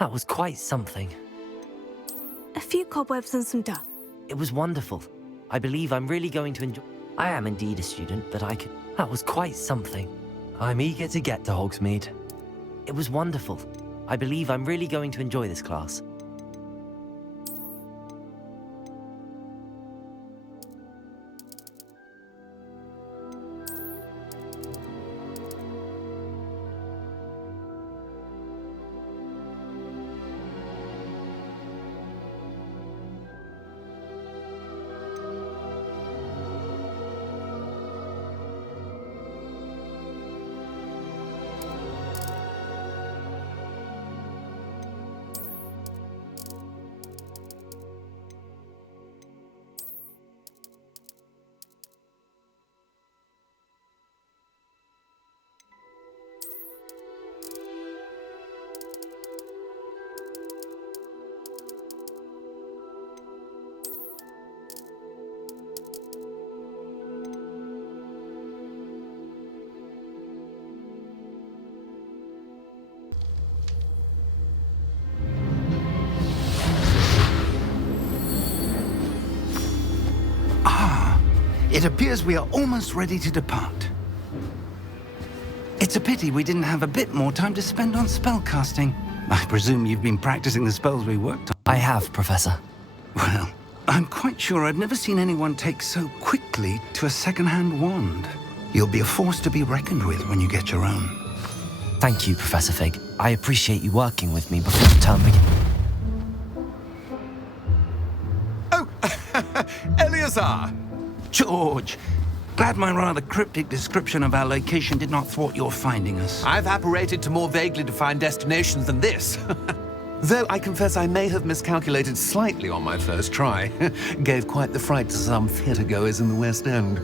That was quite something. A few cobwebs and some dust. It was wonderful. I believe I'm really going to enjoy... I am indeed a student, but I could... That was quite something. I'm eager to get to Hogsmeade. It was wonderful. I believe I'm really going to enjoy this class. It appears we are almost ready to depart. It's a pity we didn't have a bit more time to spend on spellcasting. I presume you've been practicing the spells we worked on. I have, Professor. Well, I'm quite sure I've never seen anyone take so quickly to a second-hand wand. You'll be a force to be reckoned with when you get your own. Thank you, Professor Fig. I appreciate you working with me before the term begins. Oh, Eleazar! George, glad my rather cryptic description of our location did not thwart your finding us. I've apparated to more vaguely defined destinations than this. Though I confess I may have miscalculated slightly on my first try. Gave quite the fright to some theatre-goers in the West End.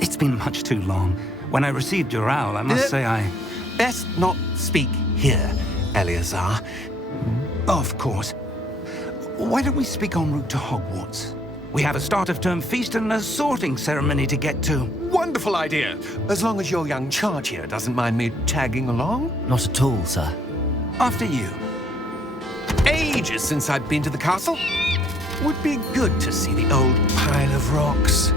It's been much too long. When I received your owl, I must say I... Best not speak here, Eleazar. Of course. Why don't we speak en route to Hogwarts? We have a start-of-term feast and a sorting ceremony to get to. Wonderful idea! As long as your young charge here doesn't mind me tagging along. Not at all, sir. After you. Ages since I've been to the castle. Would be good to see the old pile of rocks.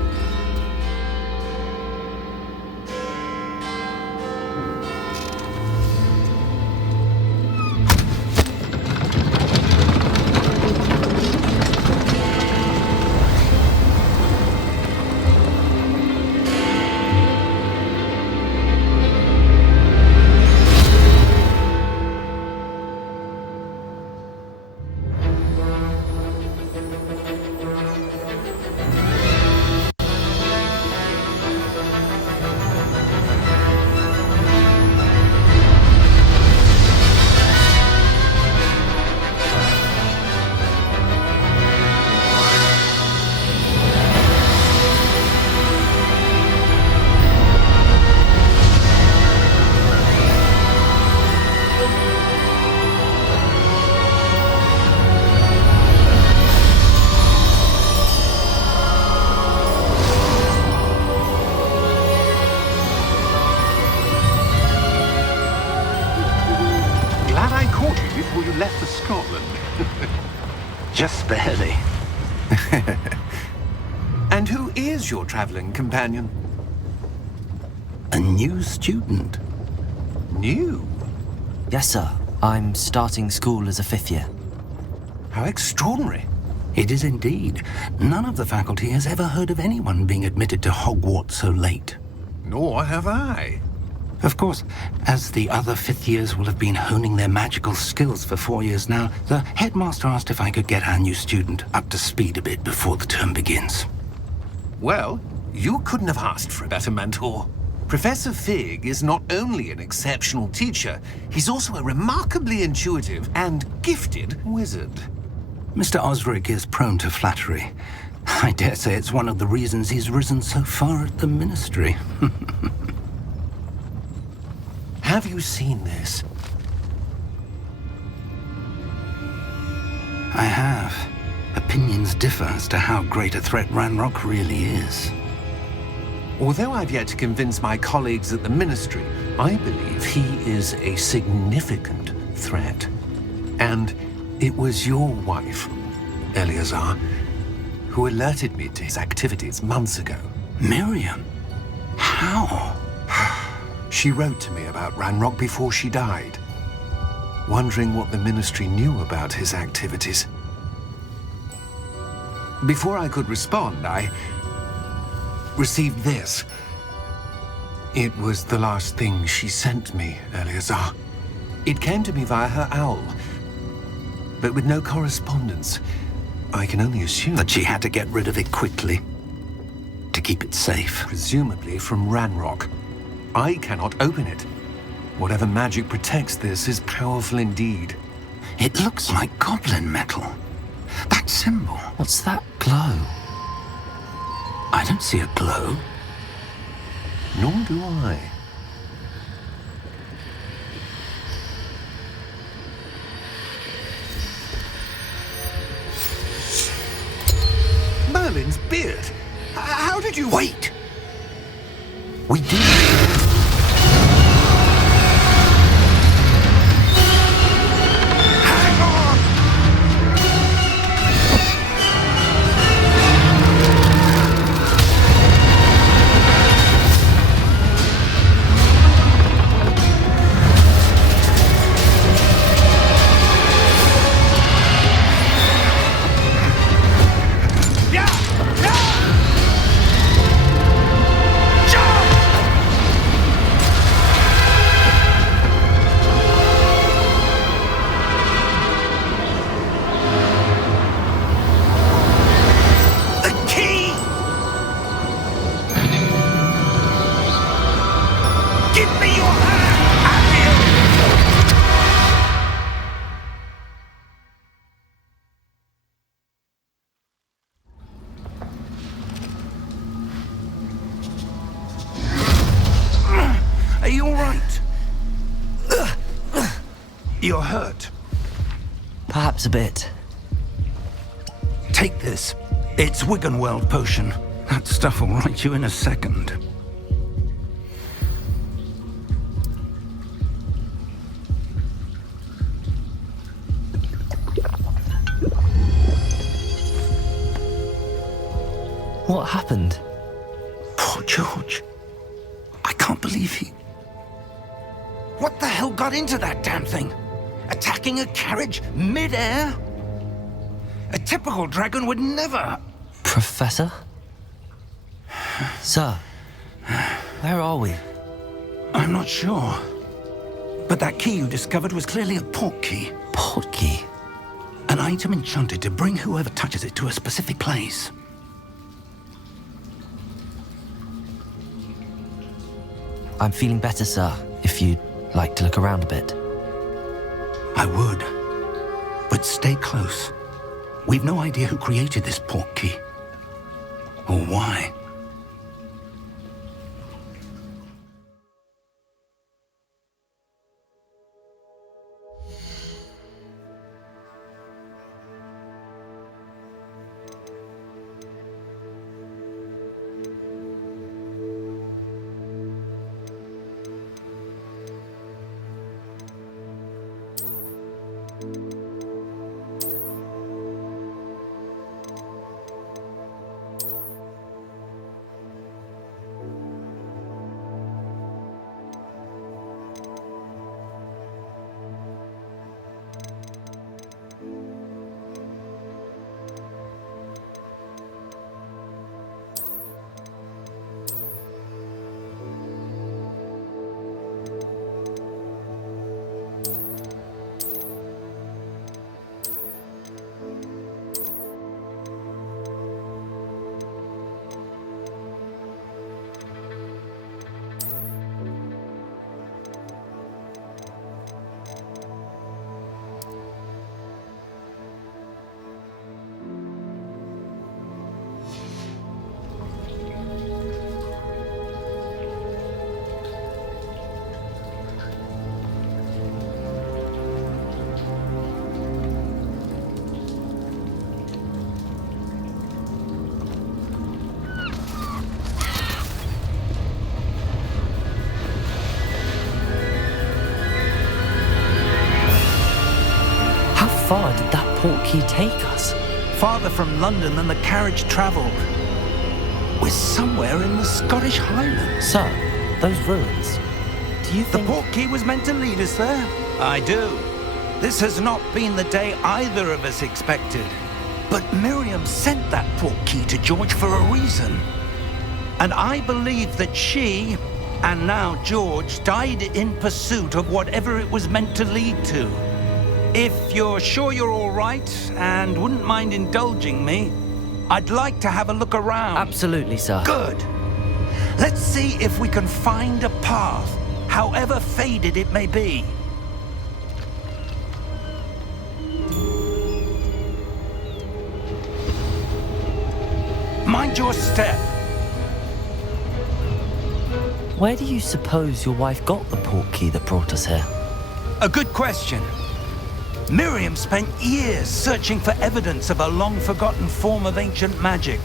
Left for Scotland. Just barely. And who is your traveling companion? A new student. New? Yes, sir. I'm starting school as a 5th year. How extraordinary. It is indeed. None of the faculty has ever heard of anyone being admitted to Hogwarts so late. Nor have I. Of course, as the other 5th years will have been honing their magical skills for 4 years now, the headmaster asked if I could get our new student up to speed a bit before the term begins. Well, you couldn't have asked for a better mentor. Professor Fig is not only an exceptional teacher, he's also a remarkably intuitive and gifted wizard. Mr. Osric is prone to flattery. I dare say it's one of the reasons he's risen so far at the ministry. Have you seen this? I have. Opinions differ as to how great a threat Ranrock really is. Although I've yet to convince my colleagues at the Ministry, I believe he is a significant threat. And it was your wife, Eleazar, who alerted me to his activities months ago. Miriam? How? She wrote to me about Ranrock before she died, wondering what the Ministry knew about his activities. Before I could respond, I received this. It was the last thing she sent me, Eleazar. It came to me via her owl, but with no correspondence. I can only assume That she had to get rid of it quickly to keep it safe. presumably from Ranrock. I cannot open it. Whatever magic protects this is powerful indeed. It looks like goblin metal. That symbol. What's that glow? I don't see a glow. Nor do I. Merlin's beard! How did you... Wait! We do. Hang on! Are you all right? You're hurt. Perhaps a bit. Take this. It's Wiggenweld potion. That stuff will right you in a second. What happened? Poor George. I can't believe he... What the hell got into that damn thing? Attacking a carriage mid-air? A typical dragon would never... Professor? Sir, where are we? I'm not sure. But that key you discovered was clearly a portkey. Portkey? An item enchanted to bring whoever touches it to a specific place. I'm feeling better, sir, if you'd like to look around a bit. I would. But stay close. We've no idea who created this portkey. Or why. did that portkey take us? Farther from London than the carriage travelled. We're somewhere in the Scottish Highlands. Sir, those ruins. Do you The think... portkey was meant to lead us there? I do. This has not been the day either of us expected. But Miriam sent that portkey to George for a reason. And I believe that she, and now George, died in pursuit of whatever it was meant to lead to. If you're sure you're all right, and wouldn't mind indulging me, I'd like to have a look around. Absolutely, sir. Good. Let's see if we can find a path, however faded it may be. Mind your step. Where do you suppose your wife got the portkey that brought us here? A good question. Miriam spent years searching for evidence of a long-forgotten form of ancient magic.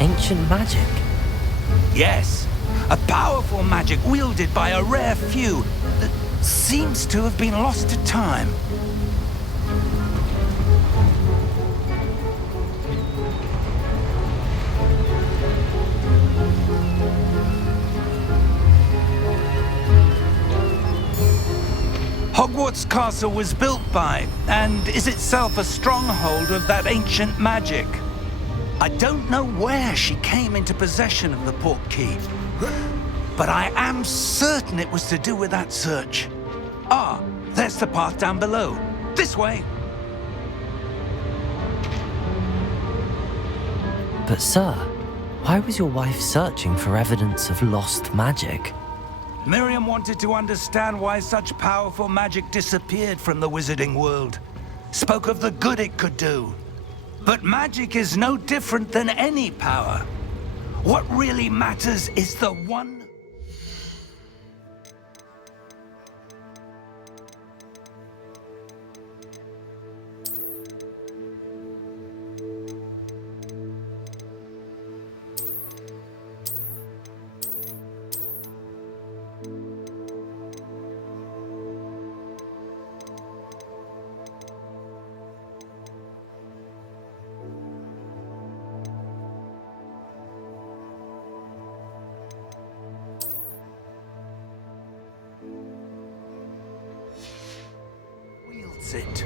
Ancient magic? Yes, a powerful magic wielded by a rare few that seems to have been lost to time. Hogwarts Castle was built by, and is itself a stronghold of that ancient magic. I don't know where she came into possession of the portkey, but I am certain it was to do with that search. Ah, there's the path down below. This way. But sir, why was your wife searching for evidence of lost magic? Miriam wanted to understand why such powerful magic disappeared from the wizarding world. Spoke of the good it could do. But magic is no different than any power. What really matters is the one... wields it.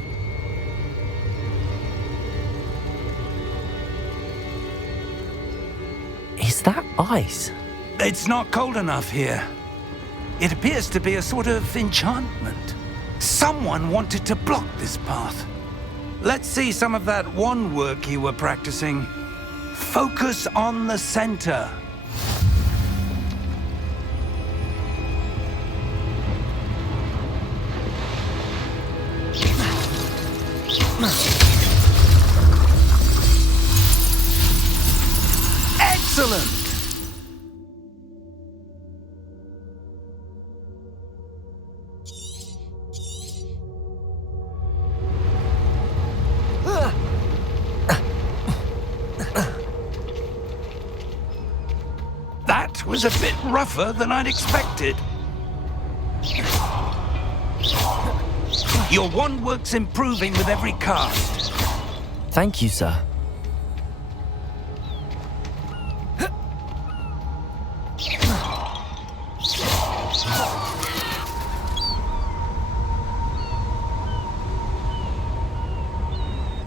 Is that ice? It's not cold enough here. It appears to be a sort of enchantment. Someone wanted to block this path. Let's see some of that wand work you were practicing. Focus on the center. Excellent! That was a bit rougher than I'd expected. Your wand work's improving with every cast. Thank you, sir.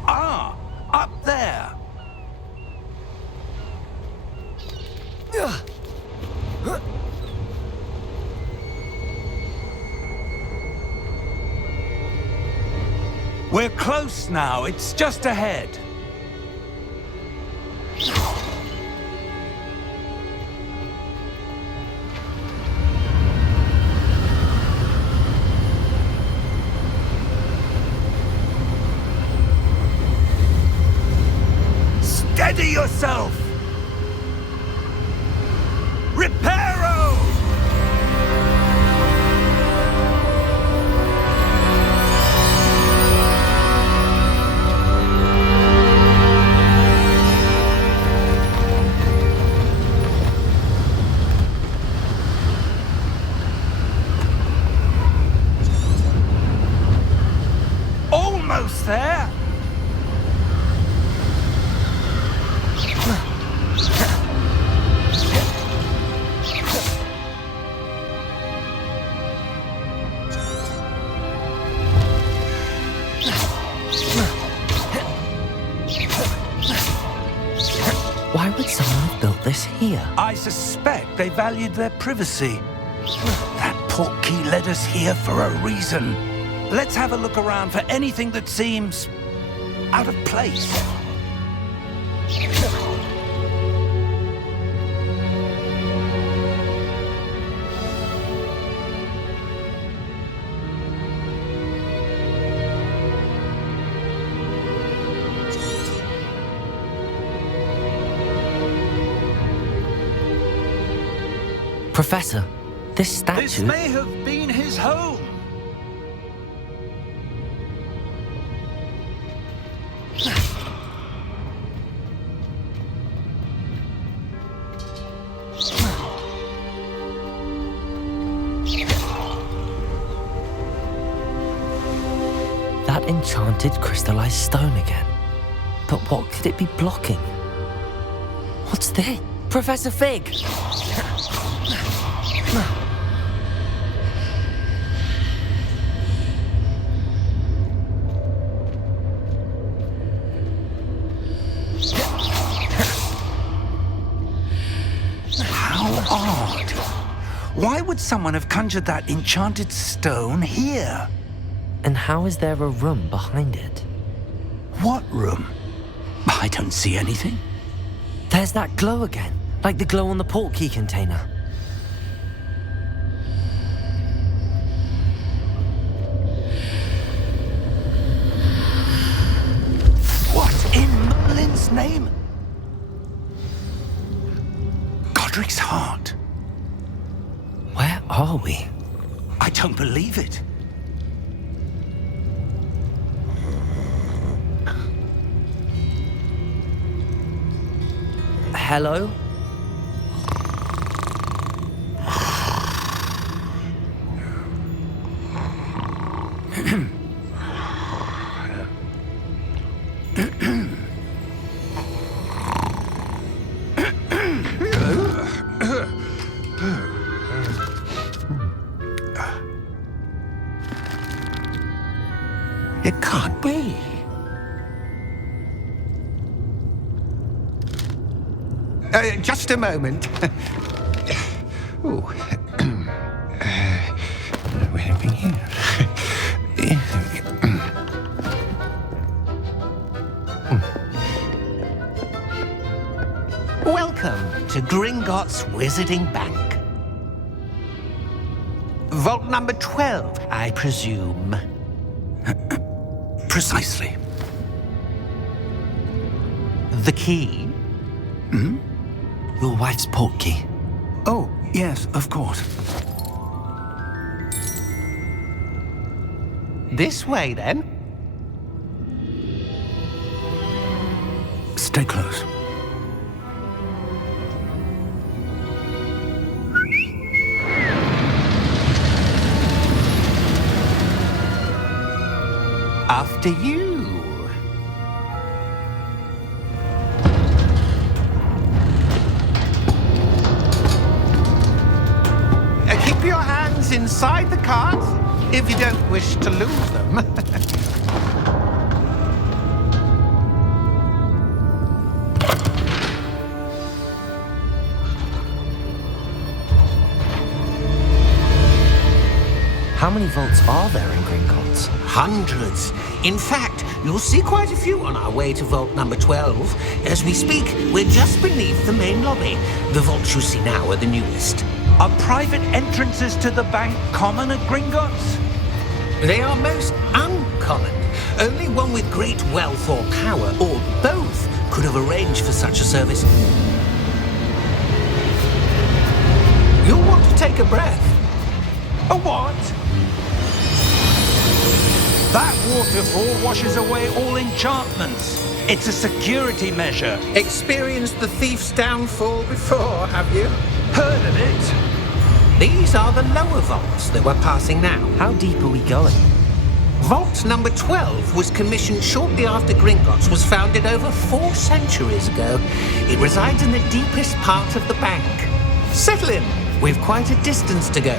Ah, up there. We're close now. It's just ahead. Steady yourself! Reparo! close there. Why would someone have built this here? I suspect they valued their privacy. That Portkey led us here for a reason. Let's have a look around for anything that seems out of place. Professor, this statue... This may have been his home. That enchanted crystallized stone again. But what could it be blocking? What's this? Professor Fig! How odd. Why would someone have conjured that enchanted stone here? And how is there a room behind it? What room? I don't see anything. There's that glow again, like the glow on the Portkey container. What in Merlin's name? Godric's heart. Where are we? I don't believe it. Hello? It can't be. Just a moment. Oh. Where have we here? Welcome to Gringotts Wizarding Bank. Vault number 12, I presume. Precisely. The key? Your wife's Portkey. Oh, yes, of course. This way, then. Stay close. After you. Keep your hands inside the cart if you don't wish to lose them. How many vaults are there in Gringotts? Hundreds. In fact, you'll see quite a few on our way to vault number 12. As we speak, we're just beneath the main lobby. The vaults you see now are the newest. Are private entrances to the bank common at Gringotts? They are most uncommon. Only one with great wealth or power, or both, could have arranged for such a service. You'll want to take a breath. A what? That waterfall washes away all enchantments. It's a security measure. Experienced the thief's downfall before, have you? Heard of it? These are the lower vaults that we're passing now. How deep are we going? Vault number 12 was commissioned shortly after Gringotts was founded over 4 centuries ago. It resides in the deepest part of the bank. Settle in. We've quite a distance to go.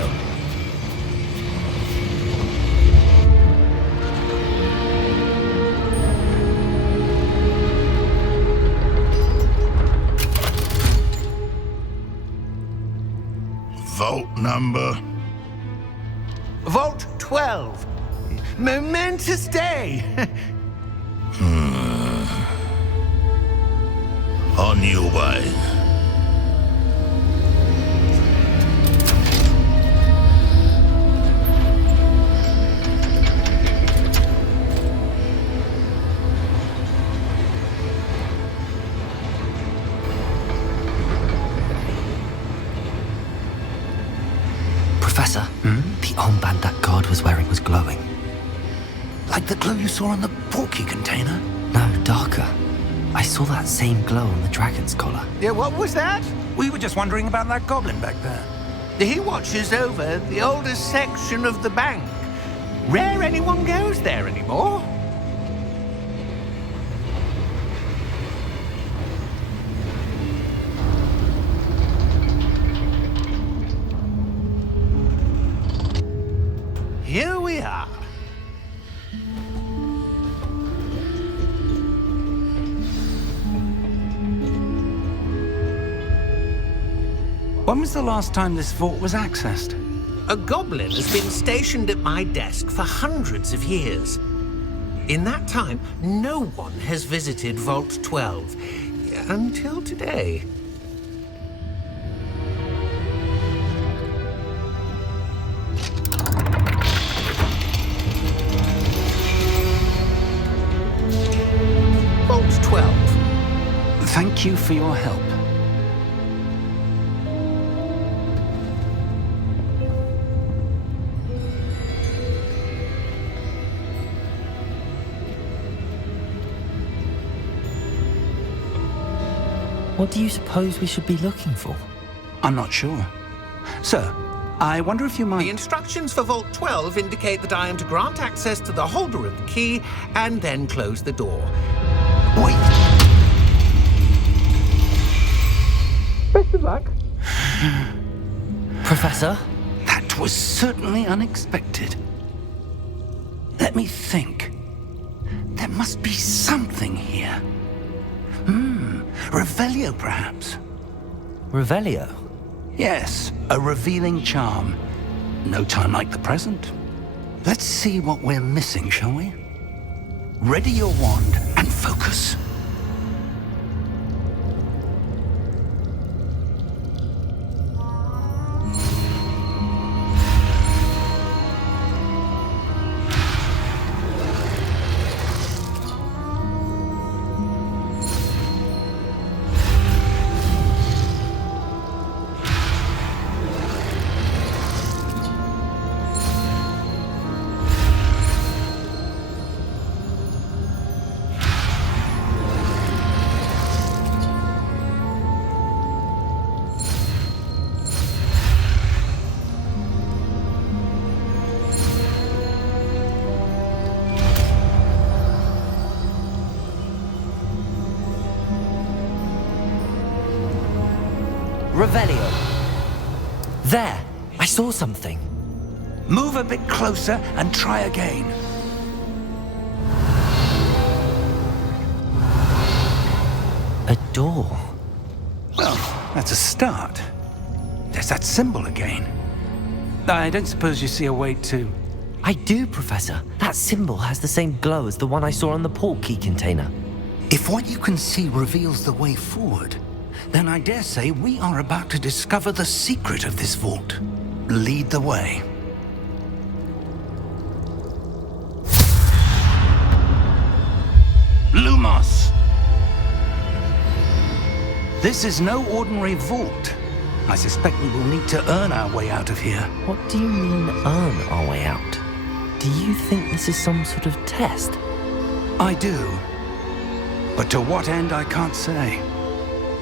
Vault number? Vault 12. Momentous day. On your way. Professor, the armband that guard was wearing was glowing. Like the glow you saw on the Portkey container? No, darker. I saw that same glow on the dragon's collar. Yeah, what was that? We were just wondering about that goblin back there. He watches over the oldest section of the bank. Rare anyone goes there anymore. Here we are. When was the last time this vault was accessed? A goblin has been stationed at my desk for hundreds of years. In that time, no one has visited Vault 12 until today. Vault 12. Thank you for your help. What do you suppose we should be looking for? I'm not sure. Sir, I wonder if you might... The instructions for Vault 12 indicate that I am to grant access to the holder of the key and then close the door. Wait! Best of luck. Professor? That was certainly unexpected. Let me think. There must be something here. Revelio, perhaps? Revelio? Yes, a revealing charm. No time like the present. Let's see what we're missing, shall we? Ready your wand and focus. Revelio. There! I saw something. Move a bit closer and try again. A door. Well, that's a start. There's that symbol again. I don't suppose you see a way to... I do, Professor. That symbol has the same glow as the one I saw on the Portkey container. If what you can see reveals the way forward, then I dare say we are about to discover the secret of this vault. Lead the way. Lumos! This is no ordinary vault. I suspect we will need to earn our way out of here. What do you mean, earn our way out? Do you think this is some sort of test? I do. But to what end, I can't say.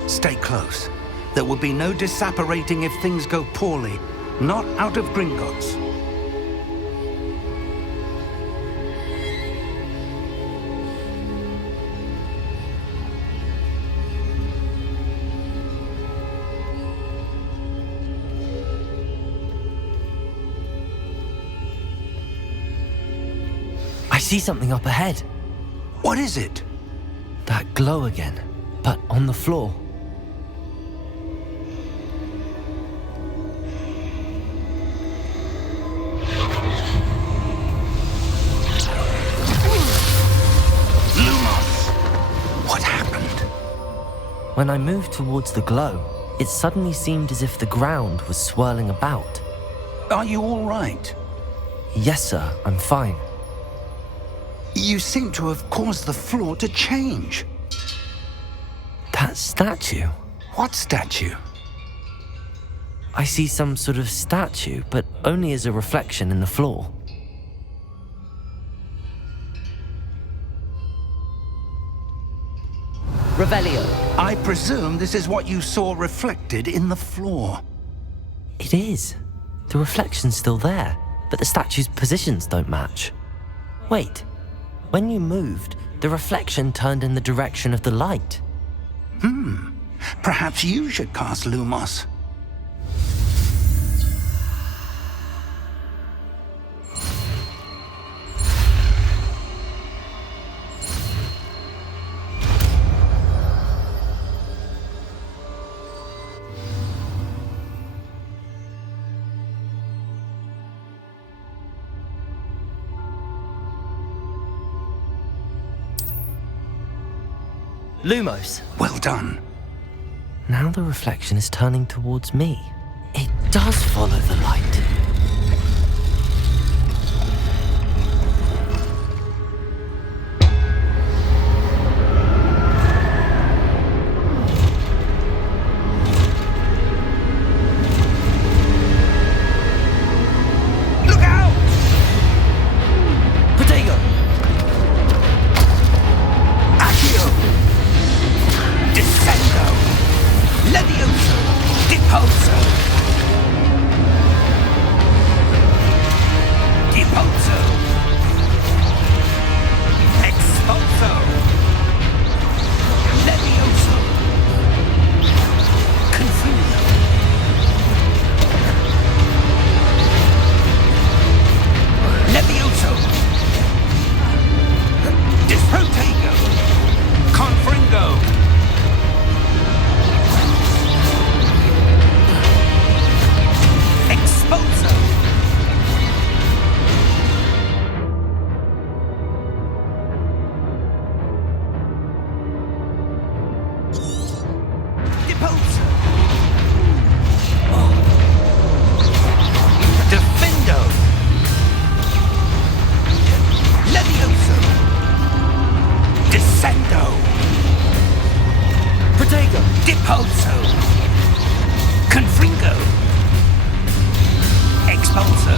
Stay close. There will be no disapparating if things go poorly. Not out of Gringotts. I see something up ahead. What is it? That glow again, but on the floor. Lumos! What happened? When I moved towards the glow, it suddenly seemed as if the ground was swirling about. Are you all right? Yes, sir, I'm fine. You seem to have caused the floor to change. That statue? What statue? I see some sort of statue, but only as a reflection in the floor. Revelio. I presume this is what you saw reflected in the floor. It is. The reflection's still there, but the statue's positions don't match. Wait. When you moved, the reflection turned in the direction of the light. Perhaps you should cast Lumos. Lumos. Well done. Now the reflection is turning towards me. It does follow the light. Look out! Protego! Accio! Descendo! Levioso! Deposo! Deposo! Expulso! Levioso! Confuso! Levioso! Desprotego! Confringo! Expulso! Deposo! Defendo! Levioso! Descendo! Protego! Deposo! Confringo! Expulso!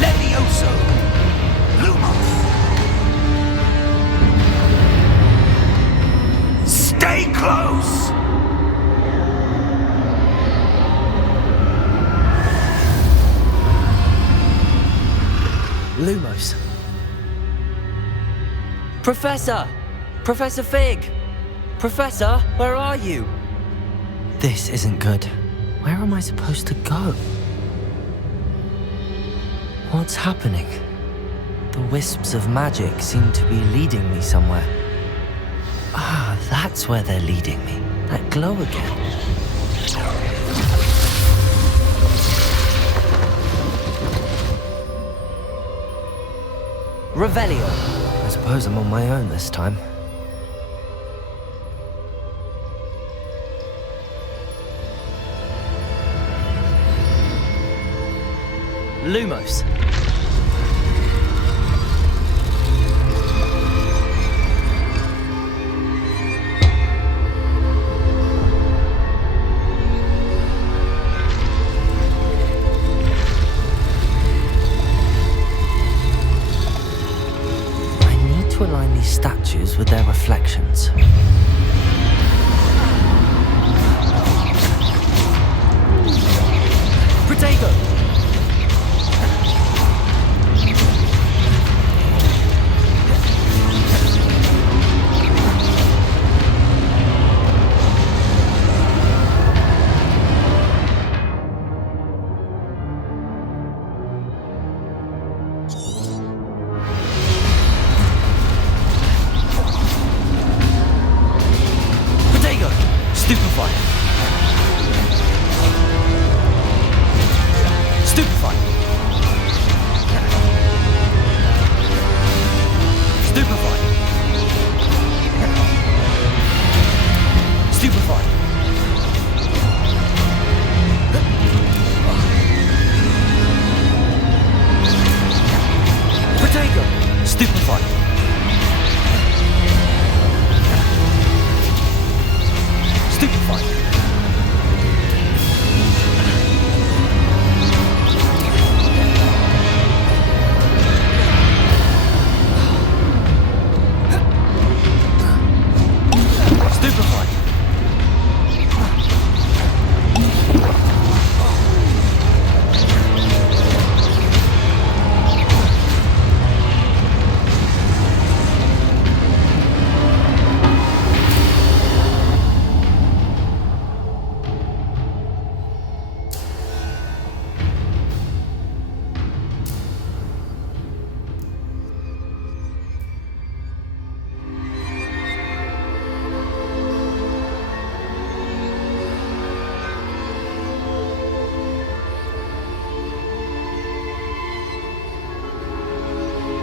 Levioso! Lumos! Stay close! Lumos. Professor! Professor Fig! Professor, where are you? This isn't good. Where am I supposed to go? What's happening? The wisps of magic seem to be leading me somewhere. Ah, that's where they're leading me. That glow again. Revelio. I suppose I'm on my own this time. Lumos. I need to align these statues with their reflections. Protego!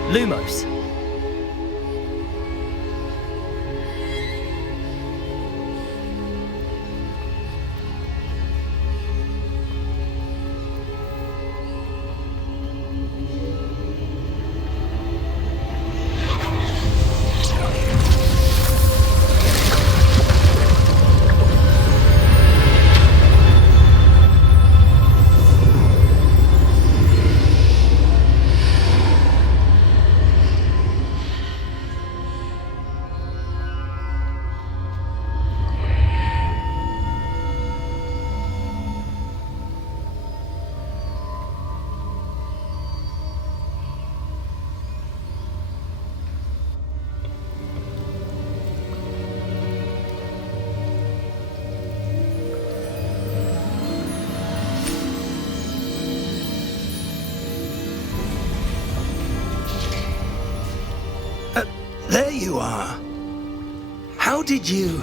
Lumos. There you are. How did you...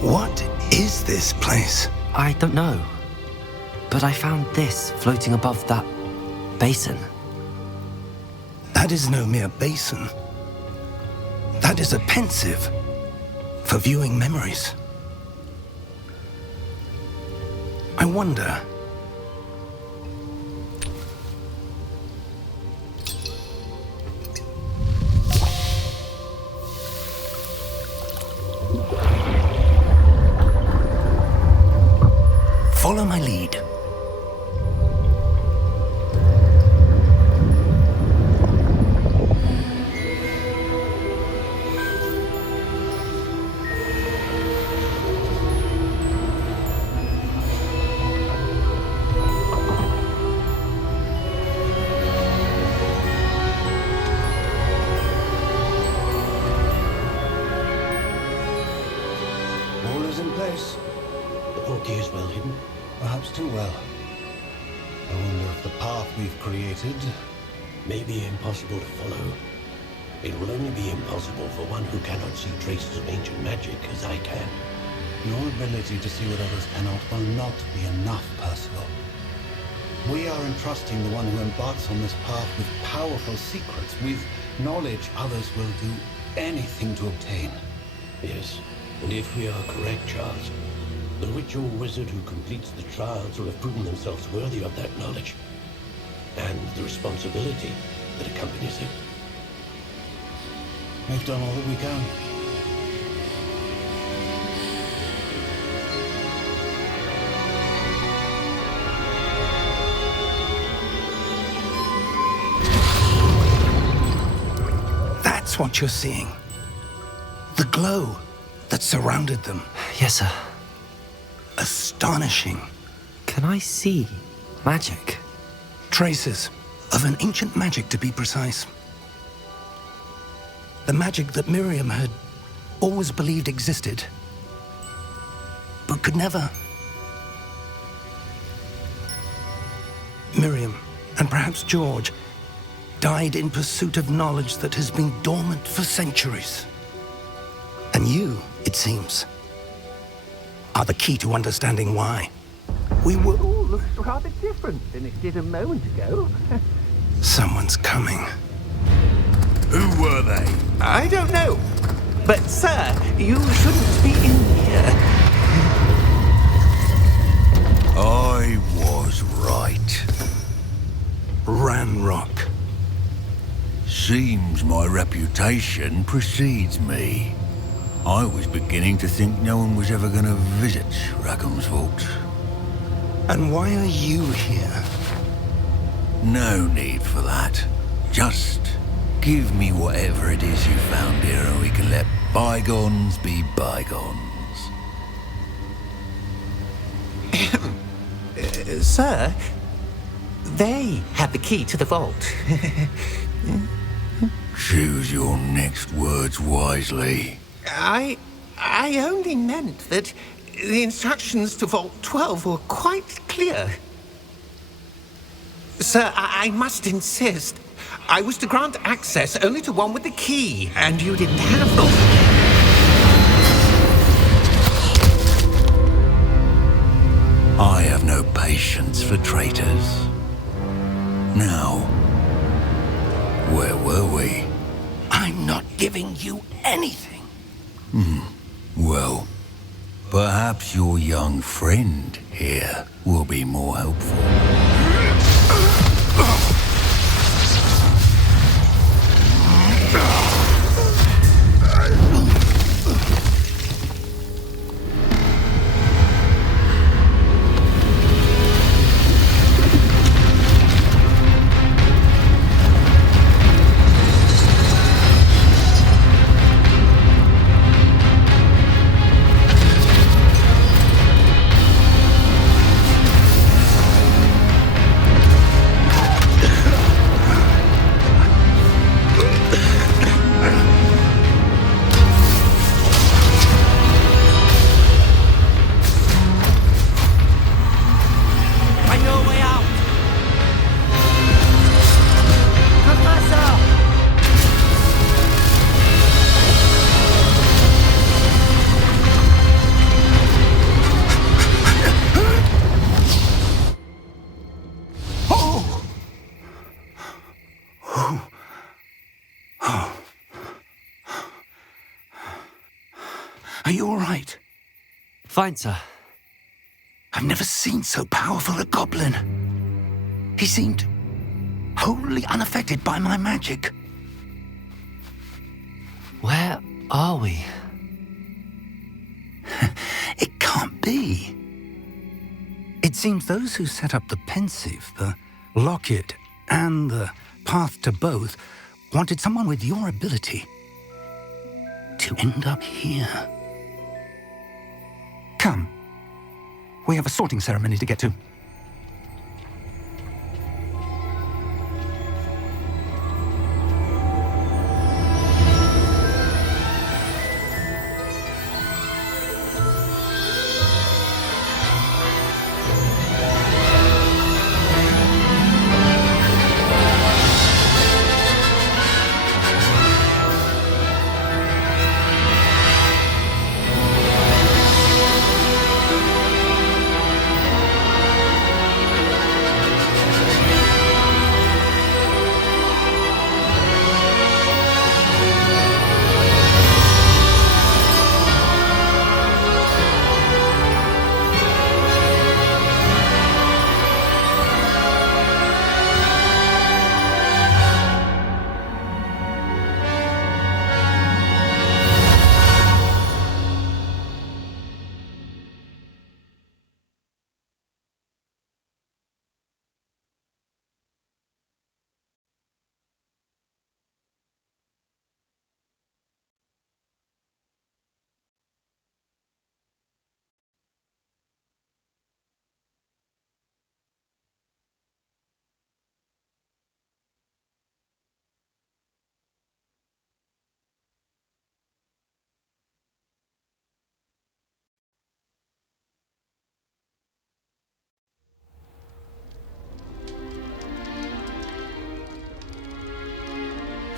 What is this place? I don't know. But I found this floating above that basin. That is no mere basin. That is a pensive for viewing memories. I wonder... Follow my lead. All is in place. The Portkey is well hidden, perhaps too well. I wonder if the path we've created may be impossible to follow. It will only be impossible for one who cannot see traces of ancient magic as I can. Your ability to see what others cannot will not be enough, Percival. We are entrusting the one who embarks on this path with powerful secrets, with knowledge others will do anything to obtain. Yes, and if we are correct, Charles, the witch or wizard who completes the trials will have proven themselves worthy of that knowledge, and the responsibility that accompanies it. We've done all that we can. That's what you're seeing. The glow that surrounded them. Yes, sir. Astonishing. Can I see magic? Traces of an ancient magic, to be precise. The magic that Miriam had always believed existed, but could never. Miriam, and perhaps George, died in pursuit of knowledge that has been dormant for centuries. And you, it seems, are the key to understanding why. We were... All looks rather different than it did a moment ago. Someone's coming. Who were they? I don't know. But, sir, you shouldn't be in here. I was right. Ranrock. Seems my reputation precedes me. I was beginning to think no one was ever going to visit Rackham's vault. And why are you here? No need for that. Just give me whatever it is you found here and we can let bygones be bygones. Sir, they have the key to the vault. Choose your next words wisely. I only meant that the instructions to Vault 12 were quite clear. Sir, I must insist. I was to grant access only to one with the key, and you didn't have them. I have no patience for traitors. Now, Where were we? I'm not giving you anything. Well, perhaps your young friend here will be more helpful. Are you all right? Fine, sir. I've never seen so powerful a goblin. He seemed wholly unaffected by my magic. Where are we? It can't be. It seems those who set up the pensive, the locket, and the path to both wanted someone with your ability to end up here. Come. We have a sorting ceremony to get to.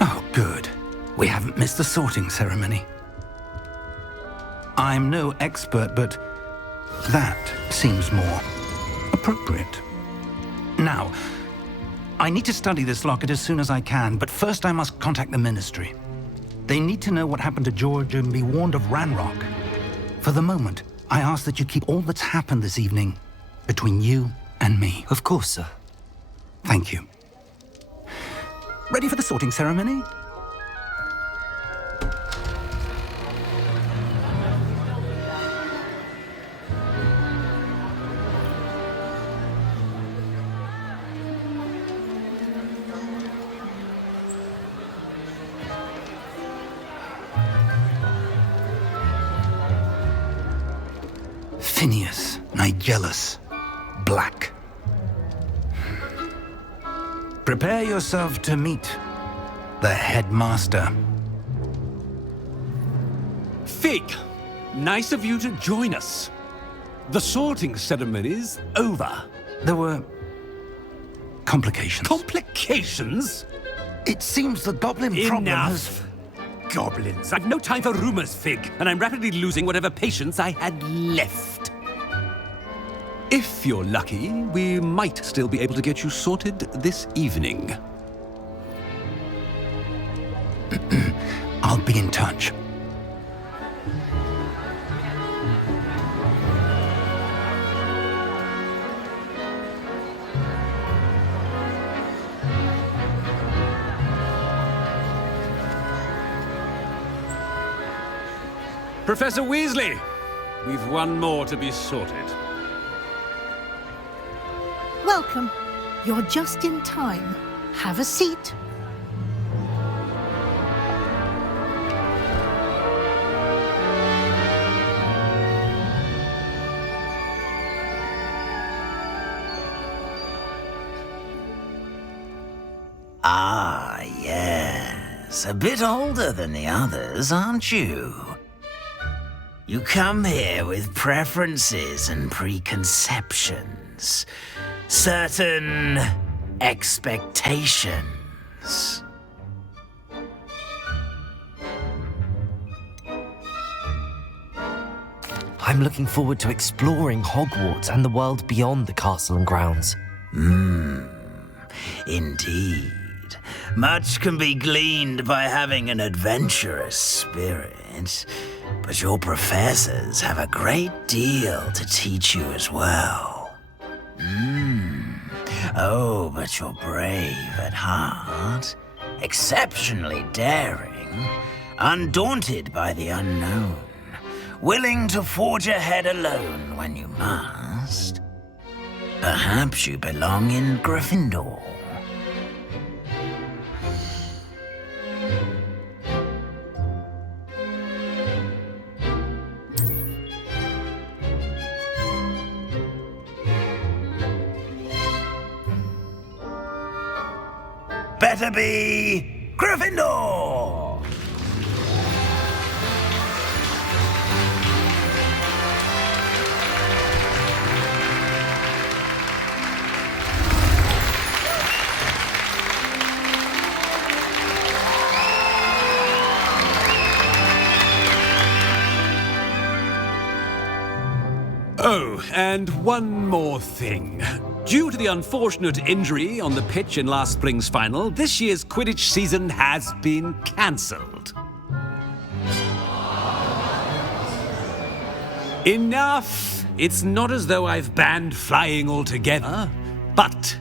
Oh, good. We haven't missed the sorting ceremony. I'm no expert, but that seems more appropriate. Now, I need to study this locket as soon as I can, but first I must contact the Ministry. They need to know what happened to George and be warned of Ranrock. For the moment, I ask that you keep all that's happened this evening between you and me. Of course, sir. Thank you. Ready for the sorting ceremony? Phineas, Nigellus, Black. Prepare yourself to meet the headmaster. Fig, nice of you to join us. The sorting ceremony's over. There were complications. Complications? It seems the goblin problem has... Enough. Goblins. I've no time for rumors, Fig, and I'm rapidly losing whatever patience I had left. If you're lucky, we might still be able to get you sorted this evening. I'll be in touch. Professor Weasley, we've one more to be sorted. Welcome. You're just in time. Have a seat. Ah, yes. A bit older than the others, aren't you? You come here with preferences and preconceptions. Certain expectations. I'm looking forward to exploring Hogwarts and the world beyond the castle and grounds. Indeed. Much can be gleaned by having an adventurous spirit, but your professors have a great deal to teach you as well. Oh, but you're brave at heart, exceptionally daring, undaunted by the unknown, willing to forge ahead alone when you must. Perhaps you belong in Gryffindor. Better be Gryffindor! Oh, and one more thing. Due to the unfortunate injury on the pitch in last spring's final, this year's Quidditch season has been cancelled. Enough! It's not as though I've banned flying altogether, but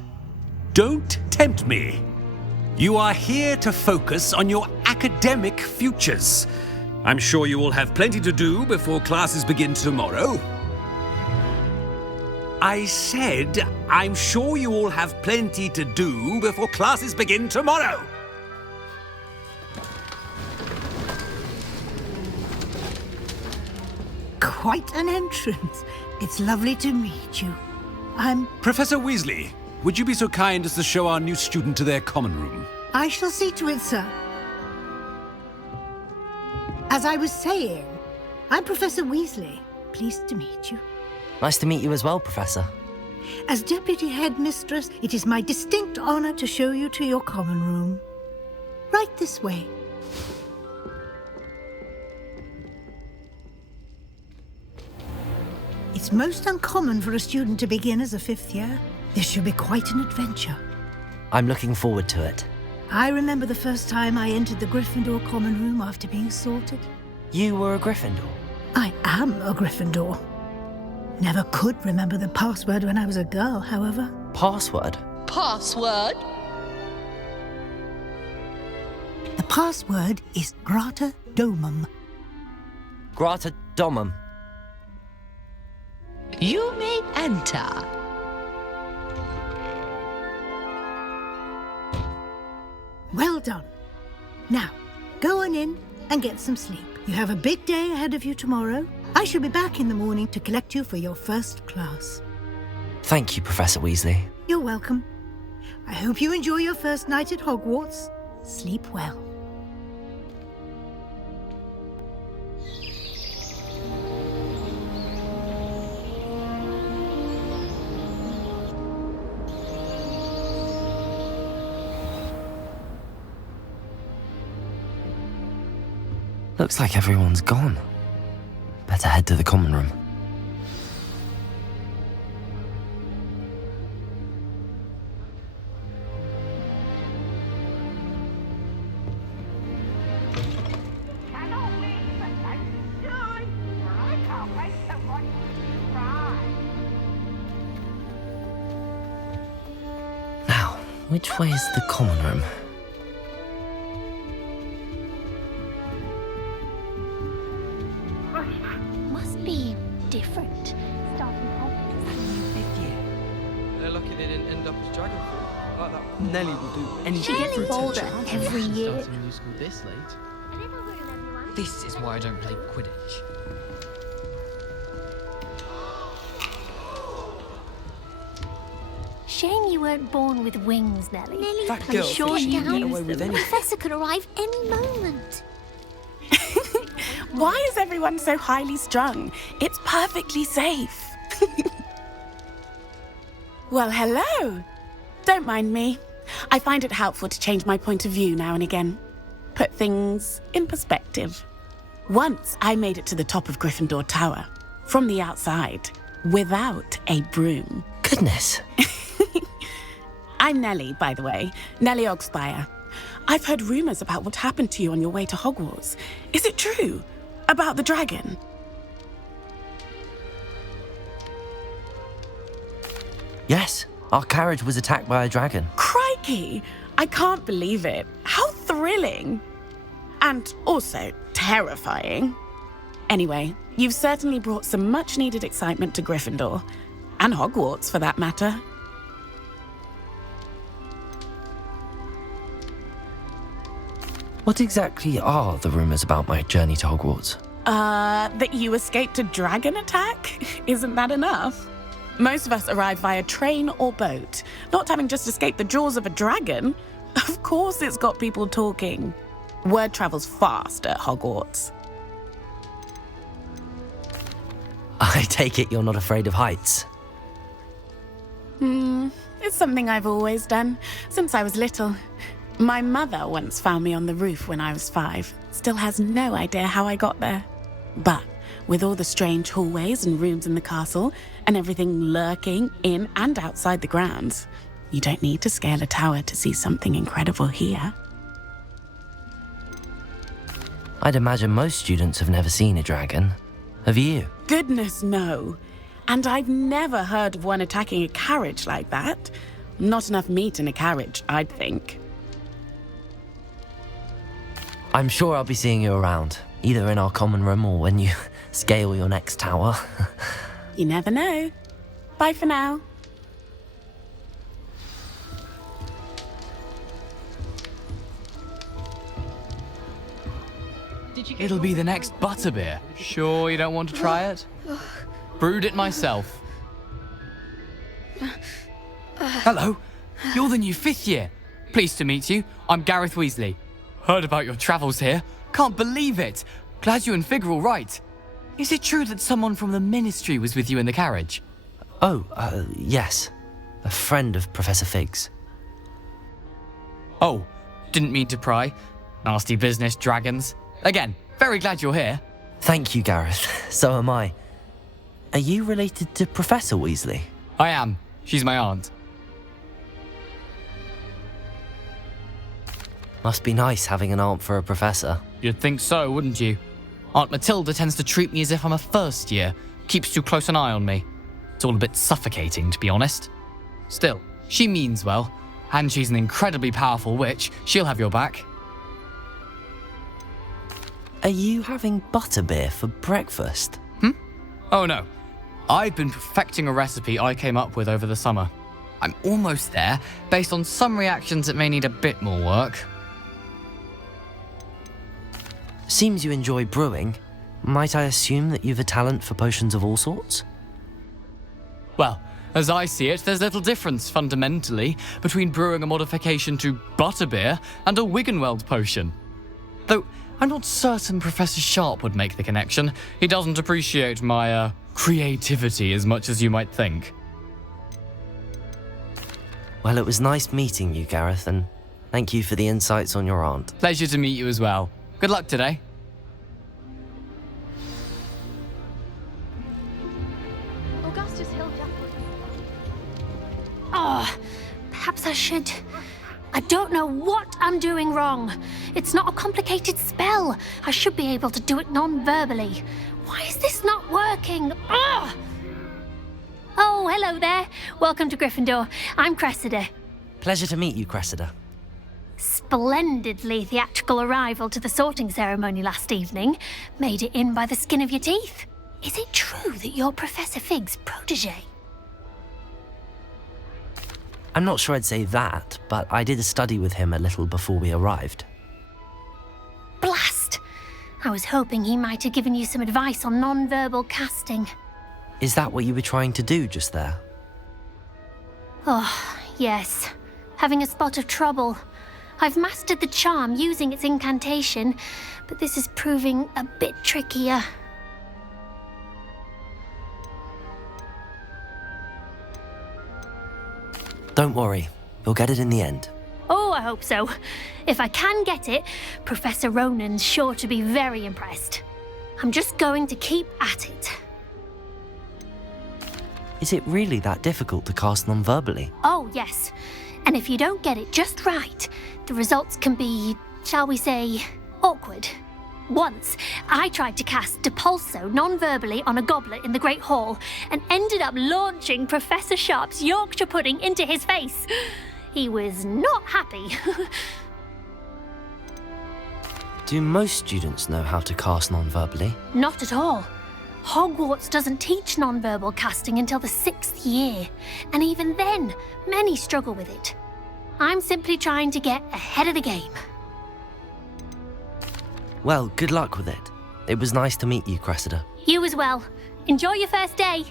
don't tempt me. You are here to focus on your academic futures. I'm sure you will have plenty to do before classes begin tomorrow. I said, I'm sure you all have plenty to do before classes begin tomorrow. Quite an entrance. It's lovely to meet you. I'm... Professor Weasley, would you be so kind as to show our new student to their common room? I shall see to it, sir. As I was saying, I'm Professor Weasley. Pleased to meet you. Nice to meet you as well, Professor. As Deputy Headmistress, it is my distinct honor to show you to your common room. Right this way. It's most uncommon for a student to begin as a fifth year. This should be quite an adventure. I'm looking forward to it. I remember the first time I entered the Gryffindor common room after being sorted. You were a Gryffindor? I am a Gryffindor. Never could remember the password when I was a girl, however. Password? Password? The password is Grata Domum. Grata Domum. You may enter. Well done. Now, go on in and get some sleep. You have a big day ahead of you tomorrow. I shall be back in the morning to collect you for your first class. Thank you, Professor Weasley. You're welcome. I hope you enjoy your first night at Hogwarts. Sleep well. Looks like everyone's gone. Better head to the common room. Which way is the common room? Must be different. Starting They're lucky they didn't end up as dragon fruit. Like that. Nelly will do anything. She gets older every year. Starting new school this late. This is why I don't play Quidditch. Shame you weren't born with wings, Nelly. That I'm girl sure thinks she you can get away with The anything. professor could arrive any moment. Why is everyone so highly strung? It's perfectly safe. Well, hello. Don't mind me. I find it helpful to change my point of view now and again. Put things in perspective. Once I made it to the top of Gryffindor Tower, from the outside, without a broom. Goodness. I'm Nellie, by the way. Nellie Ogspire. I've heard rumors about what happened to you on your way to Hogwarts. Is it true? About the dragon? Yes, our carriage was attacked by a dragon. Crikey! I can't believe it. How thrilling! And also terrifying. Anyway, you've certainly brought some much-needed excitement to Gryffindor. And Hogwarts, for that matter. What exactly are the rumors about my journey to Hogwarts? That you escaped a dragon attack? Isn't that enough? Most of us arrive via train or boat, not having just escaped the jaws of a dragon. Of course it's got people talking. Word travels fast at Hogwarts. I take it you're not afraid of heights. It's something I've always done, since I was little. My mother once found me on the roof when I was 5. Still has no idea how I got there. But with all the strange hallways and rooms in the castle, and everything lurking in and outside the grounds, you don't need to scale a tower to see something incredible here. I'd imagine most students have never seen a dragon. Have you? Goodness, no. And I've never heard of one attacking a carriage like that. Not enough meat in a carriage, I'd think. I'm sure I'll be seeing you around, either in our common room or when you scale your next tower. You never know. Bye for now. It'll be the next butterbeer. Sure you don't want to try it? Brewed it myself. Hello, you're the new 5th year. Pleased to meet you. I'm Gareth Weasley. Heard about your travels here. Can't believe it. Glad you and Fig are all right. Is it true that someone from the Ministry was with you in the carriage? Oh, yes. A friend of Professor Fig's. Oh, didn't mean to pry. Nasty business, dragons. Again, very glad you're here. Thank you, Gareth. So am I. Are you related to Professor Weasley? I am. She's my aunt. Must be nice having an aunt for a professor. You'd think so, wouldn't you? Aunt Matilda tends to treat me as if I'm a first year. Keeps too close an eye on me. It's all a bit suffocating, to be honest. Still, she means well. And she's an incredibly powerful witch. She'll have your back. Are you having butterbeer for breakfast? Oh no. I've been perfecting a recipe I came up with over the summer. I'm almost there, based on some reactions that may need a bit more work. Seems you enjoy brewing. Might I assume that you've a talent for potions of all sorts? Well, as I see it, there's little difference, fundamentally, between brewing a modification to butterbeer and a Wiggenweld potion. Though, I'm not certain Professor Sharp would make the connection. He doesn't appreciate my, creativity as much as you might think. Well, it was nice meeting you, Gareth, and thank you for the insights on your aunt. Pleasure to meet you as well. Good luck today. Augustus Hill. Oh, perhaps I should. I don't know what I'm doing wrong. It's not a complicated spell. I should be able to do it non-verbally. Why is this not working? Ugh! Oh, hello there. Welcome to Gryffindor. I'm Cressida. Pleasure to meet you, Cressida. Splendidly theatrical arrival to the sorting ceremony last evening. Made it in by the skin of your teeth. Is it true that you're Professor Fig's protege? I'm not sure I'd say that, but I did study with him a little before we arrived. Blast! I was hoping he might have given you some advice on non-verbal casting. Is that what you were trying to do just there? Oh, yes. Having a spot of trouble. I've mastered the charm using its incantation, but this is proving a bit trickier. Don't worry, you'll get it in the end. Oh, I hope so. If I can get it, Professor Ronan's sure to be very impressed. I'm just going to keep at it. Is it really that difficult to cast non-verbally? Oh, yes. And if you don't get it just right, the results can be, shall we say, awkward. Once, I tried to cast Depulso non-verbally on a goblet in the Great Hall and ended up launching Professor Sharp's Yorkshire pudding into his face. He was not happy. Do most students know how to cast non-verbally? Not at all. Hogwarts doesn't teach non-verbal casting until the 6th year, and even then, many struggle with it. I'm simply trying to get ahead of the game. Well, good luck with it. It was nice to meet you, Cressida. You as well. Enjoy your first day.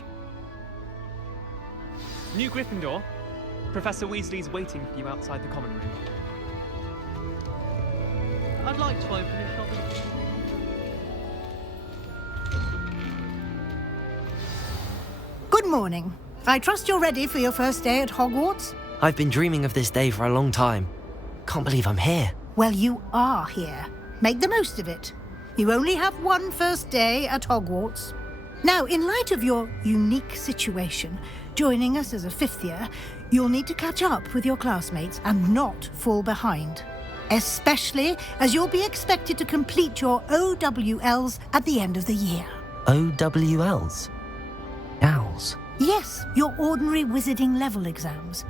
New Gryffindor. Professor Weasley's waiting for you outside the common room. I'd like to open a shop. Good morning. I trust you're ready for your first day at Hogwarts? I've been dreaming of this day for a long time. Can't believe I'm here. Well, you are here. Make the most of it. You only have one first day at Hogwarts. Now, in light of your unique situation, joining us as a 5th year, you'll need to catch up with your classmates and not fall behind. Especially as you'll be expected to complete your OWLs at the end of the year. OWLs? Owls? Yes, your ordinary wizarding level exams.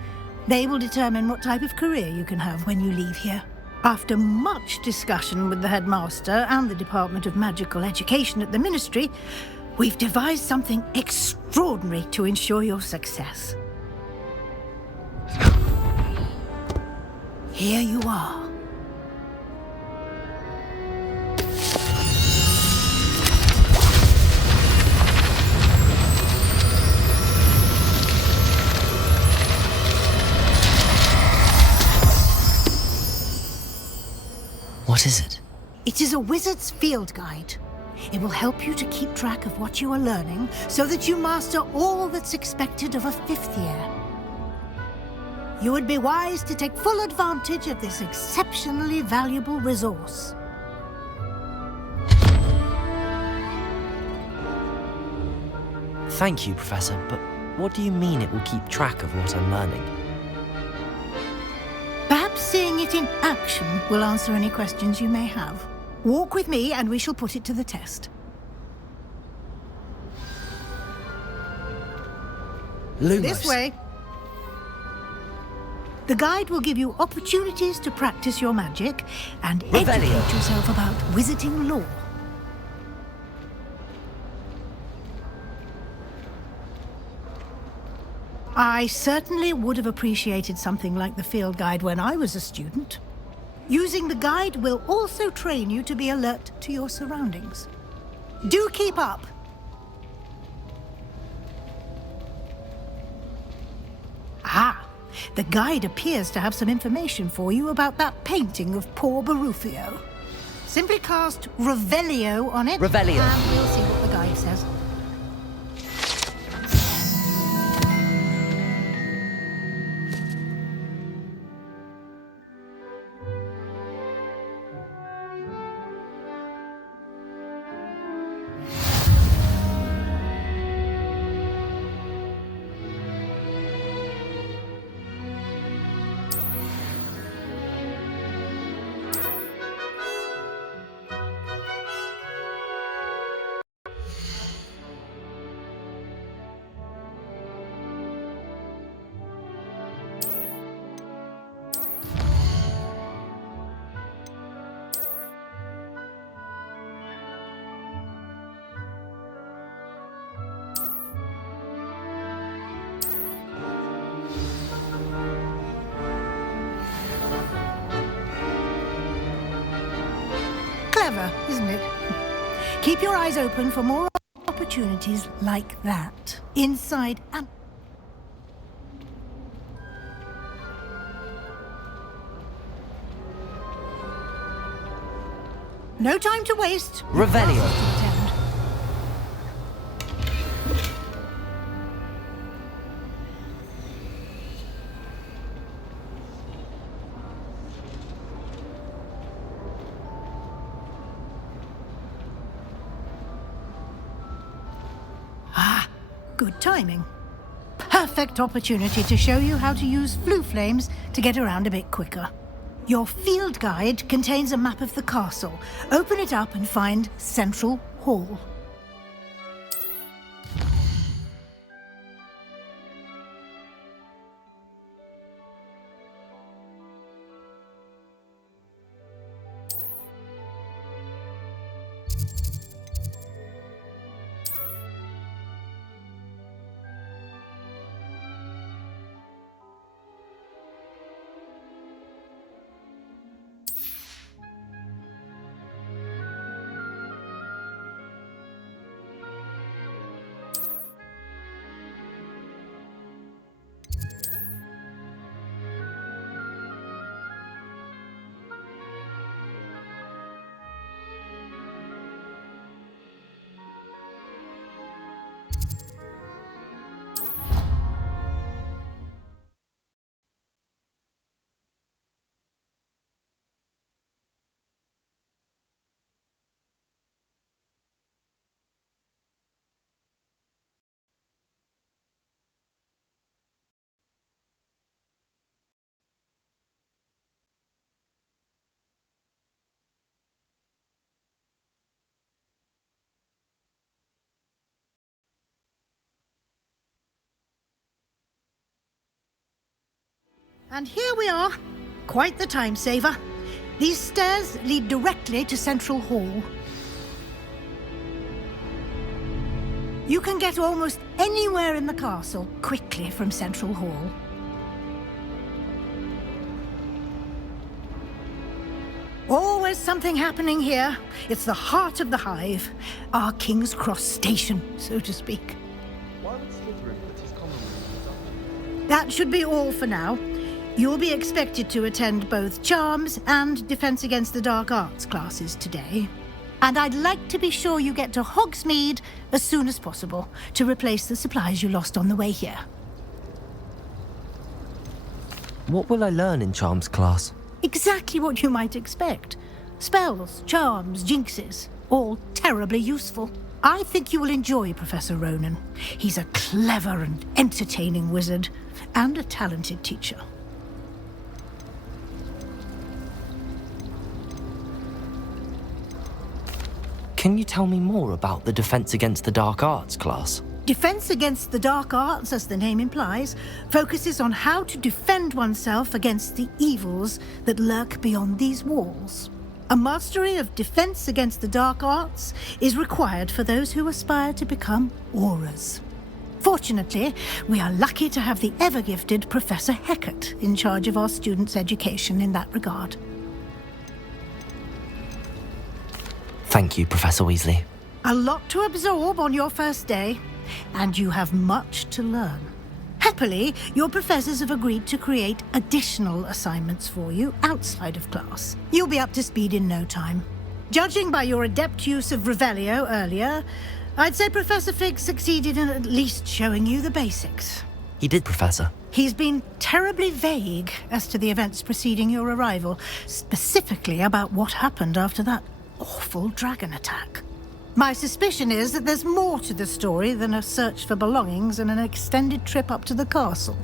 They will determine what type of career you can have when you leave here. After much discussion with the headmaster and the Department of Magical Education at the Ministry, we've devised something extraordinary to ensure your success. Here you are. What is it? It is a wizard's field guide. It will help you to keep track of what you are learning so that you master all that's expected of a 5th year. You would be wise to take full advantage of this exceptionally valuable resource. Thank you, Professor, but what do you mean it will keep track of what I'm learning? Perhaps seeing it in action will answer any questions you may have. Walk with me and we shall put it to the test. Lumos. This way. The guide will give you opportunities to practice your magic and educate yourself about wizarding lore. I certainly would have appreciated something like the field guide when I was a student. Using the guide will also train you to be alert to your surroundings. Do keep up! Ah, the guide appears to have some information for you about that painting of poor Barufio. Simply cast Revelio on it, Revelio. And we'll see what the guide says. clever, isn't it? Keep your eyes open for more opportunities like that. Inside and... No time to waste. Revelio. Ah, good timing. Perfect opportunity to show you how to use flue flames to get around a bit quicker. Your field guide contains a map of the castle. Open it up and find Central Hall. And here we are. Quite the time saver. These stairs lead directly to Central Hall. You can get almost anywhere in the castle quickly from Central Hall. Always something happening here. It's the heart of the hive. Our King's Cross station, so to speak. That should be all for now. You'll be expected to attend both Charms and Defense Against the Dark Arts classes today. And I'd like to be sure you get to Hogsmeade as soon as possible to replace the supplies you lost on the way here. What will I learn in Charms class? Exactly what you might expect. Spells, charms, jinxes, all terribly useful. I think you will enjoy Professor Ronan. He's a clever and entertaining wizard, and a talented teacher. Can you tell me more about the Defense Against the Dark Arts class? Defense Against the Dark Arts, as the name implies, focuses on how to defend oneself against the evils that lurk beyond these walls. A mastery of Defense Against the Dark Arts is required for those who aspire to become Auras. Fortunately, we are lucky to have the ever-gifted Professor Hecat in charge of our students' education in that regard. Thank you, Professor Weasley. A lot to absorb on your first day, and you have much to learn. Happily, your professors have agreed to create additional assignments for you outside of class. You'll be up to speed in no time. Judging by your adept use of Revelio earlier, I'd say Professor Fig succeeded in at least showing you the basics. He did, Professor. He's been terribly vague as to the events preceding your arrival, specifically about what happened after that awful dragon attack. My suspicion is that there's more to the story than a search for belongings and an extended trip up to the castle.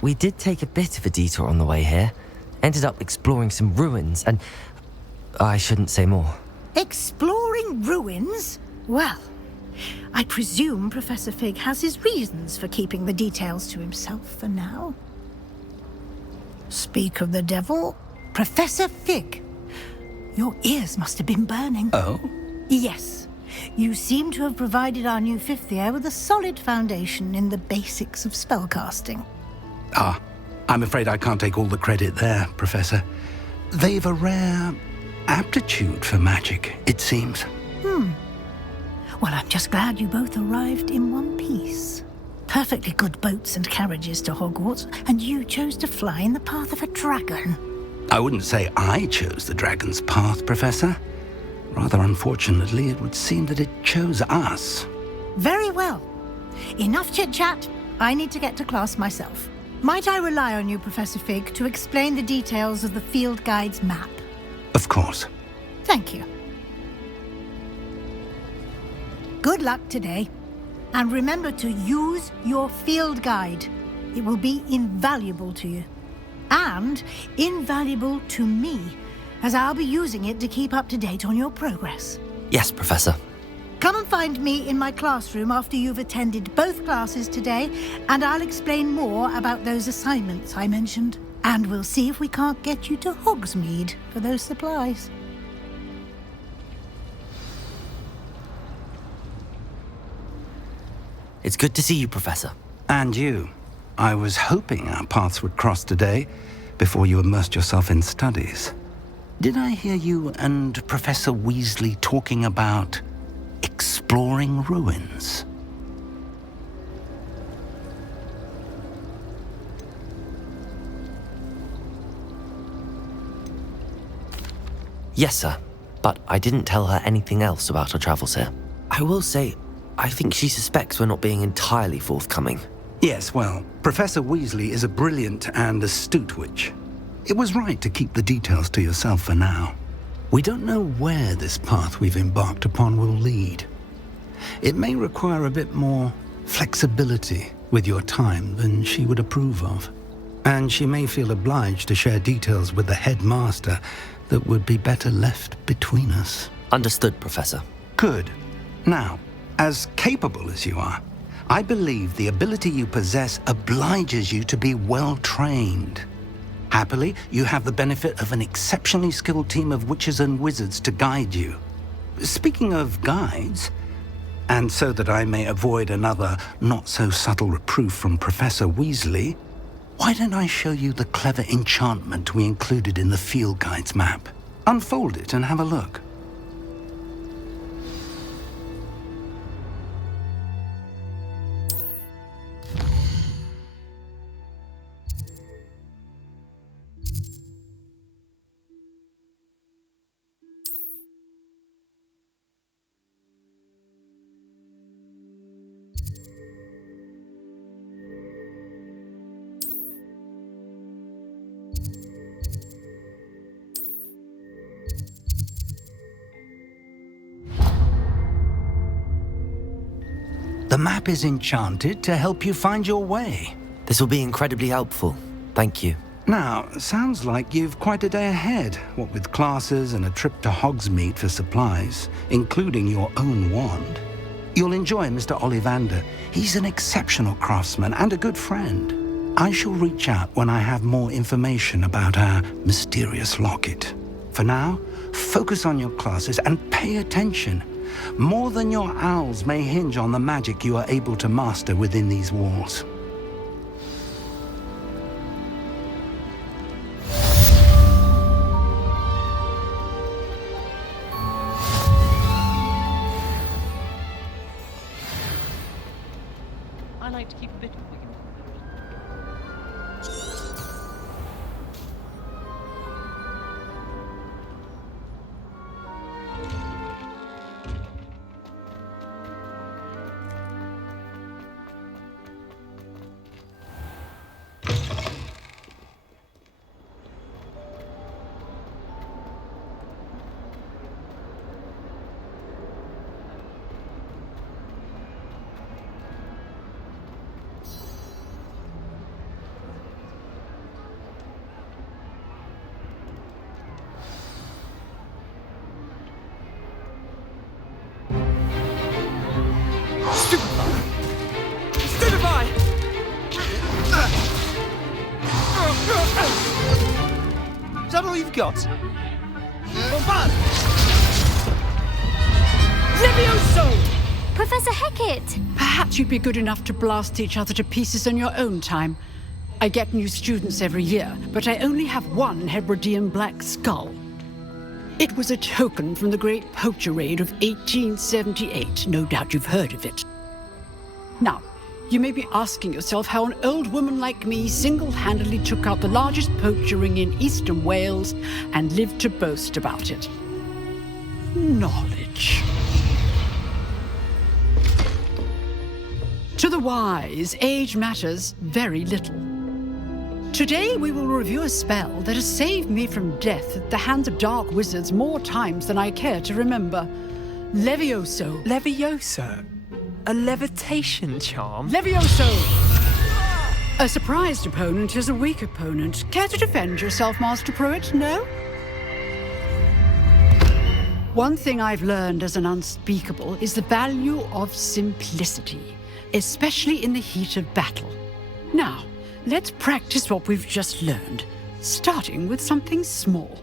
We did take a bit of a detour on the way here. Ended up exploring some ruins and... I shouldn't say more. Exploring ruins? Well, I presume Professor Fig has his reasons for keeping the details to himself for now. Speak of the devil, Professor Fig. Your ears must have been burning. Oh? Yes. You seem to have provided our new fifth year with a solid foundation in the basics of spellcasting. Ah, I'm afraid I can't take all the credit there, Professor. They've a rare aptitude for magic, it seems. Well, I'm just glad you both arrived in one piece. Perfectly good boats and carriages to Hogwarts, and you chose to fly in the path of a dragon. I wouldn't say I chose the dragon's path, Professor. Rather unfortunately, it would seem that it chose us. Very well. Enough chit-chat. I need to get to class myself. Might I rely on you, Professor Fig, to explain the details of the field guide's map? Of course. Thank you. Good luck today. And remember to use your field guide. It will be invaluable to you. And invaluable to me, as I'll be using it to keep up to date on your progress. Yes, Professor. Come and find me in my classroom after you've attended both classes today, and I'll explain more about those assignments I mentioned. And we'll see if we can't get you to Hogsmeade for those supplies. It's good to see you, Professor. And you. I was hoping our paths would cross today, before you immersed yourself in studies. Did I hear you and Professor Weasley talking about exploring ruins? Yes, sir. But I didn't tell her anything else about our travels here. I will say, I think she suspects we're not being entirely forthcoming. Yes, well, Professor Weasley is a brilliant and astute witch. It was right to keep the details to yourself for now. We don't know where this path we've embarked upon will lead. It may require a bit more flexibility with your time than she would approve of. And she may feel obliged to share details with the headmaster that would be better left between us. Understood, Professor. Good. Now, as capable as you are, I believe the ability you possess obliges you to be well-trained. Happily, you have the benefit of an exceptionally skilled team of witches and wizards to guide you. Speaking of guides, and so that I may avoid another not-so-subtle reproof from Professor Weasley, why don't I show you the clever enchantment we included in the field guide's map? Unfold it and have a look. The map is enchanted to help you find your way. This will be incredibly helpful. Thank you. Now, sounds like you've quite a day ahead, what with classes and a trip to Hogsmeade for supplies, including your own wand. You'll enjoy Mr. Ollivander. He's an exceptional craftsman and a good friend. I shall reach out when I have more information about our mysterious locket. For now, focus on your classes and pay attention. More than your owls may hinge on the magic you are able to master within these walls. I like to keep a bit of Wigan. Is that all you've got? Bombard! Levioso! Professor Hecat! Perhaps you'd be good enough to blast each other to pieces on your own time. I get new students every year, but I only have one Hebridean black skull. It was a token from the Great Poacher Raid of 1878. No doubt you've heard of it. Now, you may be asking yourself how an old woman like me single-handedly took out the largest poacher ring in eastern Wales and lived to boast about it. Knowledge. To the wise, age matters very little. Today we will review a spell that has saved me from death at the hands of dark wizards more times than I care to remember. Levioso. Levioso? A levitation charm? Levioso! A surprised opponent is a weak opponent. Care to defend yourself, Master Pruitt? No? One thing I've learned as an unspeakable is the value of simplicity, especially in the heat of battle. Now, let's practice what we've just learned, starting with something small.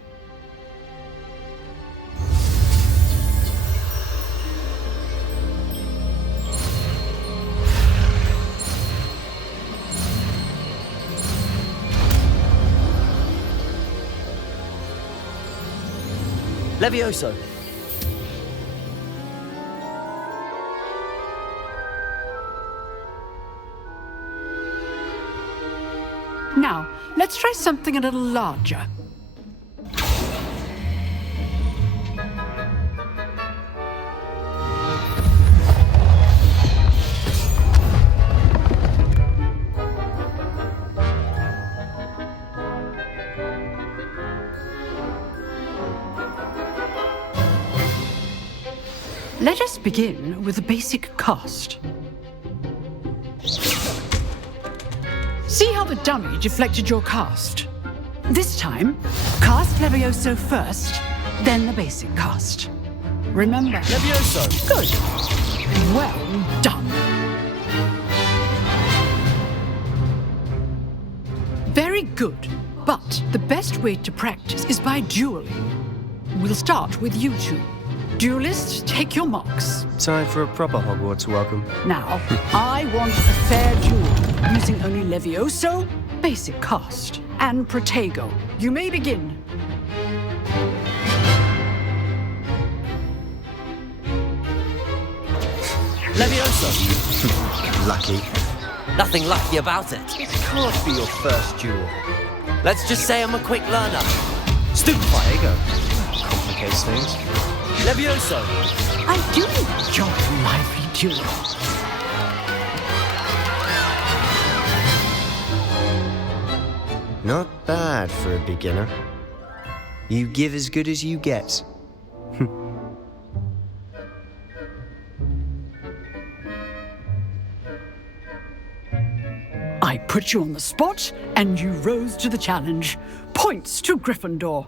Levioso. Now, let's try something a little larger. Let us begin with the basic cast. See how the dummy deflected your cast? This time, cast Levioso first, then the basic cast. Remember... Levioso! Good. Well done. Very good, but the best way to practice is by dueling. We'll start with you two. Duelists, take your marks. Time for a proper Hogwarts welcome. Now, I want a fair duel, using only Levioso, basic cast, and Protego. You may begin. Levioso! Lucky. Nothing lucky about it. It can't be your first duel. Let's just say I'm a quick learner. Stupefy. There you go. Complicates things. Levioso! I do enjoy a lively duel. Not bad for a beginner. You give as good as you get. I put you on the spot, and you rose to the challenge. Points to Gryffindor.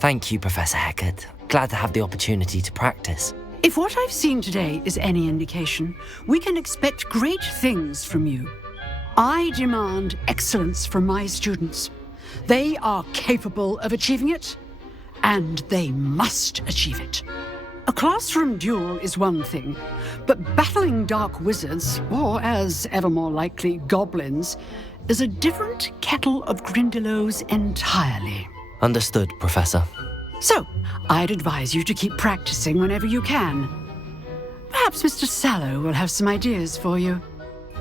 Thank you, Professor Hecat. Glad to have the opportunity to practice. If what I've seen today is any indication, we can expect great things from you. I demand excellence from my students. They are capable of achieving it, and they must achieve it. A classroom duel is one thing, but battling dark wizards, or as ever more likely, goblins, is a different kettle of Grindylows entirely. Understood, Professor. So, I'd advise you to keep practicing whenever you can. Perhaps Mr. Sallow will have some ideas for you.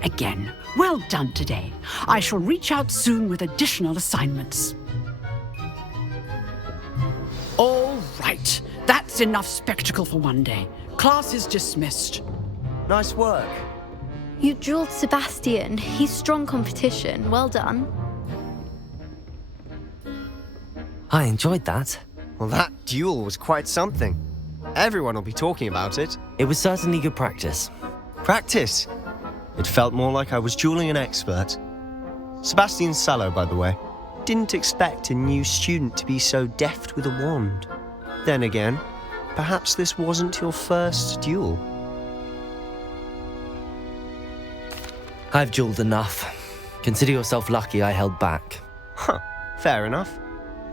Again, well done today. I shall reach out soon with additional assignments. All right, that's enough spectacle for one day. Class is dismissed. Nice work. You dueled Sebastian. He's strong competition. Well done. I enjoyed that. Well, that duel was quite something. Everyone will be talking about it. It was certainly good practice. Practice? It felt more like I was dueling an expert. Sebastian Sallow, by the way. Didn't expect a new student to be so deft with a wand. Then again, perhaps this wasn't your first duel. I've dueled enough. Consider yourself lucky I held back. Huh, fair enough.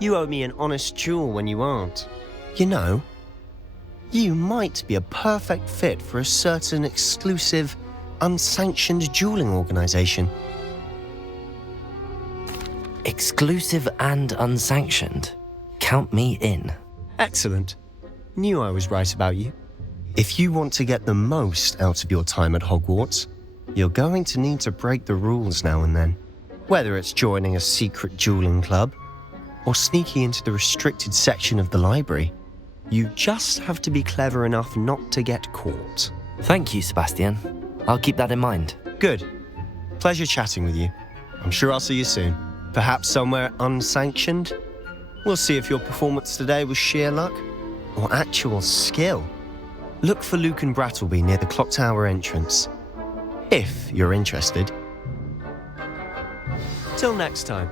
You owe me an honest duel when you aren't. You know, you might be a perfect fit for a certain exclusive, unsanctioned dueling organization. Exclusive and unsanctioned. Count me in. Excellent. Knew I was right about you. If you want to get the most out of your time at Hogwarts, you're going to need to break the rules now and then. Whether it's joining a secret dueling club or sneaking into the restricted section of the library, you just have to be clever enough not to get caught. Thank you, Sebastian. I'll keep that in mind. Good. Pleasure chatting with you. I'm sure I'll see you soon. Perhaps somewhere unsanctioned? We'll see if your performance today was sheer luck or actual skill. Look for Luke and Brattleby near the clock tower entrance, if you're interested. Till next time.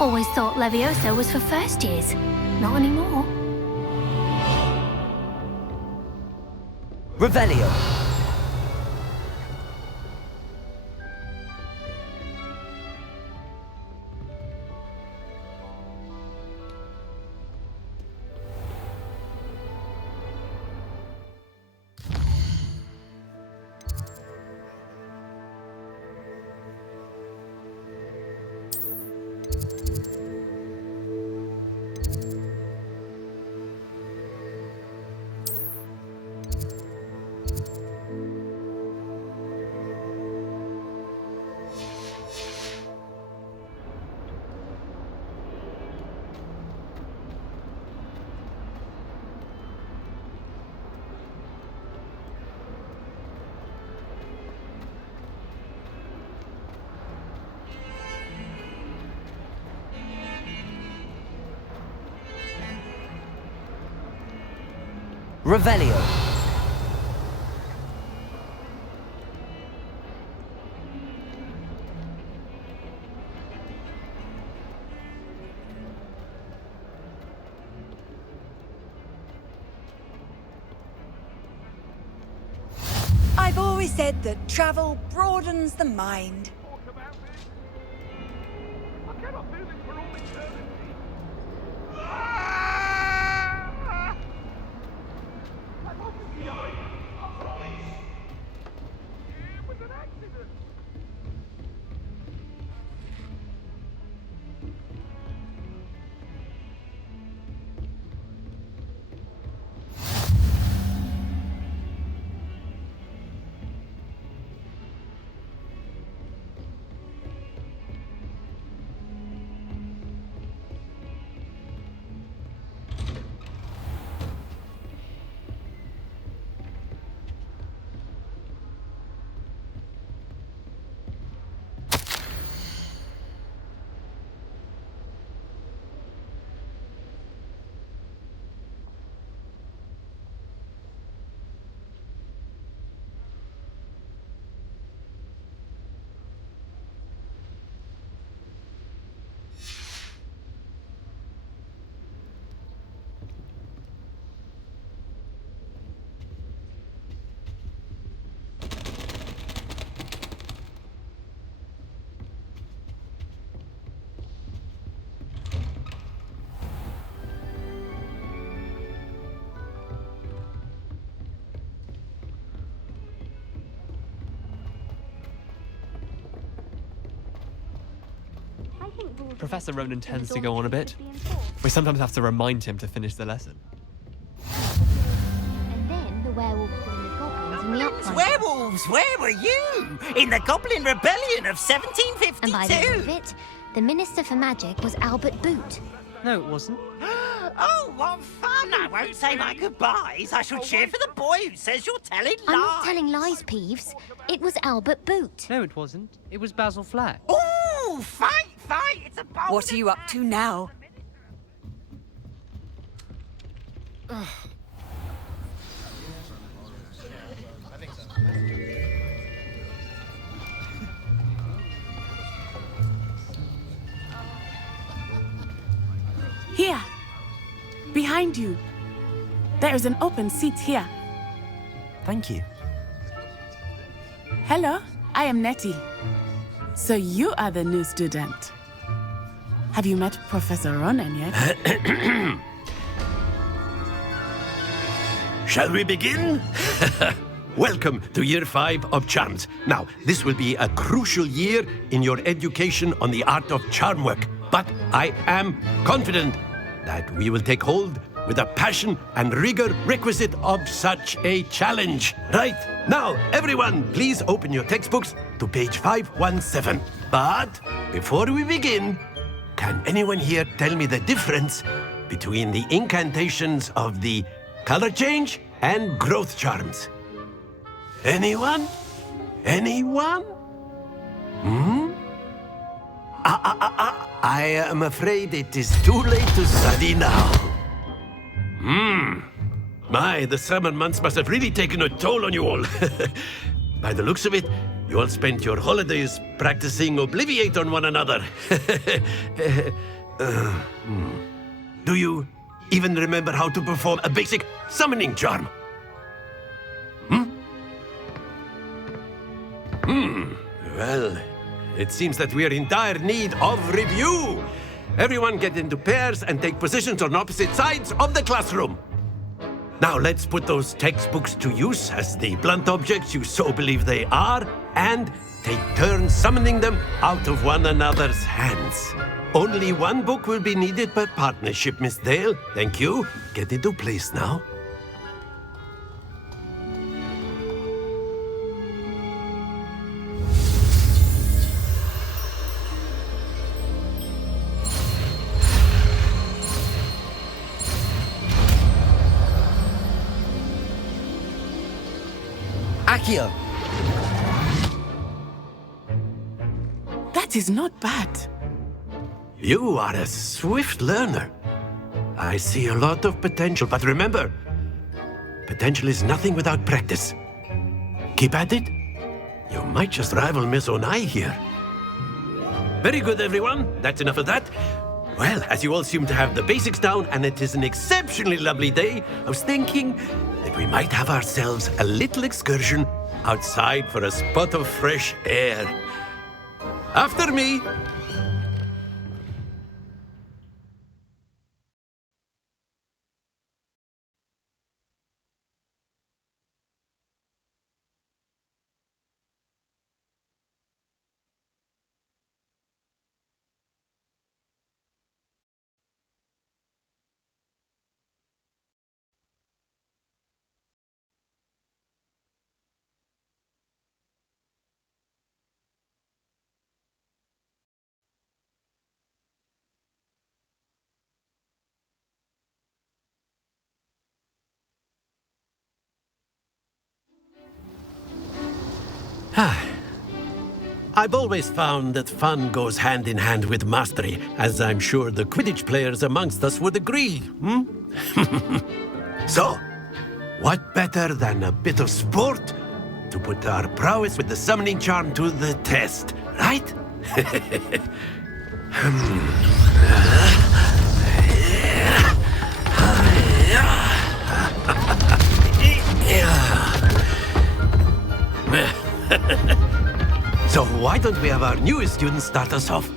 Always thought Levioso was for first years. Not anymore. Revelio. Revelio. I've always said that travel broadens the mind. Professor Ronan tends to go on a bit. We sometimes have to remind him to finish the lesson. And then the werewolves joined the goblins in the uprising. Werewolves, where were you? In the Goblin Rebellion of 1752. And by the end of it, the Minister for Magic was Albert Boot. No, it wasn't. Oh, what fun! I won't say my goodbyes. I shall cheer for the boy who says you're telling lies. I'm not telling lies, Peeves. It was Albert Boot. No, it wasn't. It was Basil Flack. Ooh, fight! It's a bold... What are you up to now? Here. Behind you. There is an open seat here. Thank you. Hello, I am Nettie. So you are the new student. Have you met Professor Ronan yet? Shall we begin? welcome to Year 5 of Charms. Now, this will be a crucial year in your education on the art of charm work. But I am confident that we will take hold with the passion and rigor requisite of such a challenge. Right, now, everyone, please open your textbooks to page 517. But before we begin, can anyone here tell me the difference between the incantations of the color change and growth charms? Anyone? Anyone? I am afraid it is too late to study now. My, the summer months must have really taken a toll on you all. By the looks of it, you all spent your holidays practicing Obliviate on one another. Do you even remember how to perform a basic summoning charm? Well, it seems that we are in dire need of review. Everyone get into pairs and take positions on opposite sides of the classroom. Now let's put those textbooks to use as the blunt objects you so believe they are, and take turns summoning them out of one another's hands. Only one book will be needed per partnership, Miss Dale. Thank you. Get into place now. Accio. That is not bad. You are a swift learner. I see a lot of potential, but remember, potential is nothing without practice. Keep at it. You might just rival Miss Onai here. Very good, everyone. That's enough of that. Well, as you all seem to have the basics down, and it is an exceptionally lovely day, I was thinking that we might have ourselves a little excursion outside for a spot of fresh air. After me. I've always found that fun goes hand in hand with mastery, as I'm sure the Quidditch players amongst us would agree. So, what better than a bit of sport to put our prowess with the summoning charm to the test, right? So why don't we have our newest student start us off?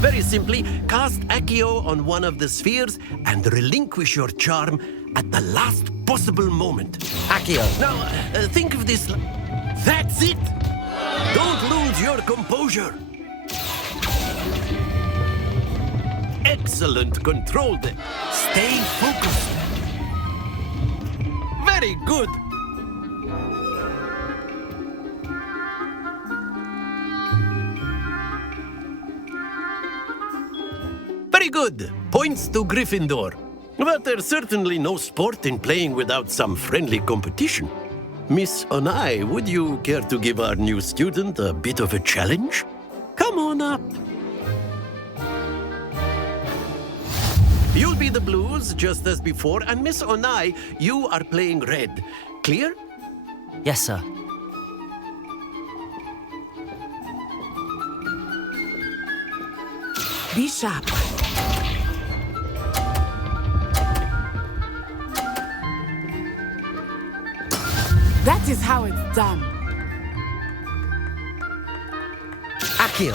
Very simply, cast Accio on one of the spheres and relinquish your charm at the last possible moment. Accio. Now, think of this. That's it! Don't lose your composure. Excellent control there. Stay focused. Very good. Very good. Points to Gryffindor. But there's certainly no sport in playing without some friendly competition. Miss Onai, would you care to give our new student a bit of a challenge? Come on up. You'll be the blues, just as before, and Miss Onai, you are playing red. Clear? Yes, sir. Be sharp. That is how it's done. Accio.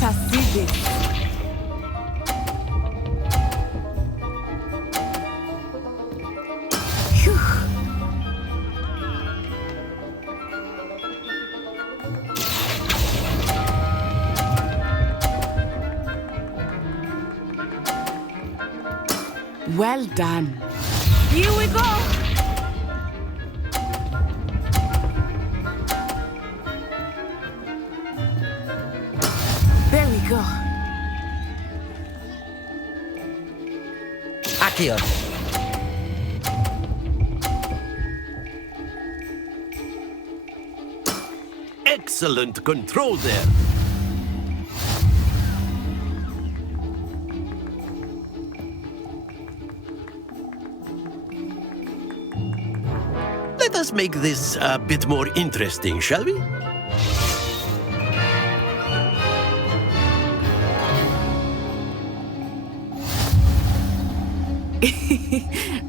Let us see this. Well done. Here we go. There we go. Accio. Excellent control there. Let us make this a bit more interesting, shall we?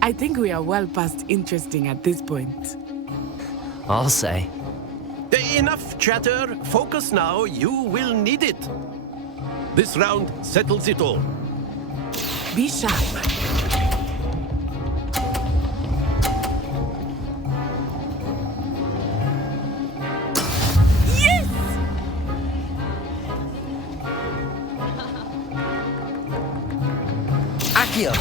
I think we are well past interesting at this point. I'll say. Enough chatter. Focus now. You will need it. This round settles it all. Be sharp. Yes! Accio.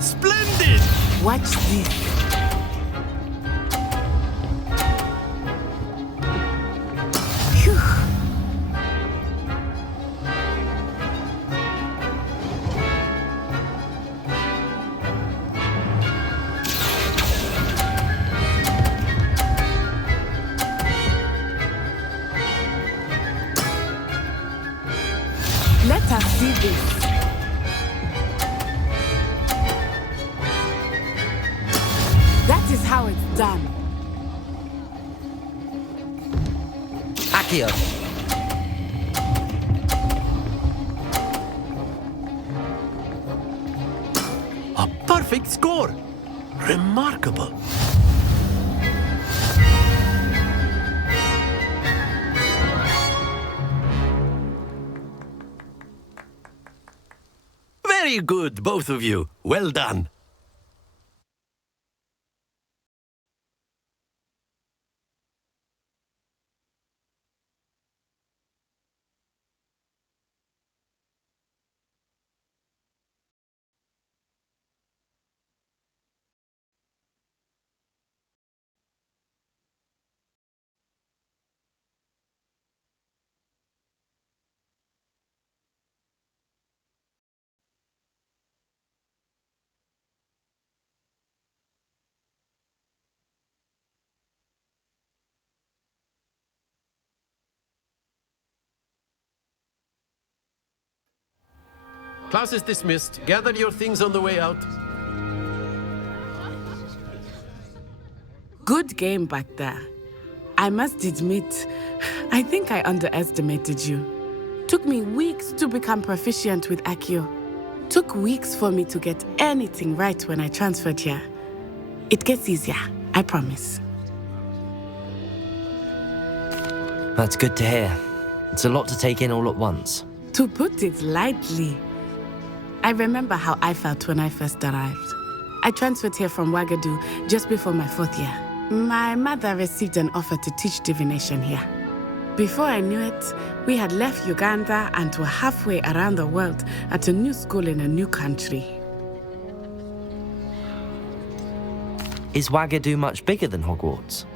Splendid! Watch this. Phew. Let us see this. That is how it's done. Accio. A perfect score. Remarkable. Very good, both of you. Well done. Class is dismissed. Gather your things on the way out. Good game back there. I must admit, I think I underestimated you. Took me weeks to become proficient with Accio. Took weeks for me to get anything right when I transferred here. It gets easier, I promise. That's good to hear. It's a lot to take in all at once. To put it lightly, I remember how I felt when I first arrived. I transferred here from Wagadu just before my 4th year. My mother received an offer to teach divination here. Before I knew it, we had left Uganda and were halfway around the world at a new school in a new country. Is Wagadu much bigger than Hogwarts?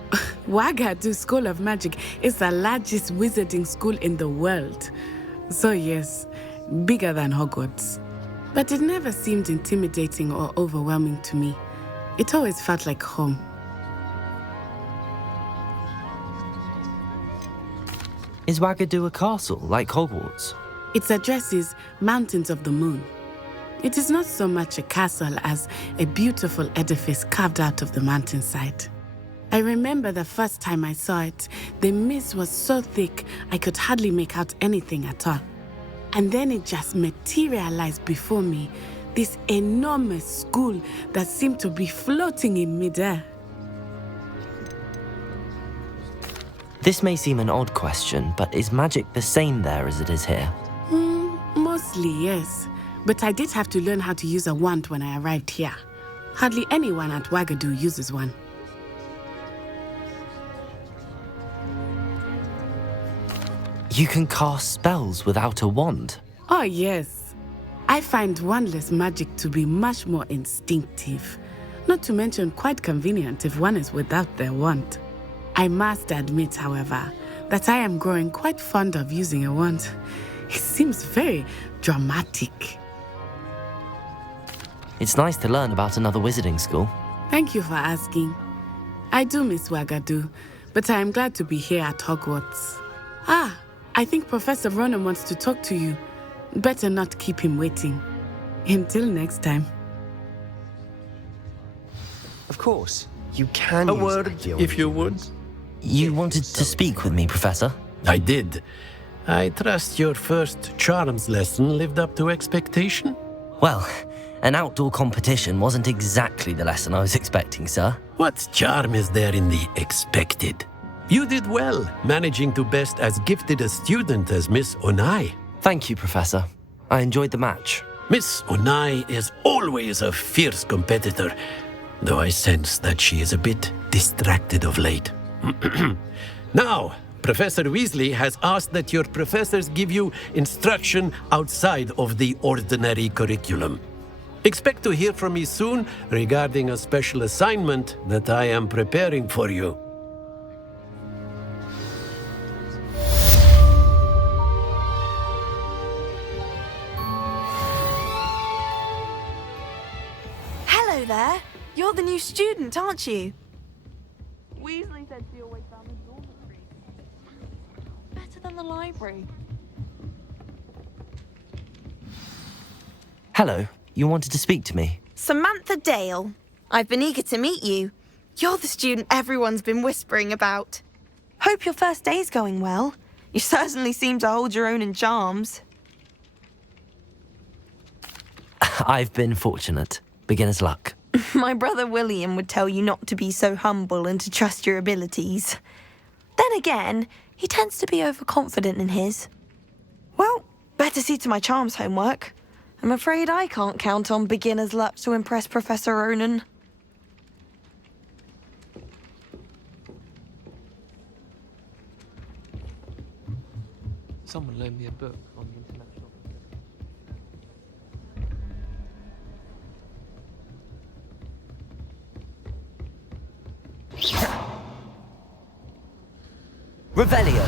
Wagadu School of Magic is the largest wizarding school in the world. So yes, bigger than Hogwarts. But it never seemed intimidating or overwhelming to me. It always felt like home. Is Wagadu a castle, like Hogwarts? Its address is Mountains of the Moon. It is not so much a castle as a beautiful edifice carved out of the mountainside. I remember the first time I saw it, the mist was so thick I could hardly make out anything at all. And then it just materialized before me, this enormous school that seemed to be floating in midair. This may seem an odd question, but is magic the same there as it is here? Mostly, yes. But I did have to learn how to use a wand when I arrived here. Hardly anyone at Wagadu uses one. You can cast spells without a wand? Oh, yes. I find wandless magic to be much more instinctive. Not to mention quite convenient if one is without their wand. I must admit, however, that I am growing quite fond of using a wand. It seems very dramatic. It's nice to learn about another wizarding school. Thank you for asking. I do miss Wagadu, but I am glad to be here at Hogwarts. I think Professor Ronan wants to talk to you. Better not keep him waiting. Until next time. Of course, you can A use word, Accio if you would. You wanted to speak with me, Professor? I did. I trust your first charms lesson lived up to expectation? Well, an outdoor competition wasn't exactly the lesson I was expecting, sir. What charm is there in the expected? You did well, managing to best as gifted a student as Miss Onai. Thank you, Professor. I enjoyed the match. Miss Onai is always a fierce competitor, though I sense that she is a bit distracted of late. Now, Professor Weasley has asked that your professors give you instruction outside of the ordinary curriculum. Expect to hear from me soon regarding a special assignment that I am preparing for you. Hello there. You're the new student, aren't you? Weasley said she always found the dormitory better than the library. Hello, you wanted to speak to me? Samantha Dale. I've been eager to meet you. You're the student everyone's been whispering about. Hope your first day's going well. You certainly seem to hold your own in charms. I've been fortunate. Beginner's luck. My brother William would tell you not to be so humble and to trust your abilities. Then again, he tends to be overconfident in his. Well, better see to my charms homework. I'm afraid I can't count on beginner's luck to impress Professor Ronan. Someone loaned me a book on the international. Revelio.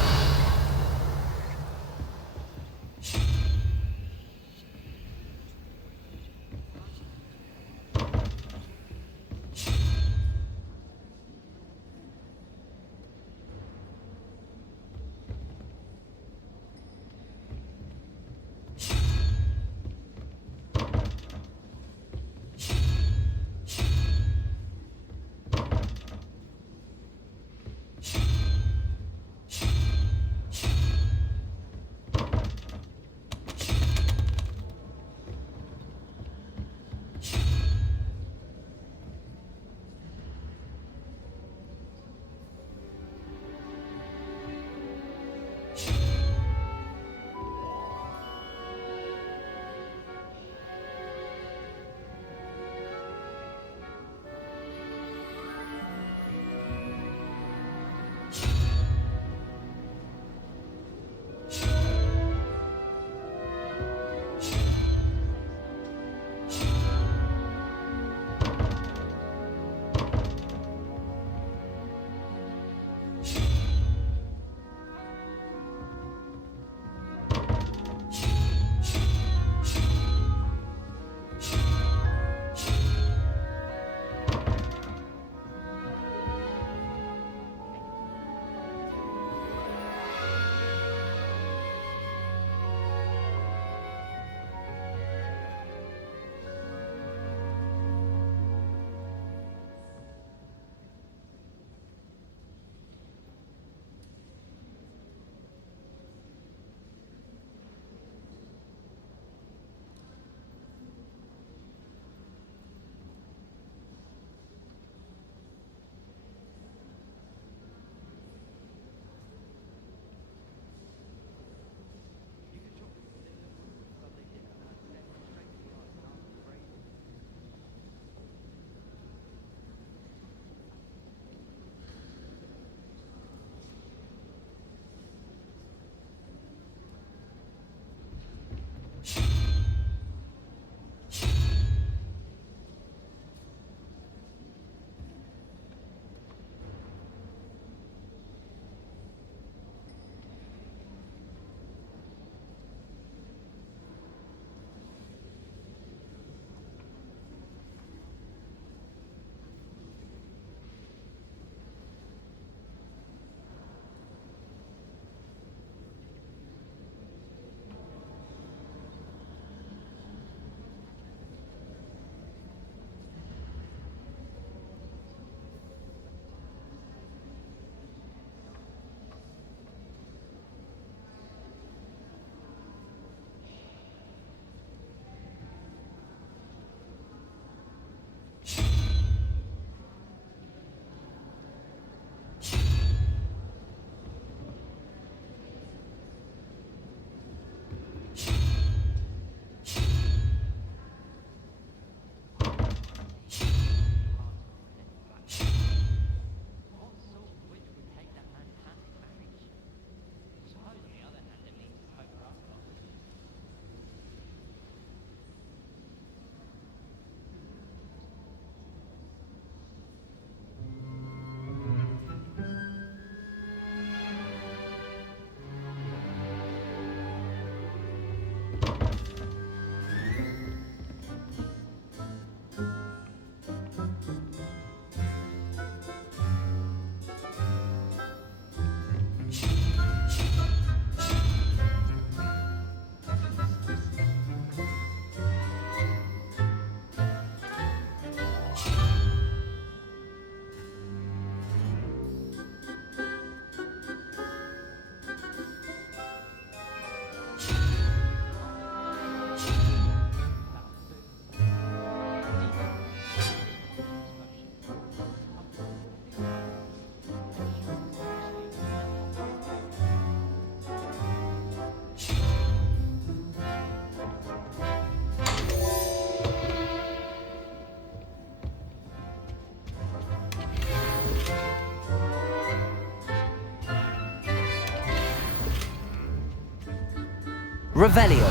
Revelio.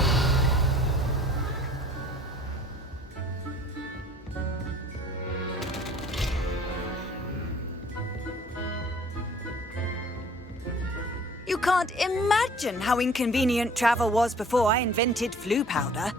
You can't imagine how inconvenient travel was before I invented flu powder.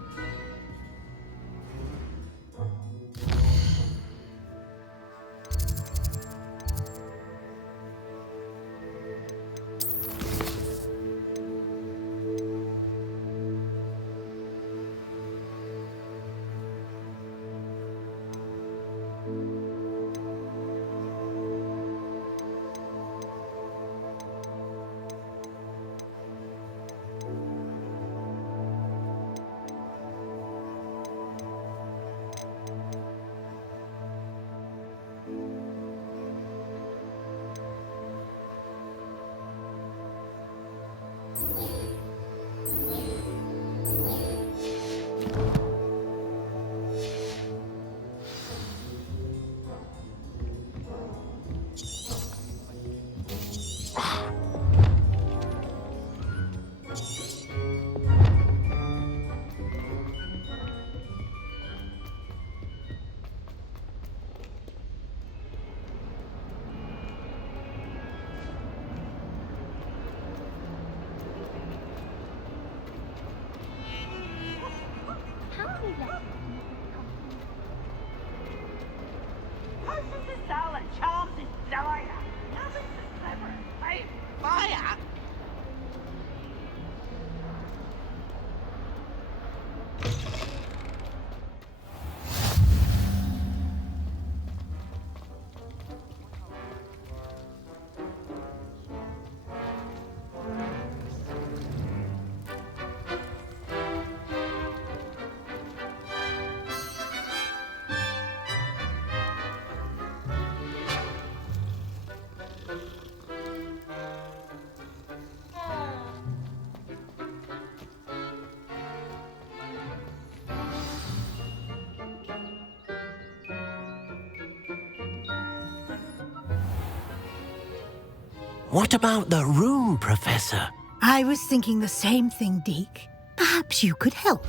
What about the room, Professor? I was thinking the same thing, Deke. Perhaps you could help.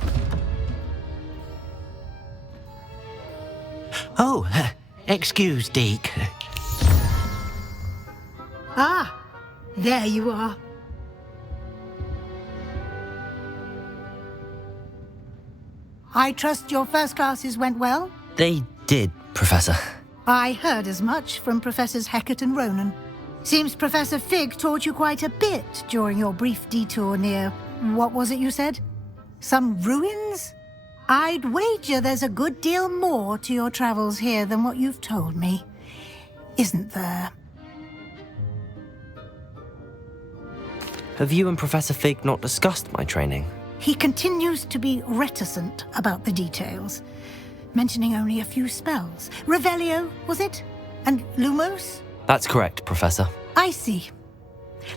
Oh, excuse, Deke. Ah, there you are. I trust your first classes went well? They did, Professor. I heard as much from Professors Hecat and Ronan. Seems Professor Fig taught you quite a bit during your brief detour near, what was it you said? Some ruins? I'd wager there's a good deal more to your travels here than what you've told me. Isn't there? Have you and Professor Fig not discussed my training? He continues to be reticent about the details, mentioning only a few spells. Revelio, was it? And Lumos? That's correct, Professor. I see.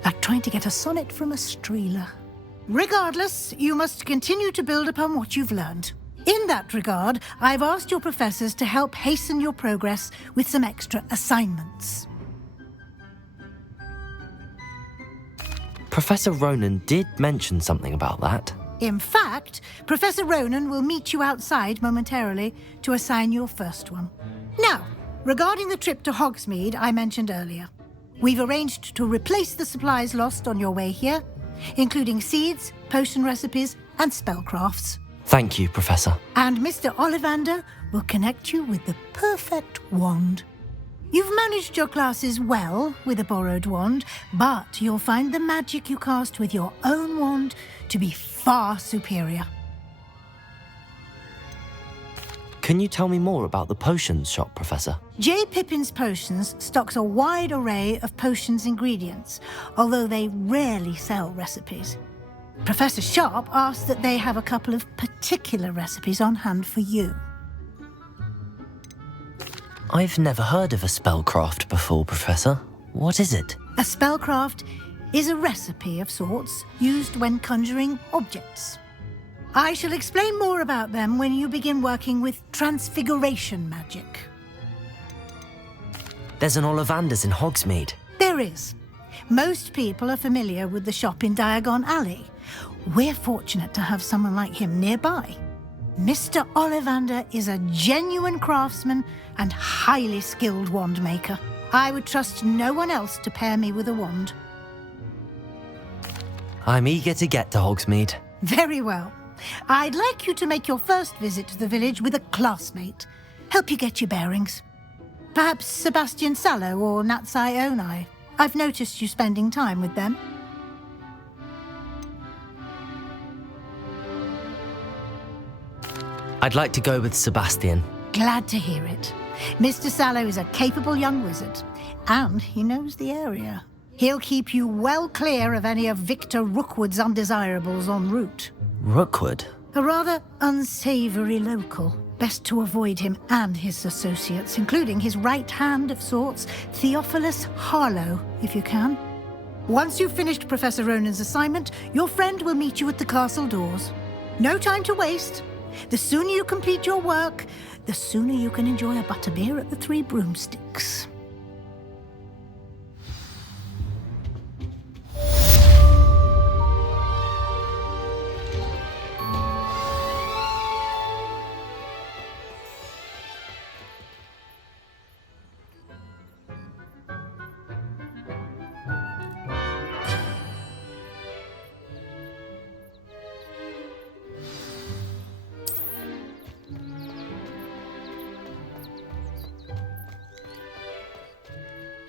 Like trying to get a sonnet from a streeler. Regardless, you must continue to build upon what you've learned. In that regard, I've asked your professors to help hasten your progress with some extra assignments. Professor Ronan did mention something about that. In fact, Professor Ronan will meet you outside momentarily to assign your first one. Now, regarding the trip to Hogsmeade I mentioned earlier, we've arranged to replace the supplies lost on your way here, including seeds, potion recipes, and spellcrafts. Thank you, Professor. And Mr. Ollivander will connect you with the perfect wand. You've managed your classes well with a borrowed wand, but you'll find the magic you cast with your own wand to be far superior. Can you tell me more about the potions shop, Professor? J. Pippin's Potions stocks a wide array of potions ingredients, although they rarely sell recipes. Professor Sharp asked that they have a couple of particular recipes on hand for you. I've never heard of a spellcraft before, Professor. What is it? A spellcraft is a recipe of sorts used when conjuring objects. I shall explain more about them when you begin working with transfiguration magic. There's an Ollivander's in Hogsmeade. There is. Most people are familiar with the shop in Diagon Alley. We're fortunate to have someone like him nearby. Mr. Ollivander is a genuine craftsman and highly skilled wand maker. I would trust no one else to pair me with a wand. I'm eager to get to Hogsmeade. Very well. I'd like you to make your first visit to the village with a classmate. Help you get your bearings. Perhaps Sebastian Sallow or Natsai Onai. I've noticed you spending time with them. I'd like to go with Sebastian. Glad to hear it. Mr. Sallow is a capable young wizard, and he knows the area. He'll keep you well clear of any of Victor Rookwood's undesirables en route. Rookwood? A rather unsavory local. Best to avoid him and his associates, including his right hand of sorts, Theophilus Harlow, if you can. Once you've finished Professor Ronan's assignment, your friend will meet you at the castle doors. No time to waste. The sooner you complete your work, the sooner you can enjoy a butterbeer at the Three Broomsticks.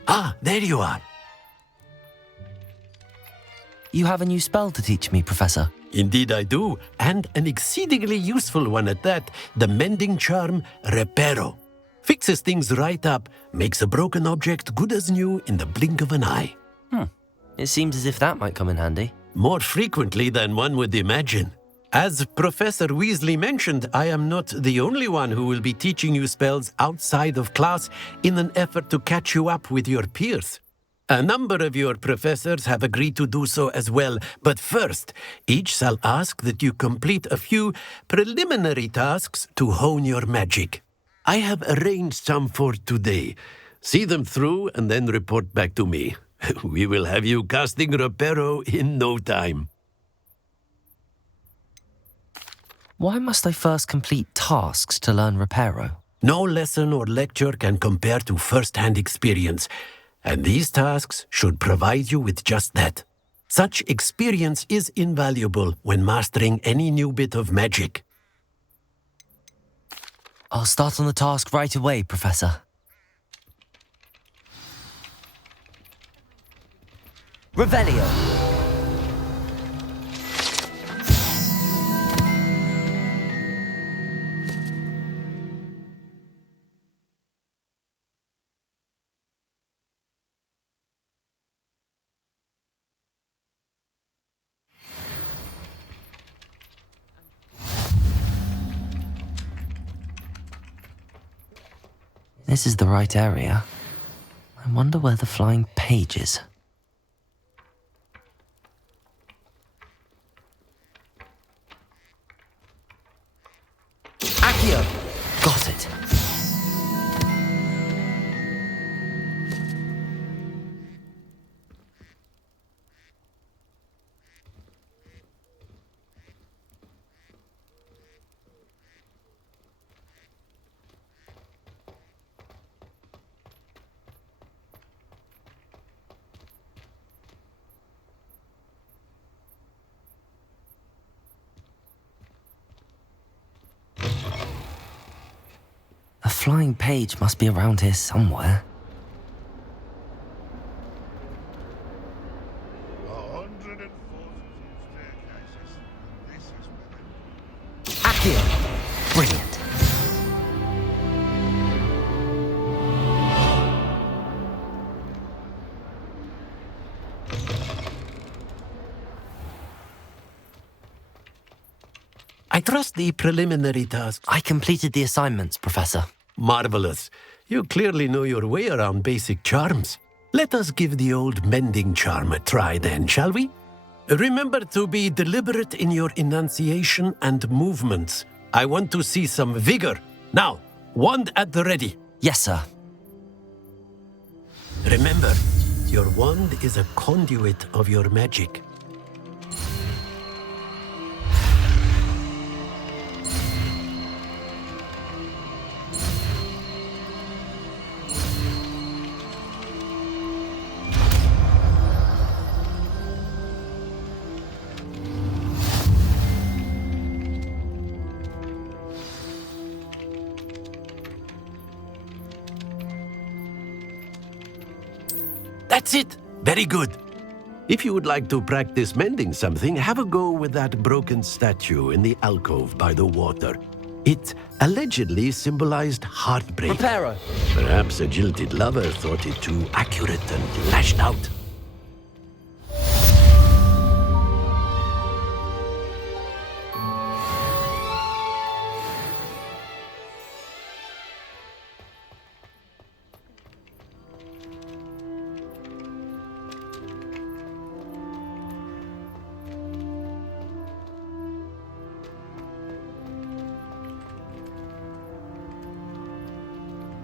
Ah, there you are. You have a new spell to teach me, Professor. Indeed I do, and an exceedingly useful one at that, the mending charm Reparo. Fixes things right up, makes a broken object good as new in the blink of an eye. It seems as if that might come in handy. More frequently than one would imagine. As Professor Weasley mentioned, I am not the only one who will be teaching you spells outside of class in an effort to catch you up with your peers. A number of your professors have agreed to do so as well, but first, each shall ask that you complete a few preliminary tasks to hone your magic. I have arranged some for today. See them through and then report back to me. We will have you casting Reparo in no time. Why must I first complete tasks to learn Reparo? No lesson or lecture can compare to first-hand experience, and these tasks should provide you with just that. Such experience is invaluable when mastering any new bit of magic. I'll start on the task right away, Professor. Revelio. This is the right area. I wonder where the flying page is. Accio! Got it. A flying page must be around here somewhere. Accio! Brilliant. I trust the preliminary tasks. I completed the assignments, Professor. Marvelous. You clearly know your way around basic charms. Let us give the old mending charm a try then, shall we? Remember to be deliberate in your enunciation and movements. I want to see some vigor. Now, wand at the ready. Yes, sir. Remember, Your wand is a conduit of your magic. That's it! Very good. If you would like to practice mending something, have a go with that broken statue in the alcove by the water. It allegedly symbolized heartbreak. Reparo. Perhaps a jilted lover thought it too accurate and lashed out.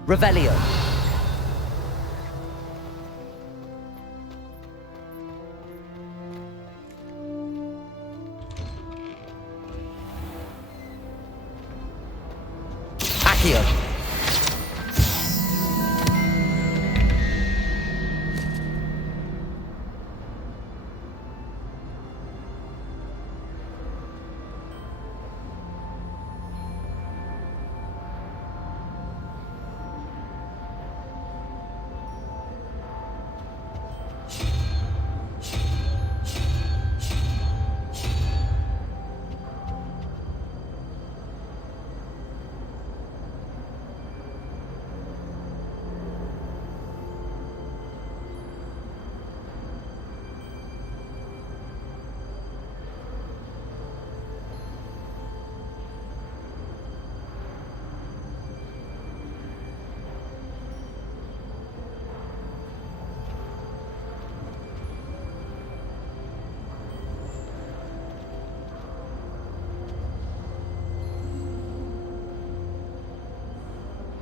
Revelio. Accio.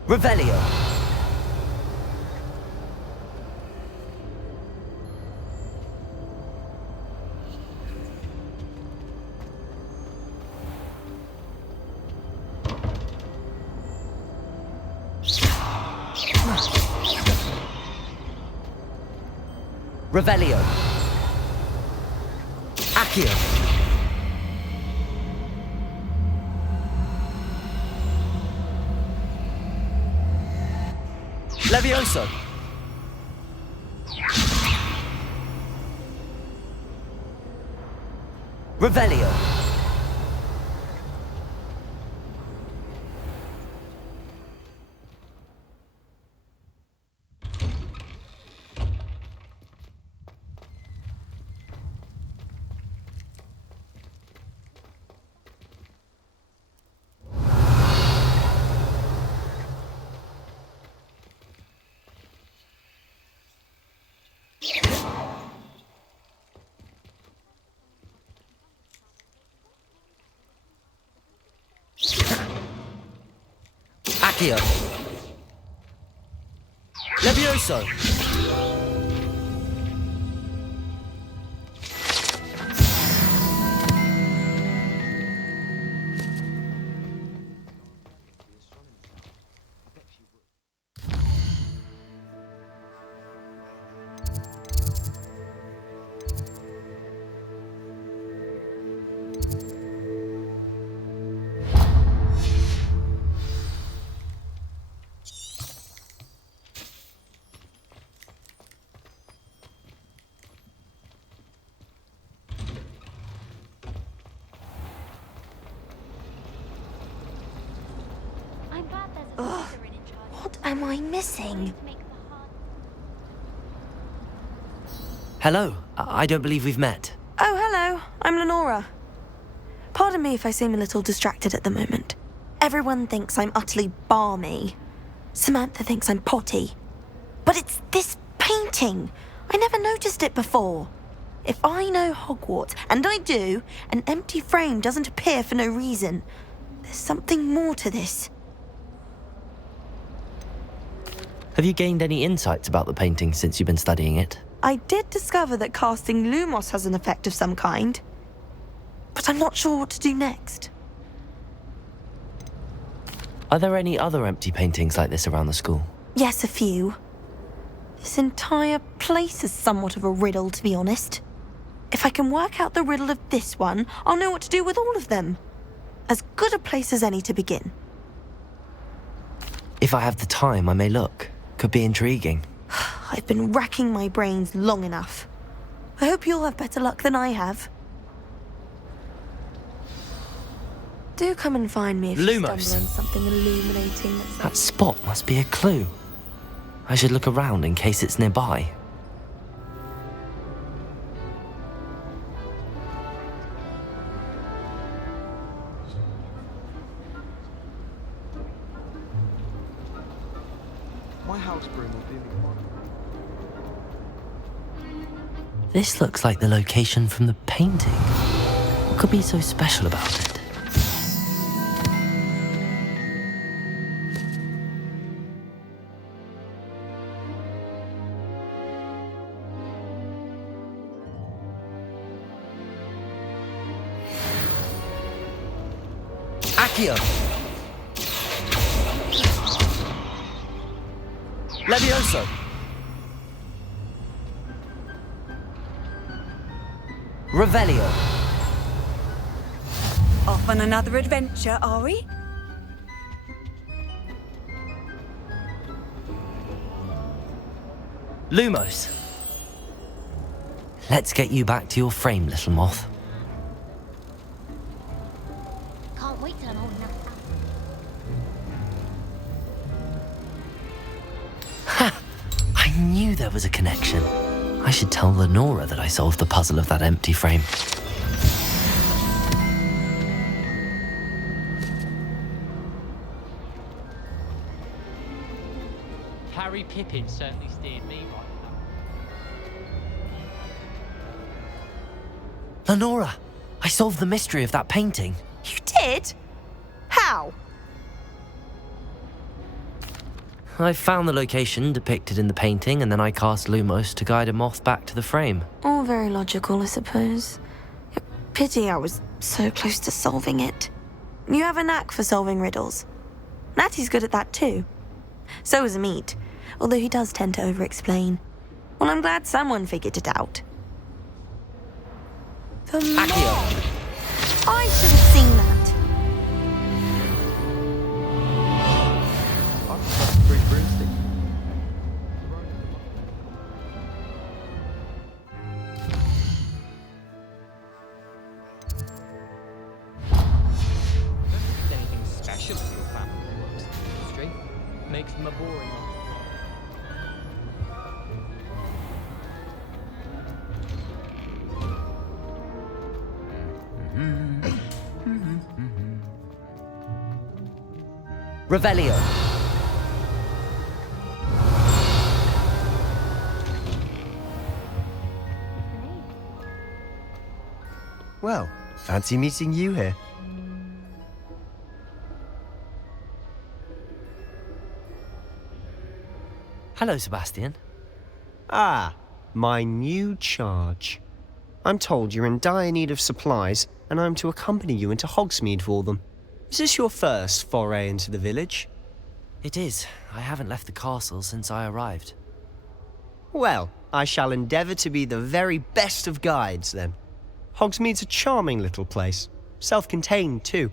Revelio. Revelio. Accio. Levioso. Revelio. Accio. Levioso. Ugh, what am I missing? Hello. I don't believe we've met. Oh, hello. I'm Lenora. Pardon me if I seem a little distracted at the moment. Everyone thinks I'm utterly balmy. Samantha thinks I'm potty. But it's this painting. I never noticed it before. If I know Hogwarts, and I do, an empty frame doesn't appear for no reason. There's something more to this. Have you gained any insights about the painting since you've been studying it? I did discover that casting Lumos has an effect of some kind, but I'm not sure what to do next. Are there any other empty paintings like this around the school? Yes, a few. This entire place is somewhat of a riddle, to be honest. If I can work out the riddle of this one, I'll know what to do with all of them. As good a place as any to begin. If I have the time, I may look. Could be intriguing. I've been racking my brains long enough. I hope you'll have better luck than I have. Do come and find me if you stumble on Lumos. something illuminating that's... That spot must be a clue. I should look around in case it's nearby. My house broom will do me. This looks like the location from the painting. What could be so special about it? Accio! Levioso! Revelio! Off on another adventure, are we? Lumos! Let's get you back to your frame, little moth. Can't wait till I'm old enough. I knew there was a connection. I should tell Lenora that I solved the puzzle of that empty frame. Harry Pippin certainly steered me right. Lenora! I solved the mystery of that painting. You did? How? I found the location depicted in the painting, and then I cast Lumos to guide a moth back to the frame. All very logical, I suppose. Pity I was so close to solving it. You have a knack for solving riddles. Natty's good at that too. So is Amit, although he does tend to over-explain. Well, I'm glad someone figured it out. The moth! I should have seen that. Anything special in your family works in the industry makes them a boring one. Revelio! Well, fancy meeting you here. Hello, Sebastian. Ah, my new charge. I'm told you're in dire need of supplies, and I'm to accompany you into Hogsmeade for them. Is this your first foray into the village? It is. I haven't left the castle since I arrived. Well, I shall endeavour to be the very best of guides, then. Hogsmeade's a charming little place, self-contained too.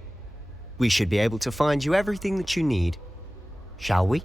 We should be able to find you everything that you need. Shall we?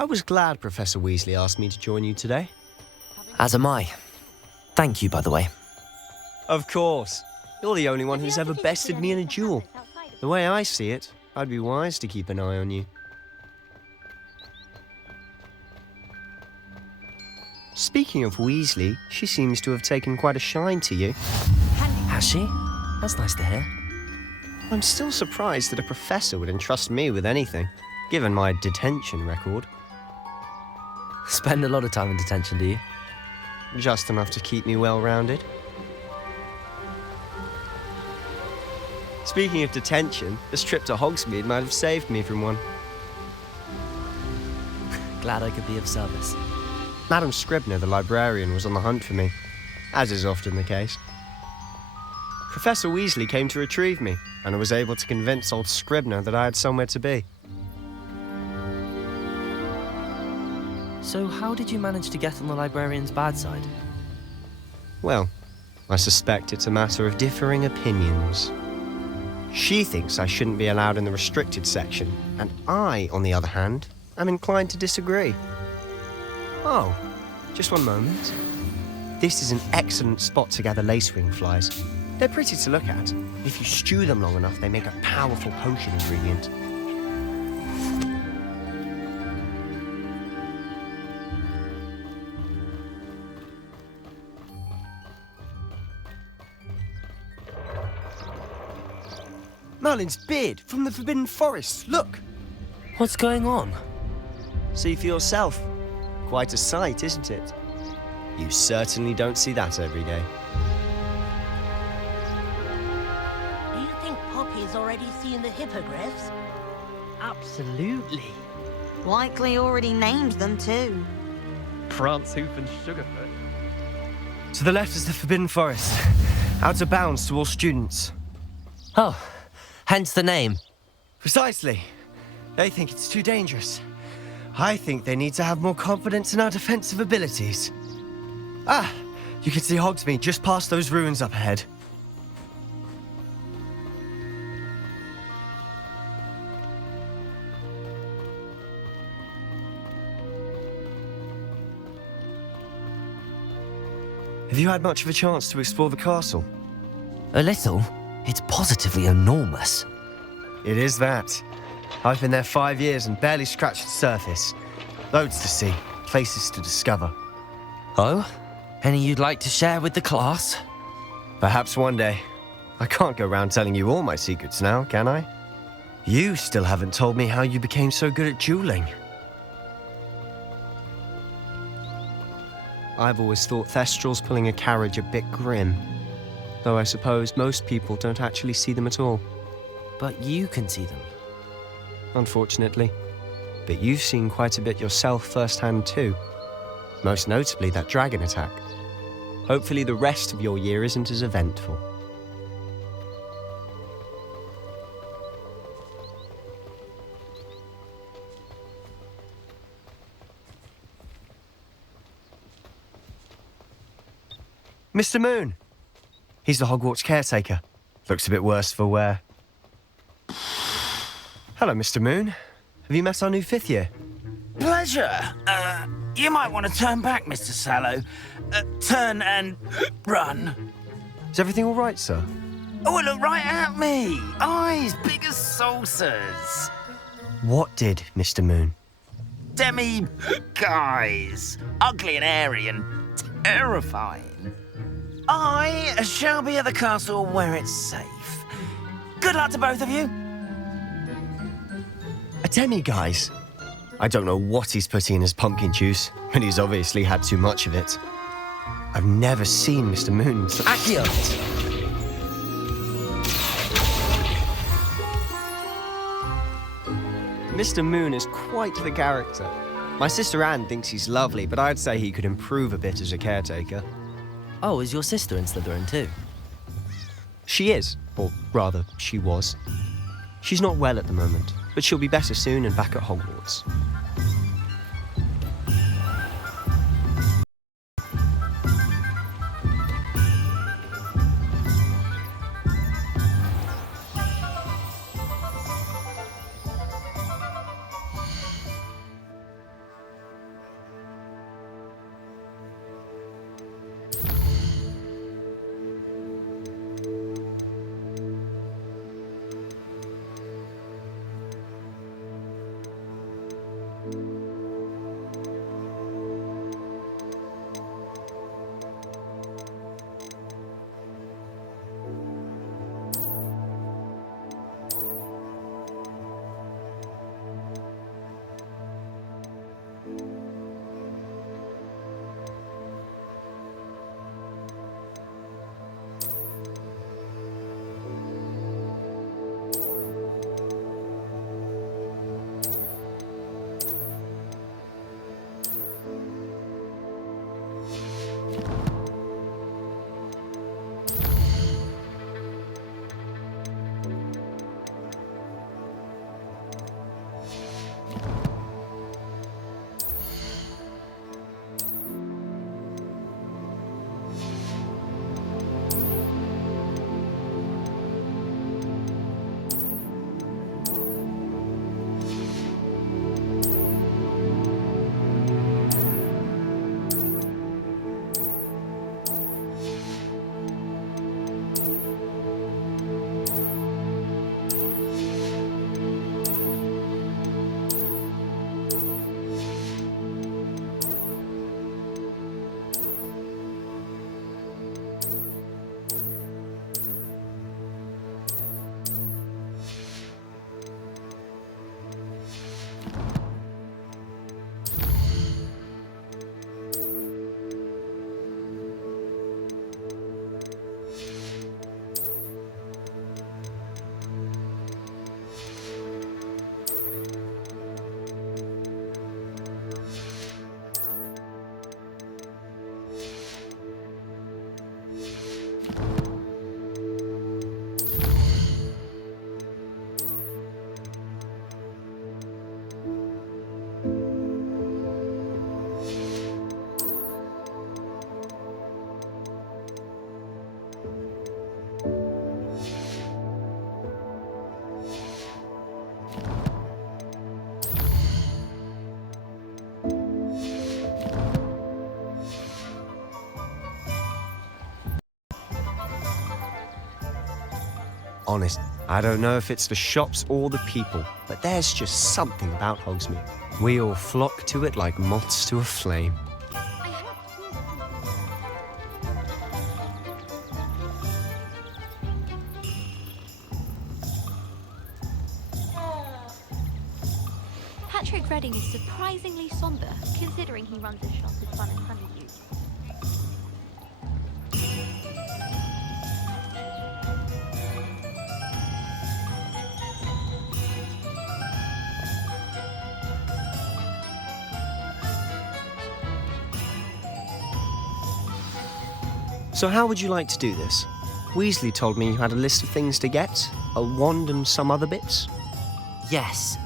I was glad Professor Weasley asked me to join you today. As am I. Thank you, by the way. Of course. You're the only one who's ever bested me in a duel. The way I see it, I'd be wise to keep an eye on you. Speaking of Weasley, she seems to have taken quite a shine to you. Has she? That's nice to hear. I'm still surprised that a professor would entrust me with anything, given my detention record. Spend a lot of time in detention, do you? Just enough to keep me well-rounded. Speaking of detention, this trip to Hogsmeade might have saved me from one. Glad I could be of service. Madam Scribner, the librarian, was on the hunt for me, as is often the case. Professor Weasley came to retrieve me, and I was able to convince old Scribner that I had somewhere to be. So how did you manage to get on the librarian's bad side? Well, I suspect it's a matter of differing opinions. She thinks I shouldn't be allowed in the restricted section, and I, on the other hand, am inclined to disagree. Oh, just one moment. This is an excellent spot to gather lacewing flies. They're pretty to look at. If you stew them long enough, they make a powerful potion ingredient. Merlin's beard from the Forbidden Forest, look! What's going on? See for yourself. Quite a sight, isn't it? You certainly don't see that every day. Do you think Poppy's already seen the hippogriffs? Absolutely. Likely already named them too. Prance, Hoof, and Sugarfoot. To the left is the Forbidden Forest. Out of bounds to all students. Oh, hence the name. Precisely. They think it's too dangerous. I think they need to have more confidence in our defensive abilities. Ah, you can see Hogsmeade just past those ruins up ahead. Have you had much of a chance to explore the castle? A little? It's positively enormous. It is that. I've been there 5 years and barely scratched the surface. Loads to see, places to discover. Oh? Any you'd like to share with the class? Perhaps one day. I can't go around telling you all my secrets now, can I? You still haven't told me how you became so good at dueling. I've always thought Thestrals pulling a carriage a bit grim. Though I suppose most people don't actually see them at all. But you can see them. Unfortunately. But you've seen quite a bit yourself firsthand too. Most notably that dragon attack. Hopefully the rest of your year isn't as eventful. Mr. Moon! He's the Hogwarts caretaker. Looks a bit worse for wear. Hello, Mr. Moon. Have you met our new 5th year? Pleasure. You might want to turn back, Mr. Sallow. Turn and run. Is everything all right, sir? Oh, look right at me. Eyes big as saucers. What did, Mr. Moon? Guys. Ugly and airy and terrifying. I shall be at the castle where it's safe. Good luck to both of you. A demi-guise? I don't know what he's putting in his pumpkin juice, but he's obviously had too much of it. I've never seen Mr. Moon so... Accio! Mr. Moon is quite the character. My sister Anne thinks he's lovely, but I'd say he could improve a bit as a caretaker. Oh, is your sister in Slytherin too? She is, or rather, she was. She's not well at the moment, but she'll be better soon and back at Hogwarts. honest, I don't know if it's the shops or the people, but there's just something about Hogsmeade. We all flock to it like moths to a flame. Patrick Redding is surprisingly somber, considering he runs a shop as fun as Honeydew. So how would you like to do this? Weasley told me you had a list of things to get, a wand and some other bits. Yes.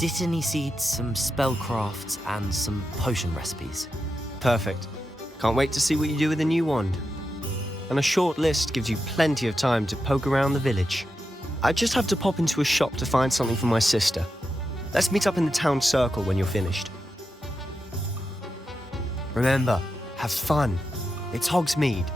Dittany seeds, some spellcrafts, and some potion recipes. Perfect. Can't wait to see what you do with the new wand. And a short list gives you plenty of time to poke around the village. I just have to pop into a shop to find something for my sister. Let's meet up in the town circle when you're finished. Remember, have fun. It's Hogsmeade.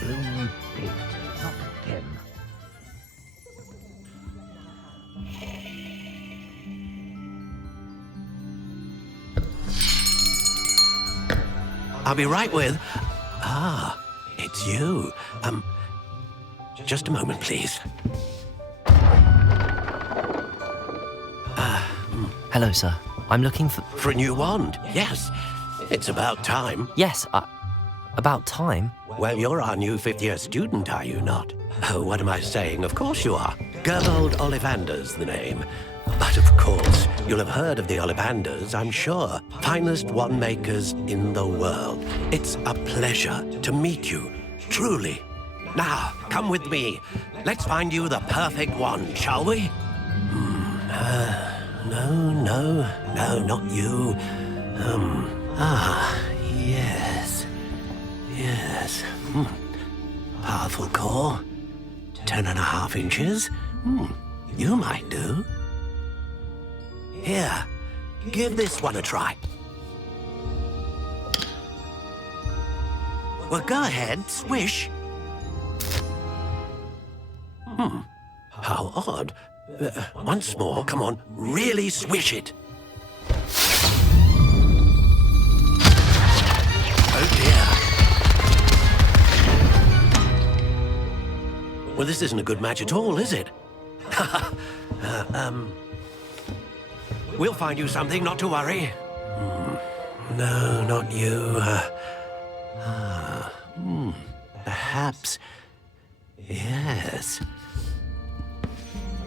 Blue Pig, not him. I'll be right with... Ah, it's you. Just a moment, please. Hello, sir. I'm looking for... For a new wand, yes. It's about time. Yes, about time? Well, you're our new fifth-year student, are you not? Oh, what am I saying? Of course you are. Gerbold Ollivander's the name. But of course, you'll have heard of the Ollivanders, I'm sure. Finest wand makers in the world. It's a pleasure to meet you, truly. Now, come with me. Let's find you the perfect wand, shall we? No, not you. Yes. Powerful core. 10.5 inches. You might do. Here, give this one a try. Well, go ahead, swish. How odd. Once more, come on, really swish it. Oh dear. Well, this isn't a good match at all, is it? We'll find you something, not to worry. No, not you. Perhaps... Yes.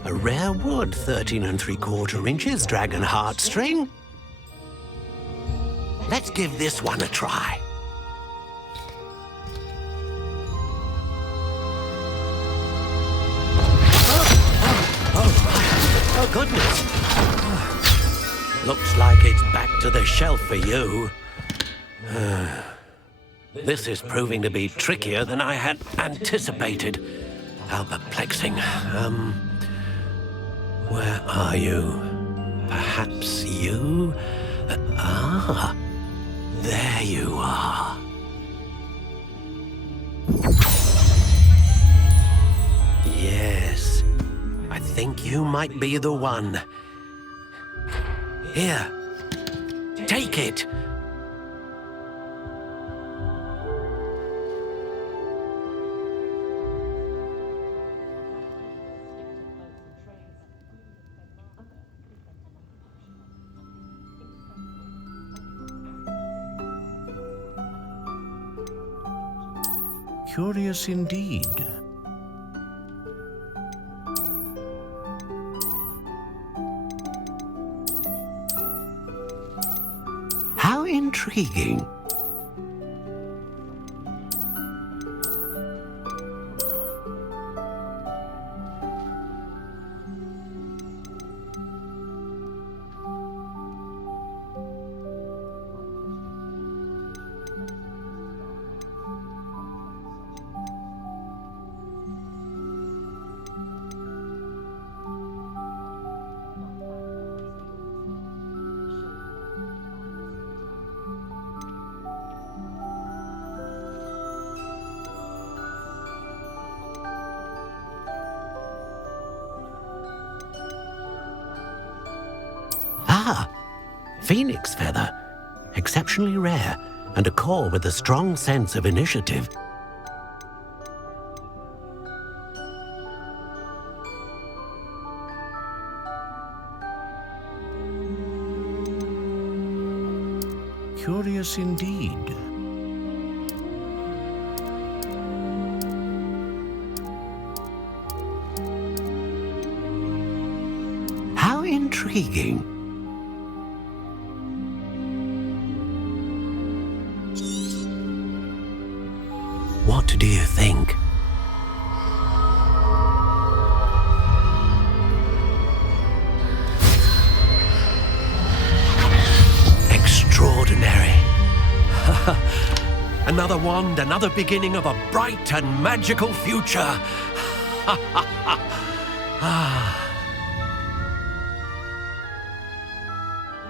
A rare wood, 13 3/4 inches, dragon heartstring. Let's give this one a try. Oh, goodness. Looks like it's back to the shelf for you. This is proving to be trickier than I had anticipated. How perplexing. Where are you? Perhaps you? There you are. Yes. I think you might be the one. Here, take it. Curious indeed. How intriguing. Ah, Phoenix Feather. Exceptionally rare, and a core with a strong sense of initiative. Curious indeed. How intriguing. What do you think? Extraordinary. Another wand, another beginning of a bright and magical future.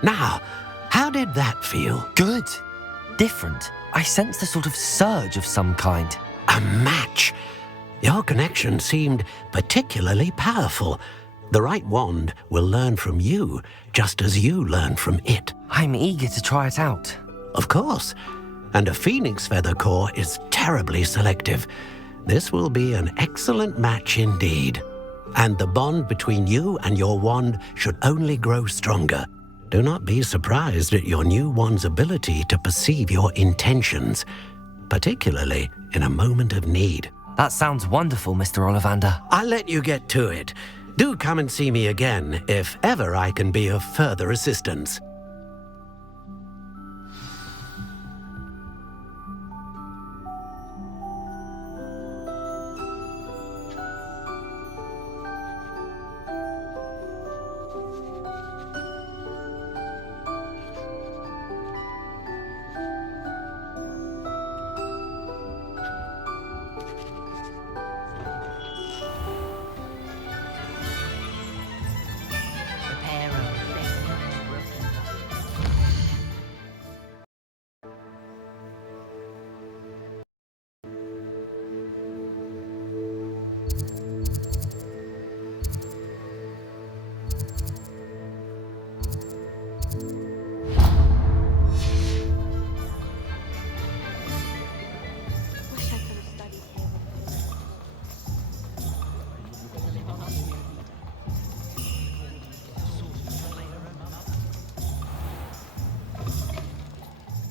Now, how did that feel? Good. Different. I sensed a sort of surge of some kind. A match. Your connection seemed particularly powerful. The right wand will learn from you, just as you learn from it. I'm eager to try it out. Of course. And a Phoenix Feather core is terribly selective. This will be an excellent match indeed. And the bond between you and your wand should only grow stronger. Do not be surprised at your new wand's ability to perceive your intentions, particularly in a moment of need. That sounds wonderful, Mr. Ollivander. I'll let you get to it. Do come and see me again if ever I can be of further assistance.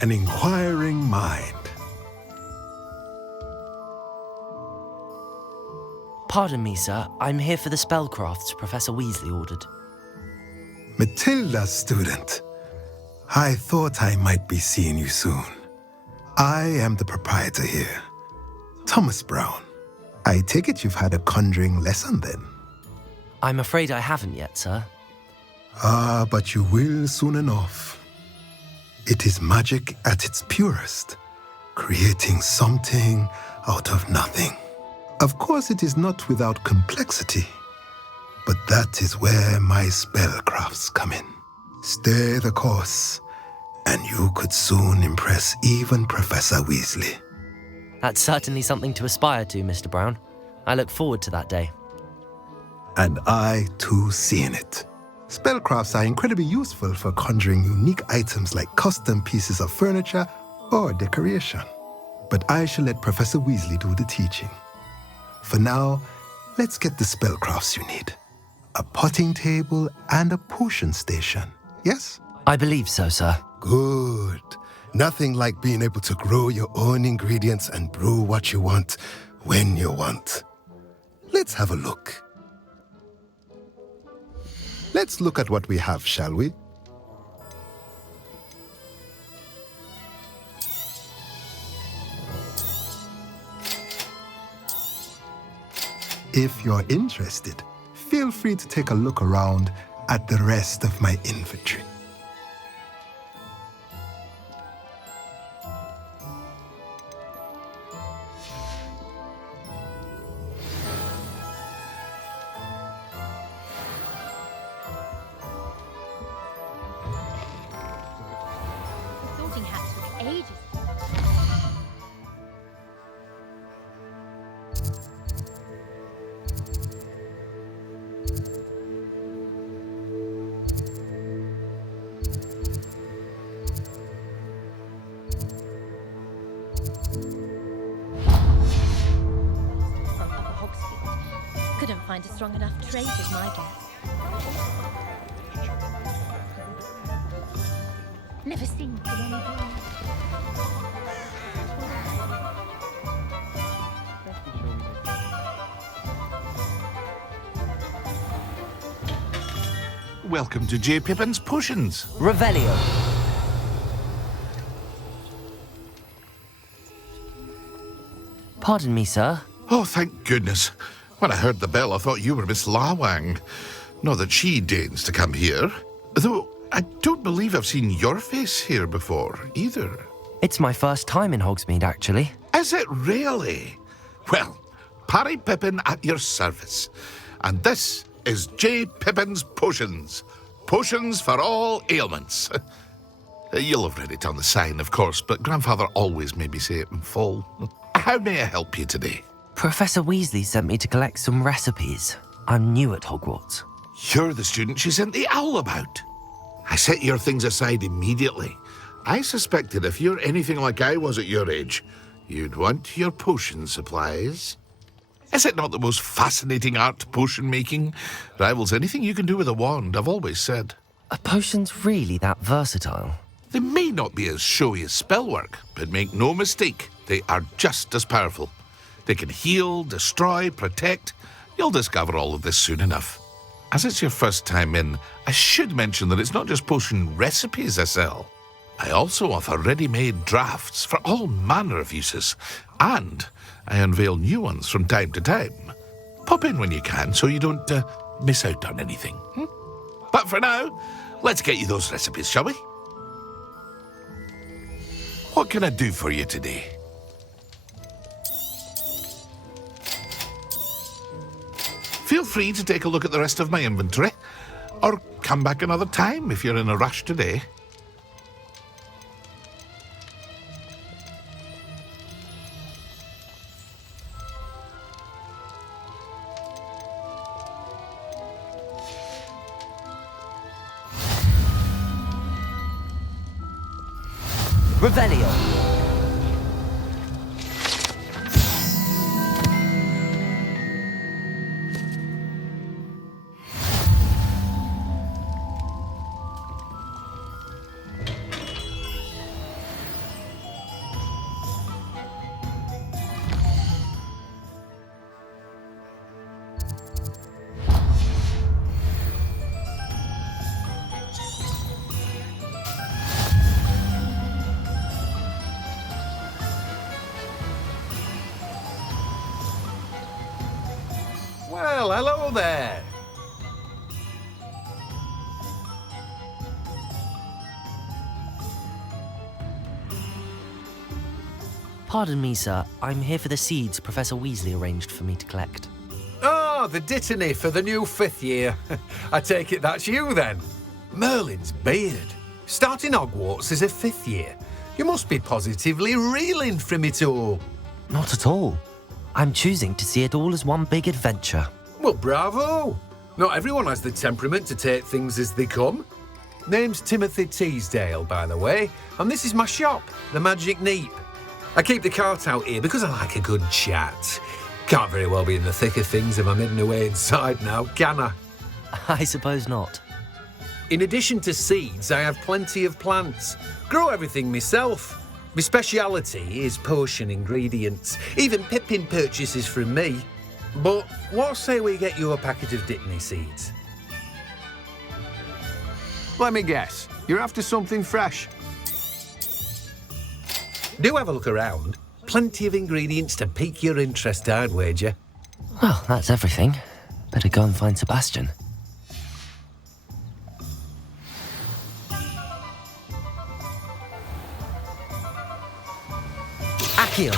An inquiring mind. Pardon me, sir. I'm here for the spellcrafts Professor Weasley ordered. Matilda's student. I thought I might be seeing you soon. I am the proprietor here, Thomas Brown. I take it you've had a conjuring lesson then? I'm afraid I haven't yet, sir. Ah, but you will soon enough. It is magic at its purest, creating something out of nothing. Of course, it is not without complexity, but that is where my spellcrafts come in. Stay the course, and you could soon impress even Professor Weasley. That's certainly something to aspire to, Mr. Brown. I look forward to that day. And I, too, seen it. Spellcrafts are incredibly useful for conjuring unique items like custom pieces of furniture or decoration. But I shall let Professor Weasley do the teaching. For now, let's get the spellcrafts you need. A potting table and a potion station, yes? I believe so, sir. Good. Nothing like being able to grow your own ingredients and brew what you want when you want. Let's have a look. Let's look at what we have, shall we? If you're interested, feel free to take a look around at the rest of my inventory. Sorting hats took ages. From Upper Hogsfield. Couldn't find a strong enough trade, is my guess. Never seen anything. Welcome to J. Pippin's Potions. Revelio. Pardon me, sir. Oh, thank goodness. When I heard the bell, I thought you were Miss Lawang. Not that she deigns to come here. Though I don't believe I've seen your face here before, either. It's my first time in Hogsmeade, actually. Is it really? Well, Parry Pippin at your service. And this is J. Pippin's Potions. Potions for all ailments. You'll have read it on the sign, of course, but Grandfather always made me say it in full. How may I help you today? Professor Weasley sent me to collect some recipes. I'm new at Hogwarts. You're the student she sent the owl about. I set your things aside immediately. I suspected if you're anything like I was at your age, you'd want your potion supplies. Is it not the most fascinating art, potion making? Rivals anything you can do with a wand, I've always said. Are potions really that versatile? They may not be as showy as spellwork, but make no mistake, they are just as powerful. They can heal, destroy, protect. You'll discover all of this soon enough. As it's your first time in, I should mention that it's not just potion recipes I sell. I also offer ready-made drafts for all manner of uses, and I unveil new ones from time to time. Pop in when you can so you don't miss out on anything. But for now, let's get you those recipes, shall we? What can I do for you today? Feel free to take a look at the rest of my inventory, or come back another time if you're in a rush today. Revelio. Well, hello there. Pardon me, sir. I'm here for the seeds Professor Weasley arranged for me to collect. Oh, the dittany for the new 5th year. I take it that's you then. Merlin's beard. Starting Hogwarts as a 5th year. You must be positively reeling from it all. Not at all. I'm choosing to see it all as one big adventure. Well, bravo. Not everyone has the temperament to take things as they come. Name's Timothy Teasdale, by the way, and this is my shop, the Magic Neep. I keep the cart out here because I like a good chat. Can't very well be in the thick of things if I'm hidden away inside now, can I? I suppose not. In addition to seeds, I have plenty of plants. Grow everything myself. My speciality is potion ingredients. Even Pippin purchases from me. But what say we get you a packet of Dittany seeds? Let me guess. You're after something fresh. Do have a look around. Plenty of ingredients to pique your interest, I'd wager. Well, that's everything. Better go and find Sebastian. Accio!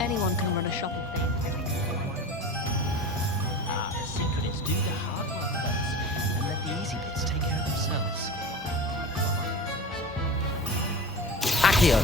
Anyone can run a shop if they The secret is do the hard work first, and let the easy bits take care of themselves. Accio!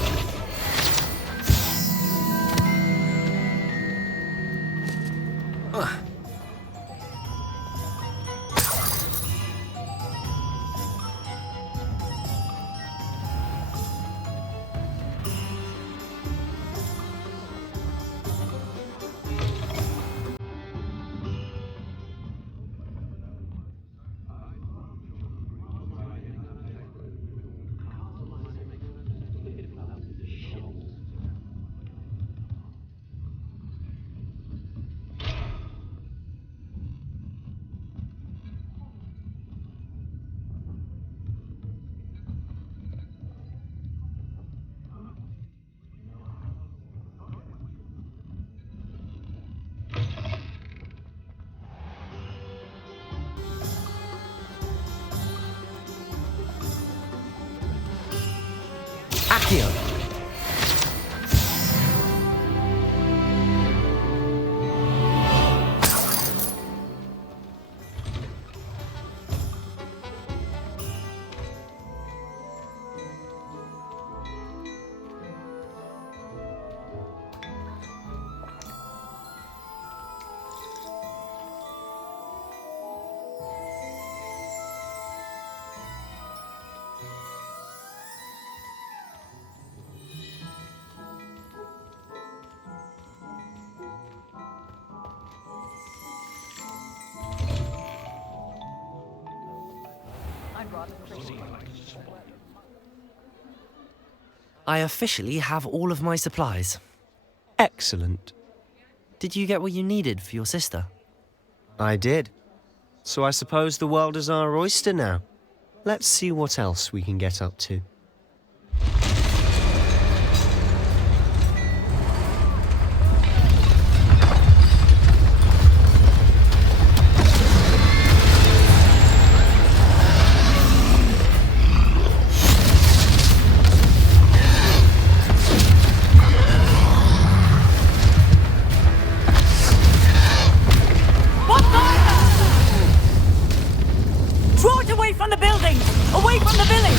Accio! I officially have all of my supplies. Excellent. Did you get what you needed for your sister? I did. So I suppose the world is our oyster now. Let's see what else we can get up to. Draw it away from the buildings! Away from the village!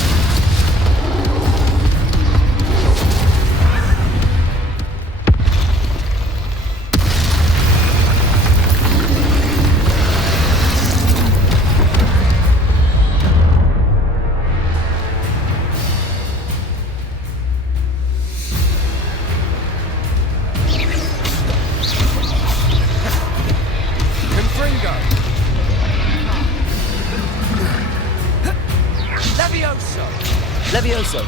Levioso!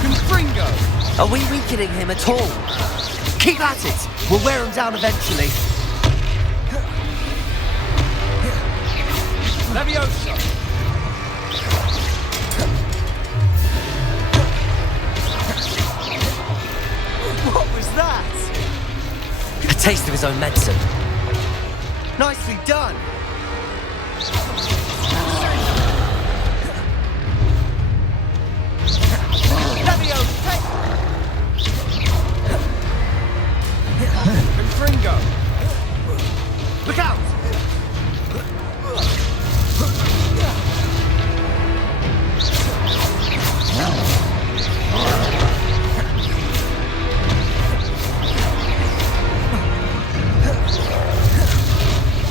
Confringo! Are we weakening him at all? Keep at it! We'll wear him down eventually. Levioso! What was that? A taste of his own medicine. Nicely done! Confringo! Look out!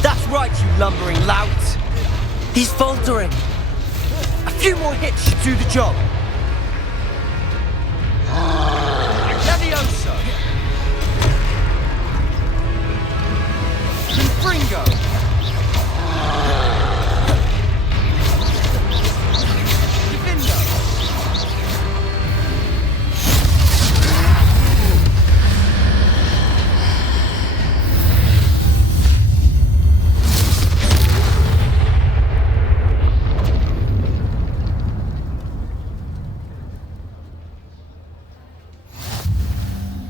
That's right, you lumbering lout! He's faltering! A few more hits should do the job! Levioso! Confringo! Divindo!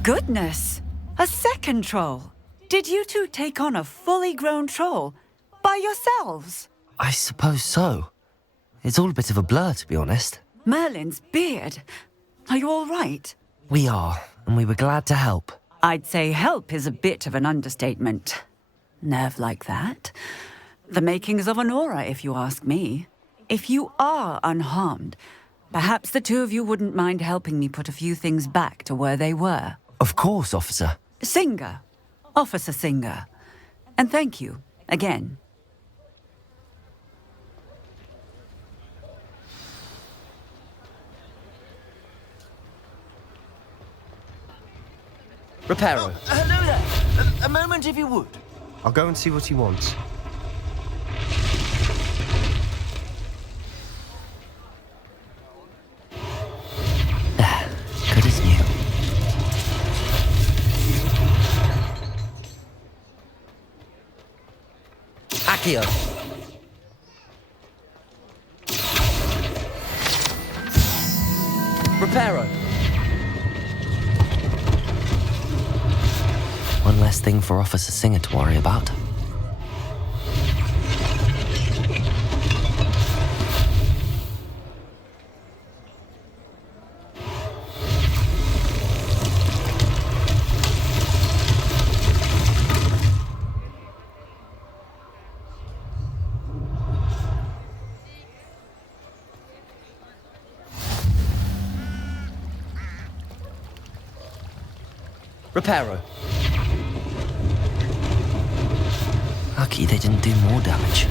Goodness! A second troll! Did you two take on a fully grown troll by yourselves? I suppose so. It's all a bit of a blur, to be honest. Merlin's beard. Are you all right? We are, and we were glad to help. I'd say help is a bit of an understatement. Nerve like that. The makings of an aura, if you ask me. If you are unharmed, perhaps the two of you wouldn't mind helping me put a few things back to where they were. Of course, officer. Singer. Officer Singer. And thank you, again. Reparo. Hello there! A moment if you would. I'll go and see what he wants. Good as new. Accio. Reparo. One less thing for Officer Singer to worry about. Reparo. Lucky they didn't do more damage.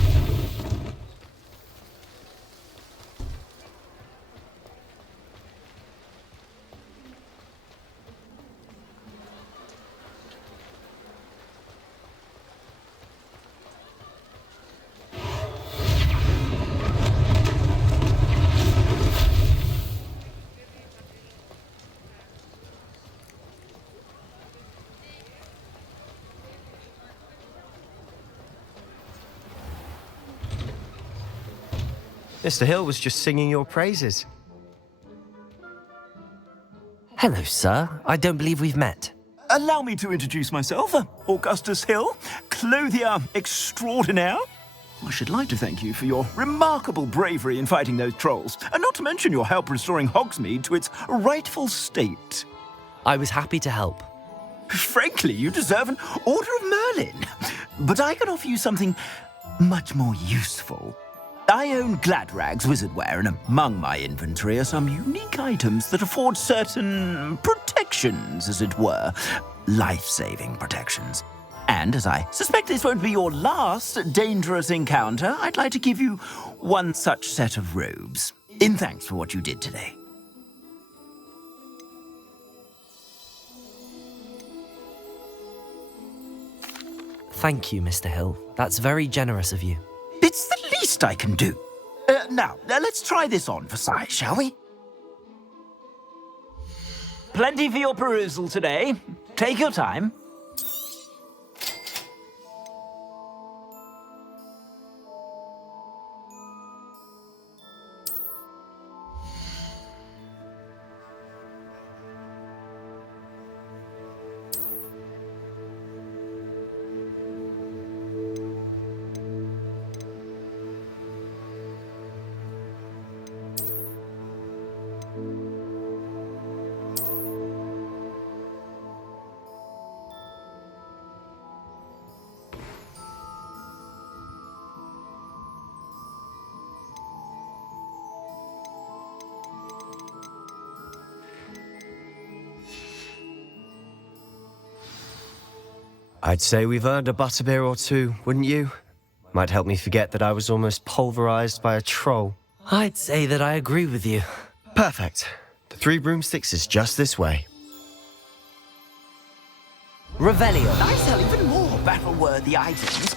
Mr. Hill was just singing your praises. Hello, sir. I don't believe we've met. Allow me to introduce myself, Augustus Hill, clothier extraordinaire. I should like to thank you for your remarkable bravery in fighting those trolls, and not to mention your help restoring Hogsmeade to its rightful state. I was happy to help. Frankly, you deserve an Order of Merlin. But I can offer you something much more useful. I own Gladrag's wizardware, and among my inventory are some unique items that afford certain protections, as it were. Life-saving protections. And as I suspect this won't be your last dangerous encounter, I'd like to give you one such set of robes, in thanks for what you did today. Thank you, Mr. Hill. That's very generous of you. It's the least I can do. Now, let's try this on for size, shall we? Plenty for your perusal today. Take your time. I'd say we've earned a butterbeer or two, wouldn't you? Might help me forget that I was almost pulverized by a troll. I'd say that I agree with you. Perfect. The 3 broomsticks is just this way. Revelio. I sell even more battle-worthy items.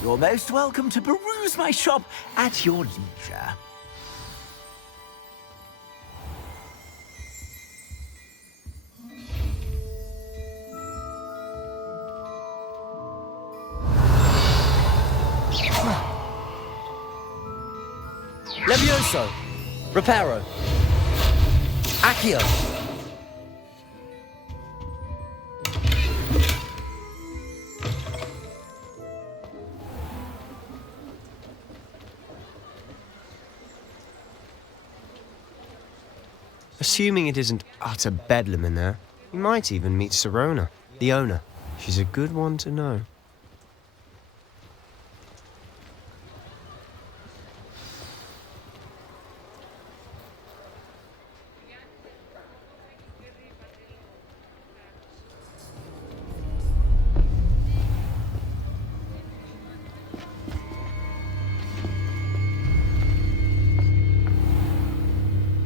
You're most welcome to peruse my shop at your leisure. Levioso. Reparo. Accio. Assuming it isn't utter bedlam in there, you might even meet Sirona, the owner. She's a good one to know.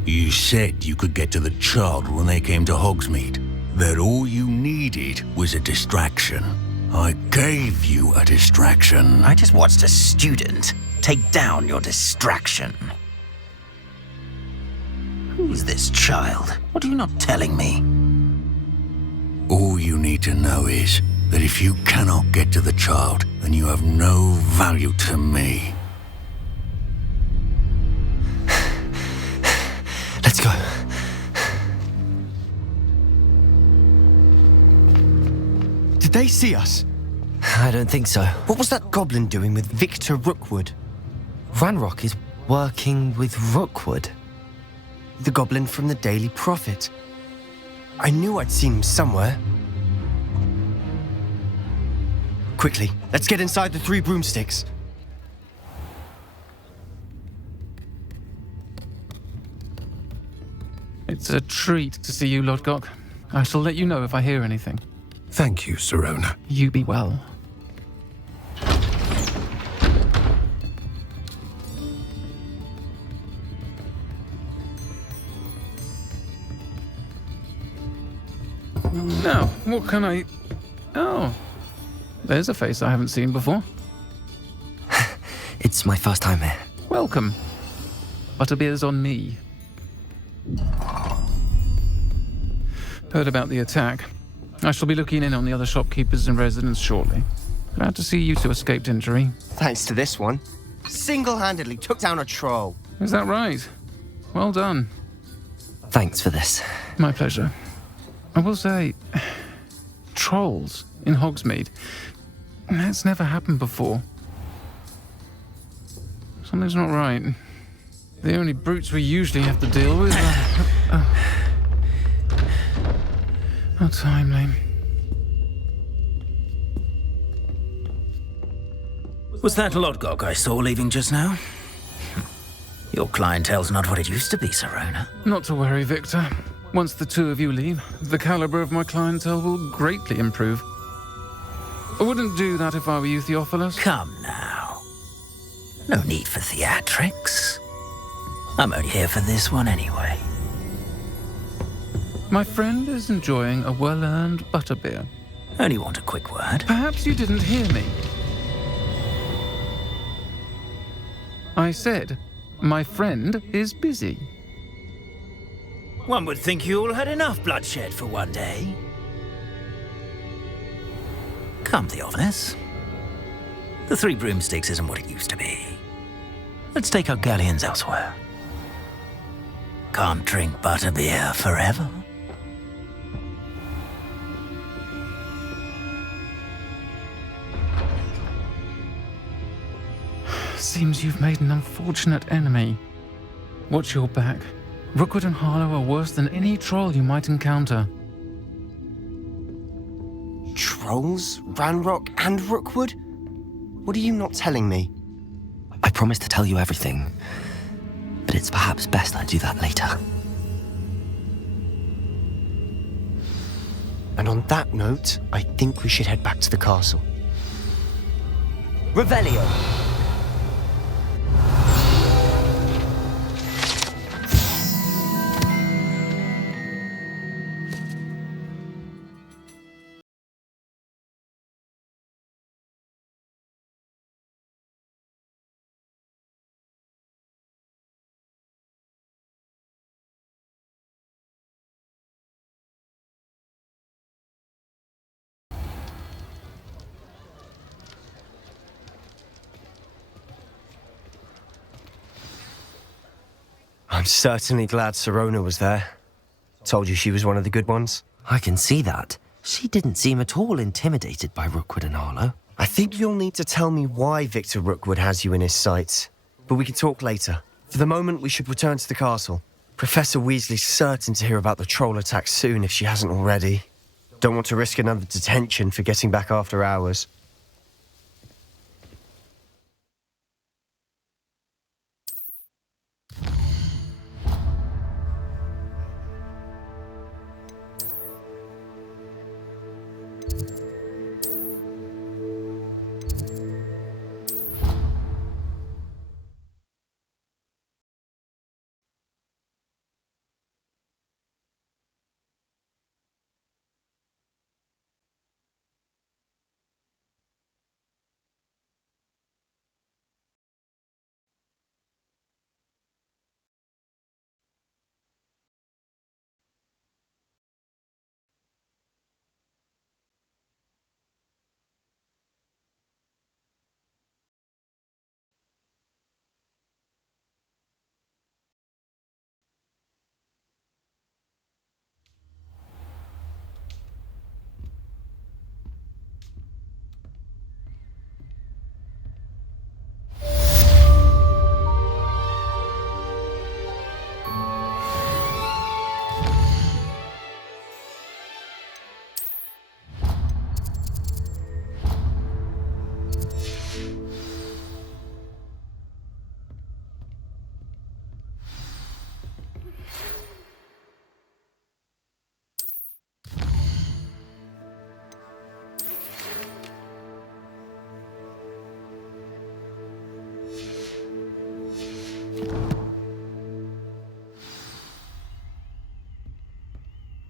You said you could get to the child when they came to Hogsmeade. That all you needed was a distraction. I gave you a distraction. I just watched a student take down your distraction. Who's this child? What are you not telling me? All you need to know is that if you cannot get to the child, then you have no value to me. Let's go. Did they see us? I don't think so. What was that goblin doing with Victor Rookwood? Ranrock is working with Rookwood. The goblin from the Daily Prophet. I knew I'd seen him somewhere. Quickly, let's get inside the 3 broomsticks. It's a treat to see you, Lodgok. I shall let you know if I hear anything. Thank you, Sirona. You be well. Now, what can I... Oh, there's a face I haven't seen before. It's my first time here. Welcome. Butterbeer's on me. Heard about the attack. I shall be looking in on the other shopkeepers and residents shortly. Glad to see you two escaped injury. Thanks to this one. Single-handedly took down a troll. Is that right? Well done. Thanks for this. My pleasure. I will say, trolls in Hogsmeade. That's never happened before. Something's not right. The only brutes we usually have to deal with are... How timely. Was that Lodgok I saw leaving just now? Your clientele's not what it used to be, Sirona. Not to worry, Victor. Once the 2 of you leave, the caliber of my clientele will greatly improve. I wouldn't do that if I were you, Theophilus. Come now. No need for theatrics. I'm only here for this one anyway. My friend is enjoying a well-earned butterbeer. Only want a quick word. Perhaps you didn't hear me. I said, my friend is busy. One would think you all had enough bloodshed for one day. Come to the office. The Three Broomsticks isn't what it used to be. Let's take our galleons elsewhere. Can't drink butterbeer forever. Seems you've made an unfortunate enemy. Watch your back. Rookwood and Harlow are worse than any troll you might encounter. Trolls? Ranrock and Rookwood? What are you not telling me? I promised to tell you everything, but it's perhaps best I do that later. And on that note, I think we should head back to the castle. Revelio. I'm certainly glad Sirona was there. Told you she was one of the good ones. I can see that. She didn't seem at all intimidated by Rookwood and Harlow. I think you'll need to tell me why Victor Rookwood has you in his sights. But we can talk later. For the moment, we should return to the castle. Professor Weasley's certain to hear about the troll attack soon if she hasn't already. Don't want to risk another detention for getting back after hours.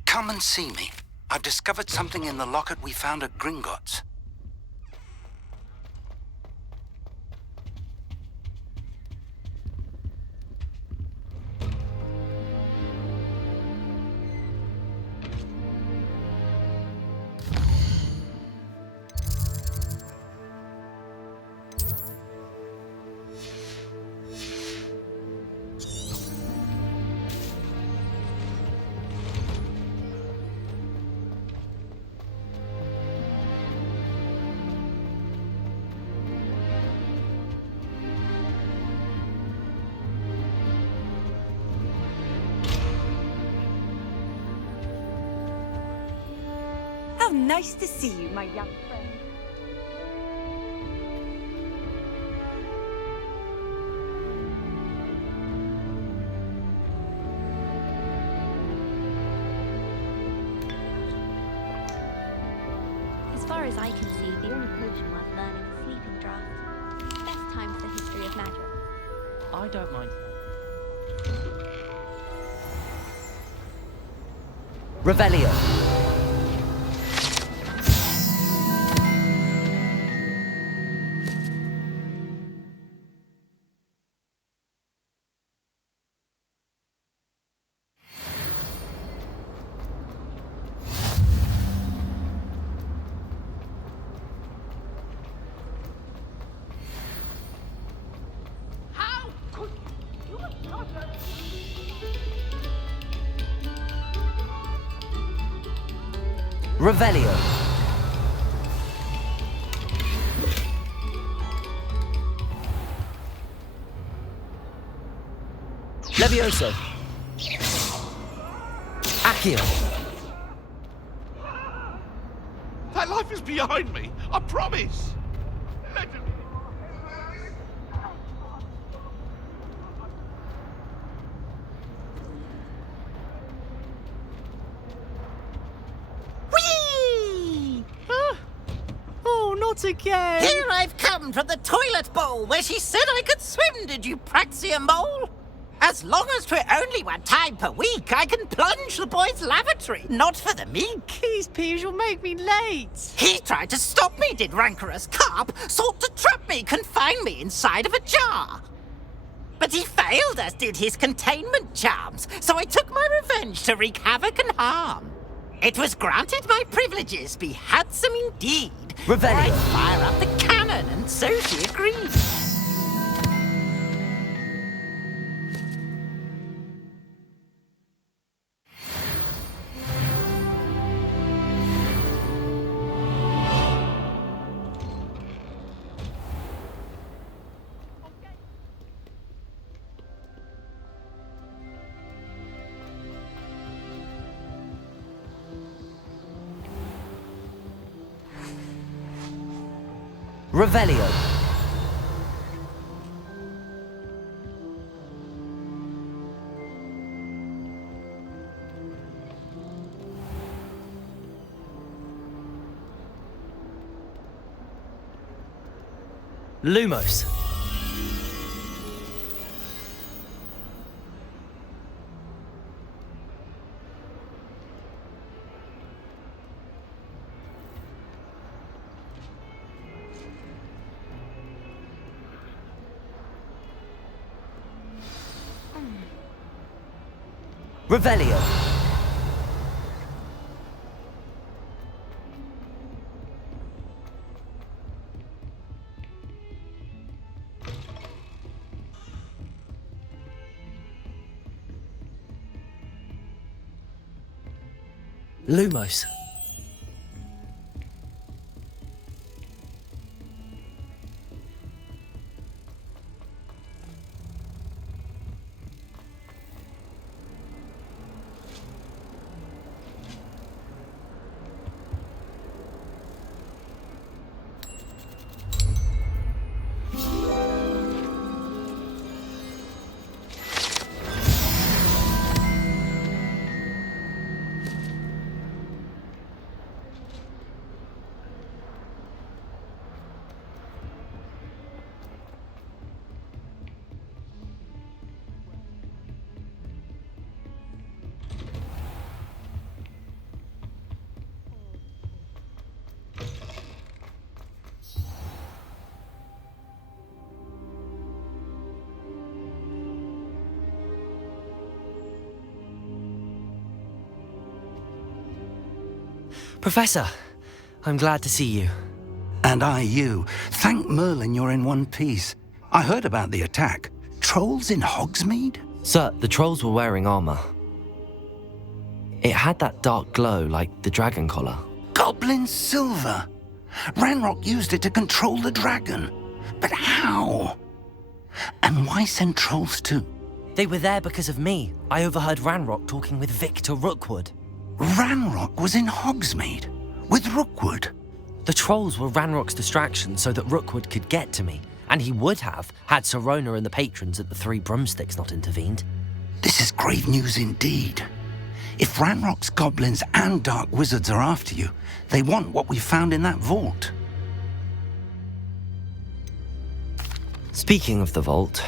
Come and see me. I've discovered something in the locket we found at Gringotts. How nice to see you, my young friend. As far as I can see, the only potion worth learning is Sleeping Draught. Best time for the history of magic. I don't mind. Revelio. Revelio. Levioso. Accio. That life is behind me, I promise. Not again! Here I've come from the toilet bowl where she said I could swim, did you praxia mole? As long as 'twere only one time per week, I can plunge the boy's lavatory, not for the meek. These peeves will make me late. He tried to stop me, did rancorous carp, sought to trap me, confine me inside of a jar. But he failed, as did his containment charms, so I took my revenge to wreak havoc and harm. It was granted my privileges be handsome indeed. Revelio. I fire up the cannon, and so she agreed. Revelio. Lumos. Revelio. Lumos. Professor, I'm glad to see you. And I you. Thank Merlin you're in one piece. I heard about the attack. Trolls in Hogsmeade? Sir, the trolls were wearing armor. It had that dark glow like the dragon collar. Goblin silver! Ranrock used it to control the dragon. But how? And why send trolls too? They were there because of me. I overheard Ranrock talking with Victor Rookwood. Ranrock was in Hogsmeade? With Rookwood? The trolls were Ranrock's distraction so that Rookwood could get to me. And he would have, had Sirona and the patrons at the Three Broomsticks not intervened. This is grave news indeed. If Ranrock's goblins and dark wizards are after you, they want what we found in that vault. Speaking of the vault,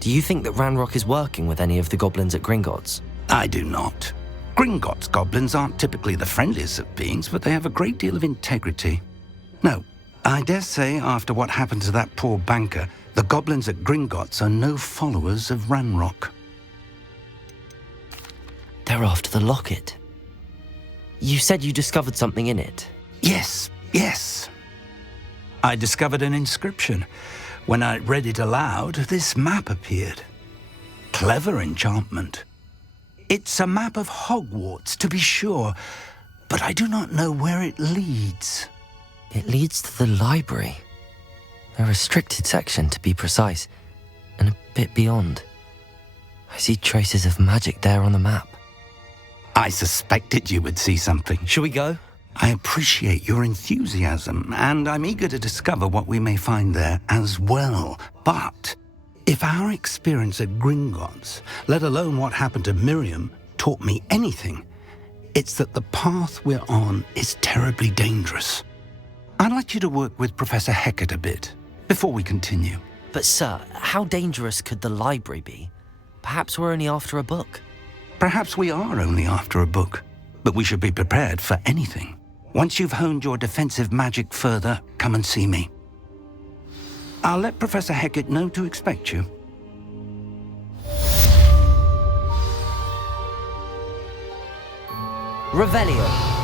Do you think that Ranrock is working with any of the goblins at Gringotts? I do not. Gringotts goblins aren't typically the friendliest of beings, but they have a great deal of integrity. No, I dare say after what happened to that poor banker, the goblins at Gringotts are no followers of Ranrock. They're after the locket. You said you discovered something in it. Yes. I discovered an inscription. When I read it aloud, this map appeared. Clever enchantment. It's a map of Hogwarts, to be sure, but I do not know where it leads. It leads to the library. A restricted section, to be precise, and a bit beyond. I see traces of magic there on the map. I suspected you would see something. Shall we go? I appreciate your enthusiasm, and I'm eager to discover what we may find there as well. But if our experience at Gringotts, let alone what happened to Miriam, taught me anything, it's that the path we're on is terribly dangerous. I'd like you to work with Professor Hecat a bit before we continue. But sir, how dangerous could the library be? Perhaps we're only after a book. Perhaps we are only after a book, but we should be prepared for anything. Once you've honed your defensive magic further, come and see me. I'll let Professor Hecat know to expect you. Revelio.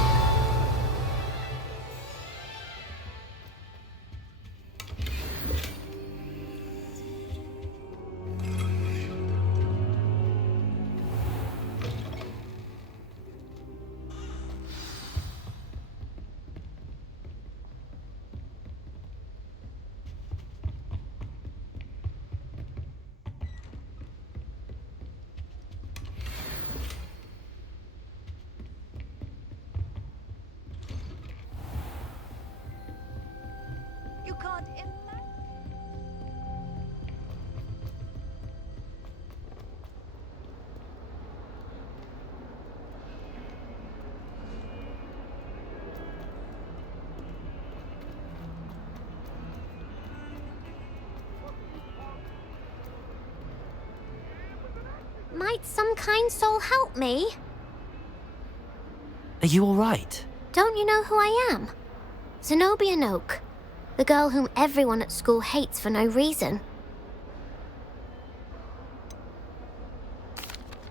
Might some kind soul help me? Are you all right? Don't you know who I am? Zenobia Noak, the girl whom everyone at school hates for no reason.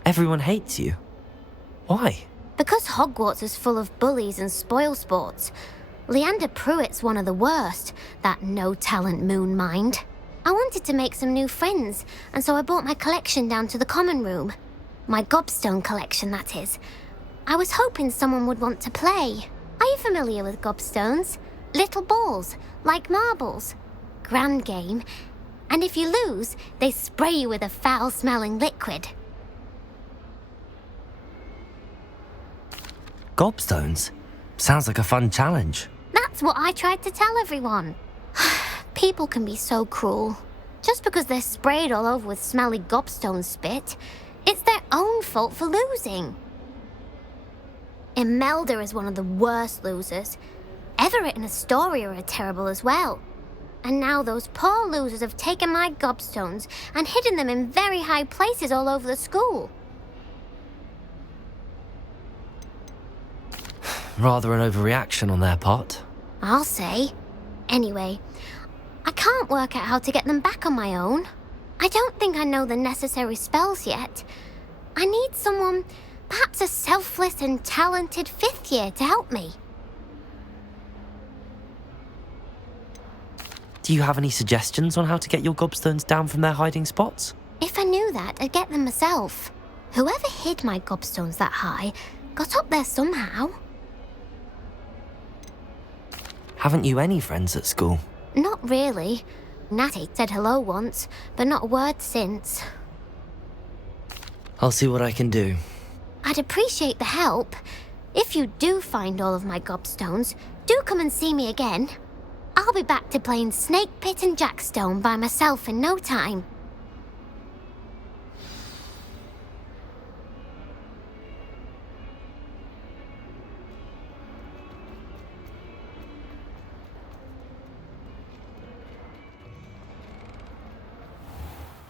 Everyone hates you. Why? Because Hogwarts is full of bullies and spoilsports. Leander Pruitt's one of the worst, that no-talent moon mind. I wanted to make some new friends, and so I brought my collection down to the common room. My gobstone collection, that is. I was hoping someone would want to play. Are you familiar with gobstones? Little balls, like marbles. Grand game. And if you lose, they spray you with a foul-smelling liquid. Gobstones? Sounds like a fun challenge. That's what I tried to tell everyone. People can be so cruel. Just because they're sprayed all over with smelly gobstone spit, it's their own fault for losing. Imelda is one of the worst losers. Everett and Astoria are terrible as well. And now those poor losers have taken my gobstones and hidden them in very high places all over the school. Rather an overreaction on their part. I'll say. Anyway, I can't work out how to get them back on my own. I don't think I know the necessary spells yet. I need someone, perhaps a selfless and talented 5th year to help me. Do you have any suggestions on how to get your gobstones down from their hiding spots? If I knew that, I'd get them myself. Whoever hid my gobstones that high got up there somehow. Haven't you any friends at school? Not really. Natty said hello once, but not a word since. I'll see what I can do. I'd appreciate the help. If you do find all of my gobstones, do come and see me again. I'll be back to playing Snake Pit and Jackstone by myself in no time.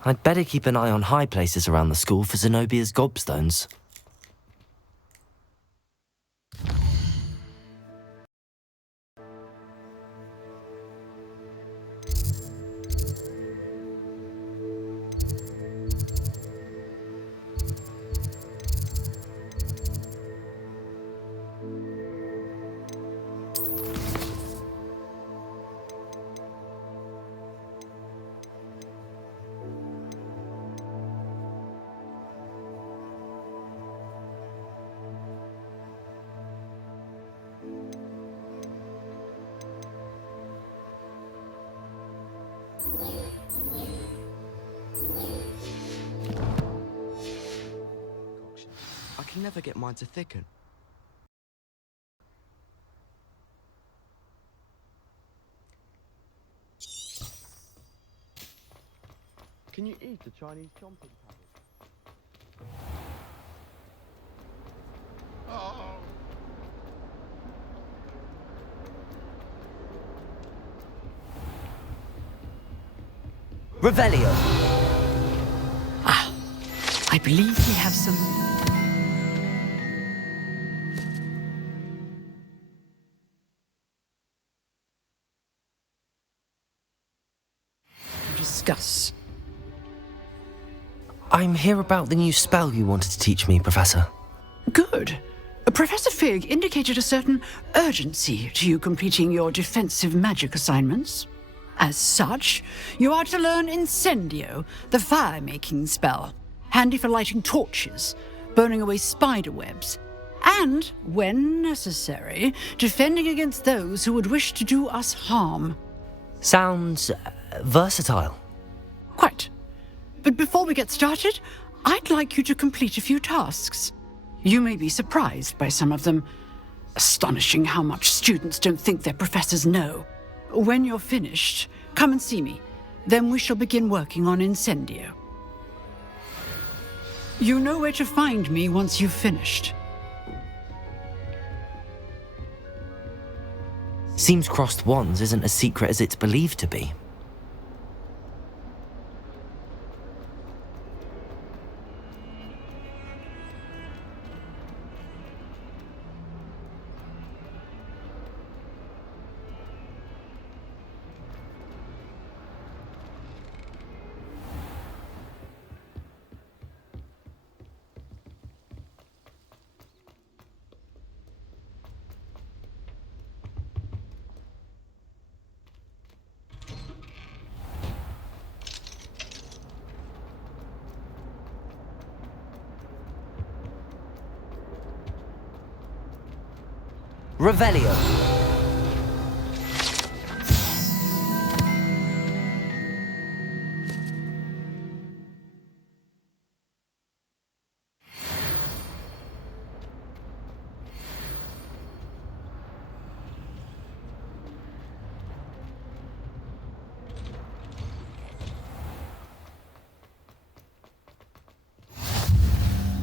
I'd better keep an eye on high places around the school for Zenobia's gobstones. I can never get mine to thicken. Can you eat the Chinese chomping cabbage? Revelio! I believe we have some... to discuss. I'm here about the new spell you wanted to teach me, Professor. Good. Professor Fig indicated a certain urgency to you completing your defensive magic assignments. As such, you are to learn Incendio, the fire-making spell, handy for lighting torches, burning away spider webs, and, when necessary, defending against those who would wish to do us harm. Sounds versatile. Quite. But before we get started, I'd like you to complete a few tasks. You may be surprised by some of them. Astonishing how much students don't think their professors know. When you're finished, come and see me. Then we shall begin working on Incendio. You know where to find me once you've finished. Seems crossed wands isn't as secret as it's believed to be. Revelio.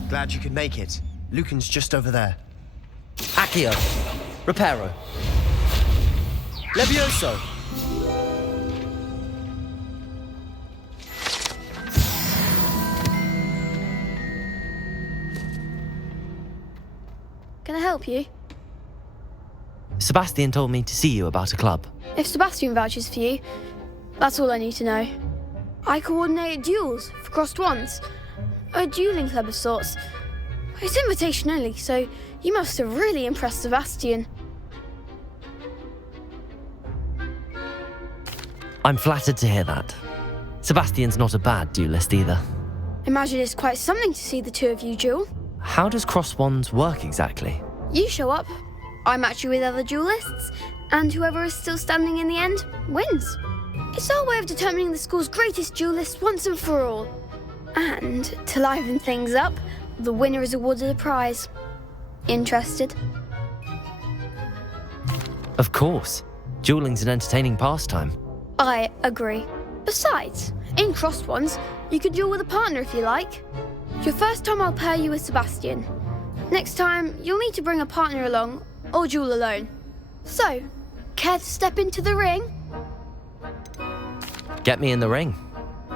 Glad you could make it. Lucan's just over there. Accio. Reparo. Levioso! Can I help you? Sebastian told me to see you about a club. If Sebastian vouches for you, that's all I need to know. I coordinate duels for crossed wands. A dueling club of sorts. It's invitation only, so you must have really impressed Sebastian. I'm flattered to hear that. Sebastian's not a bad duelist either. Imagine it's quite something to see the two of you duel. How does cross wands work exactly? You show up, I match you with other duelists, and whoever is still standing in the end wins. It's our way of determining the school's greatest duelist once and for all. And to liven things up, the winner is awarded a prize. Interested? Of course. Dueling's an entertaining pastime. I agree. Besides, in crossed ones, you could duel with a partner if you like. Your first time I'll pair you with Sebastian. Next time, you'll need to bring a partner along, or duel alone. So, care to step into the ring? Get me in the ring.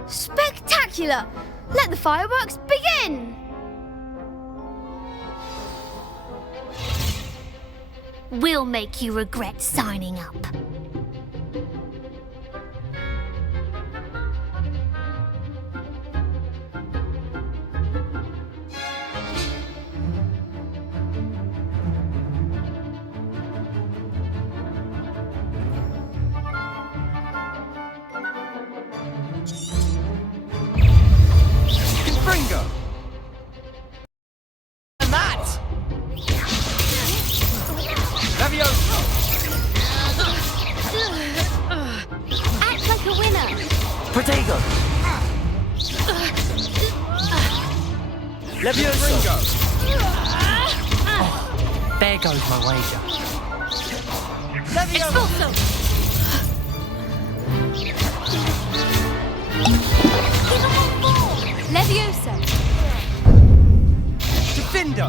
Spectacular! Let the fireworks begin! We'll make you regret signing up. Confringo! Matt! Levioso! Act like a winner! Protego! Levioso! There goes my wager. Expulso! Give him one more! Levioso! Defindo!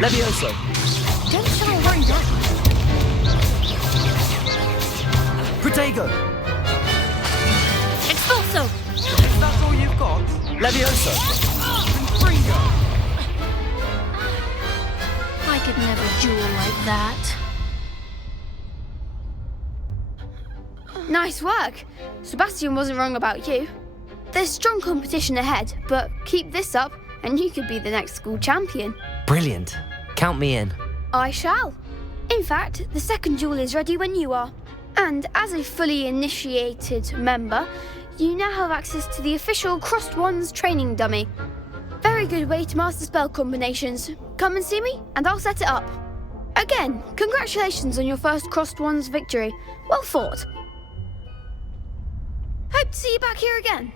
Levioso! Don't shy away now. Protego! Expulso! Is that all you've got? Levioso! Confringo! I could never duel like that. Nice work. Sebastian wasn't wrong about you. There's strong competition ahead, but keep this up and you could be the next school champion. Brilliant. Count me in. I shall. In fact, the second duel is ready when you are. And as a fully initiated member, you now have access to the official Crossed Wands training dummy. Very good way to master spell combinations. Come and see me, and I'll set it up. Again, congratulations on your first Crossed Wands victory. Well fought. Hope to see you back here again.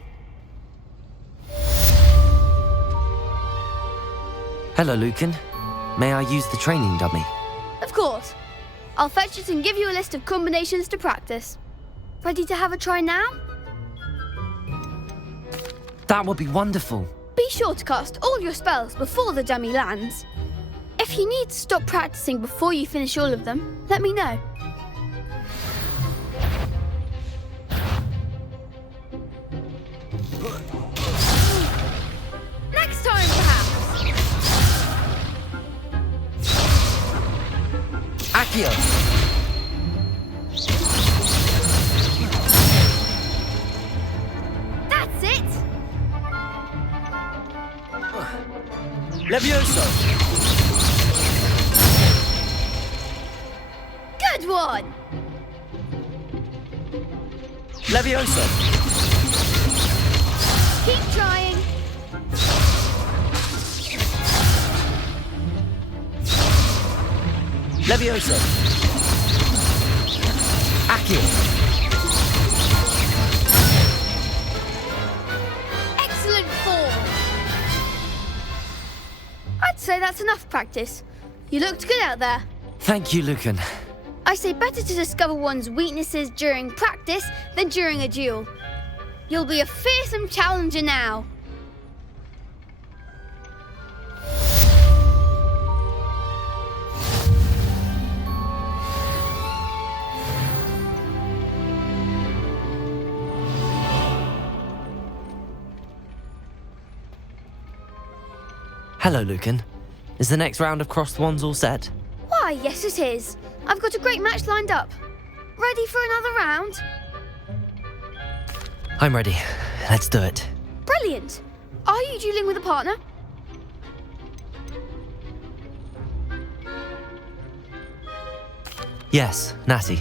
Hello, Lucan. May I use the training dummy? Of course. I'll fetch it and give you a list of combinations to practice. Ready to have a try now? That would be wonderful. Be sure to cast all your spells before the dummy lands. If you need to stop practicing before you finish all of them, let me know. Next time, perhaps. Accio! That's it! Levioso! Good one! Levioso! Keep trying. Levioso! Accio! Excellent form. I'd say that's enough practice. You looked good out there. Thank you, Lucan. I say better to discover one's weaknesses during practice than during a duel. You'll be a fearsome challenger now. Hello, Lucan. Is the next round of Crossed Wands all set? Why, yes it is. I've got a great match lined up. Ready for another round? I'm ready. Let's do it. Brilliant. Are you dueling with a partner? Yes, Natty.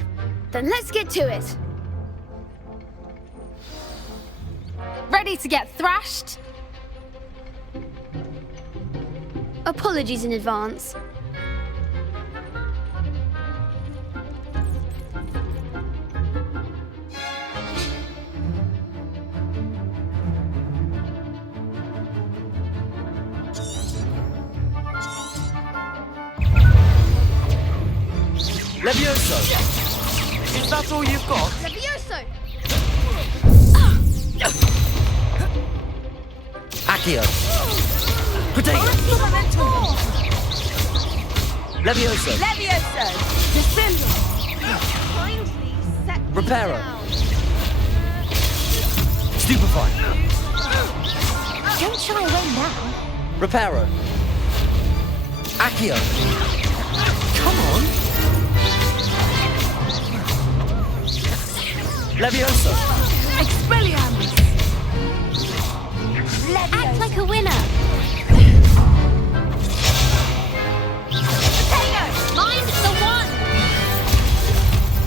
Then let's get to it. Ready to get thrashed? Apologies in advance. Levioso! Is that all you've got? Levioso! Accio! Protego! Levioso! Levioso! Defendo! Kindly set me Reparo! down. Stupefy. Don't shy away now. Reparo. Accio. Come on. Levioso. Expelliarmus. Act like a winner. Potato. Mind the one.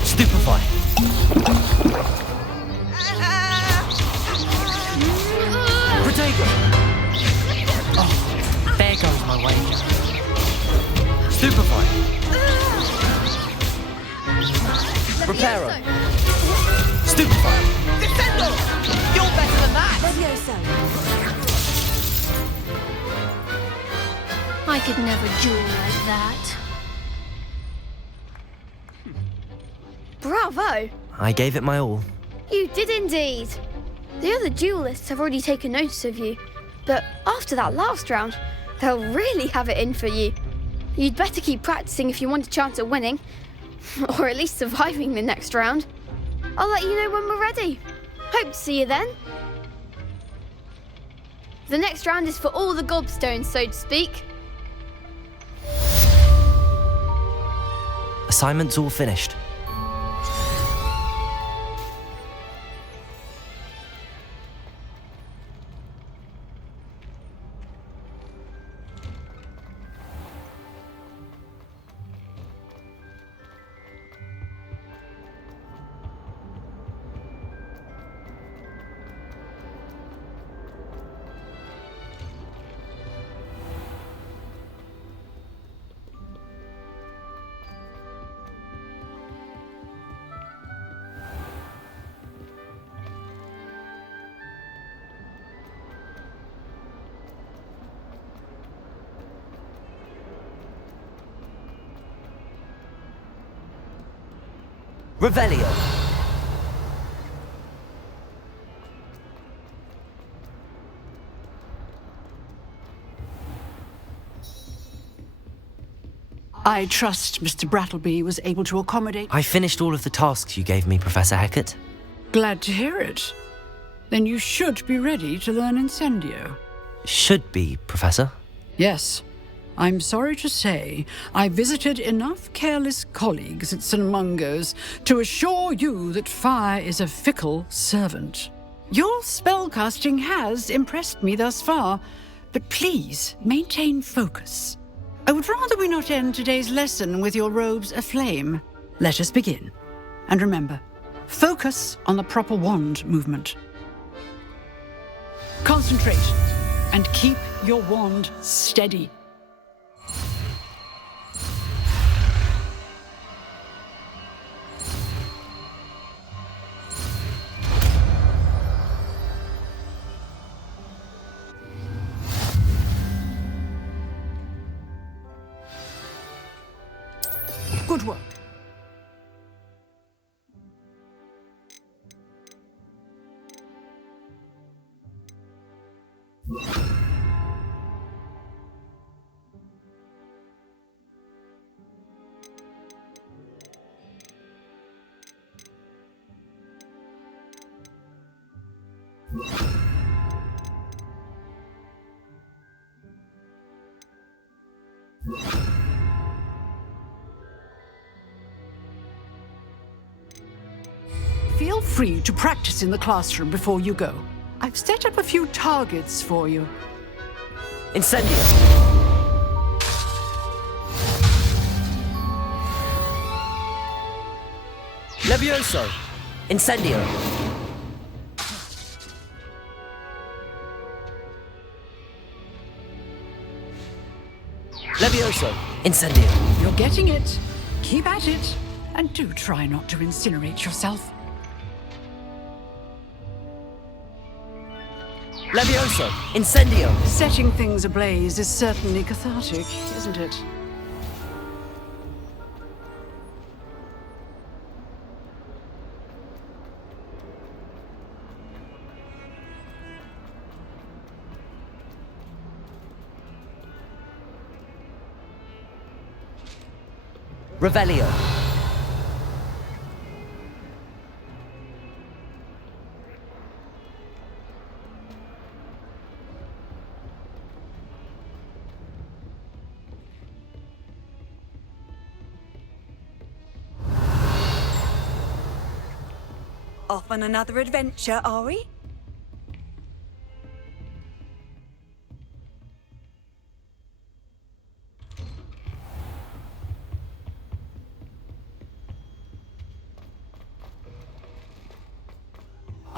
Stupefy. Protego. Oh, there goes my wager. Stupefy. Reparo. Stupefy. Defendo! You're better than that! I could never duel like that. Bravo! I gave it my all. You did indeed. The other duelists have already taken notice of you, but after that last round, they'll really have it in for you. You'd better keep practicing if you want a chance at winning, or at least surviving the next round. I'll let you know when we're ready. Hope to see you then. The next round is for all the gobstones, so to speak. Assignment's all finished. Revelio. I trust Mr. Brattleby was able to accommodate. I finished all of the tasks you gave me, Professor Hecat. Glad to hear it. Then you should be ready to learn Incendio. Should be, Professor. Yes. I'm sorry to say, I visited enough careless colleagues at St. Mungo's to assure you that fire is a fickle servant. Your spellcasting has impressed me thus far, but please maintain focus. I would rather we not end today's lesson with your robes aflame. Let us begin. And remember, focus on the proper wand movement. Concentrate and keep your wand steady. Good work. Feel free to practice in the classroom before you go. I've set up a few targets for you. Incendio. Levioso. Incendio. Levioso. Incendio. You're getting it. Keep at it. And do try not to incinerate yourself. Levioso. Incendio. Setting things ablaze is certainly cathartic, isn't it? Revelio. Off on another adventure, are we?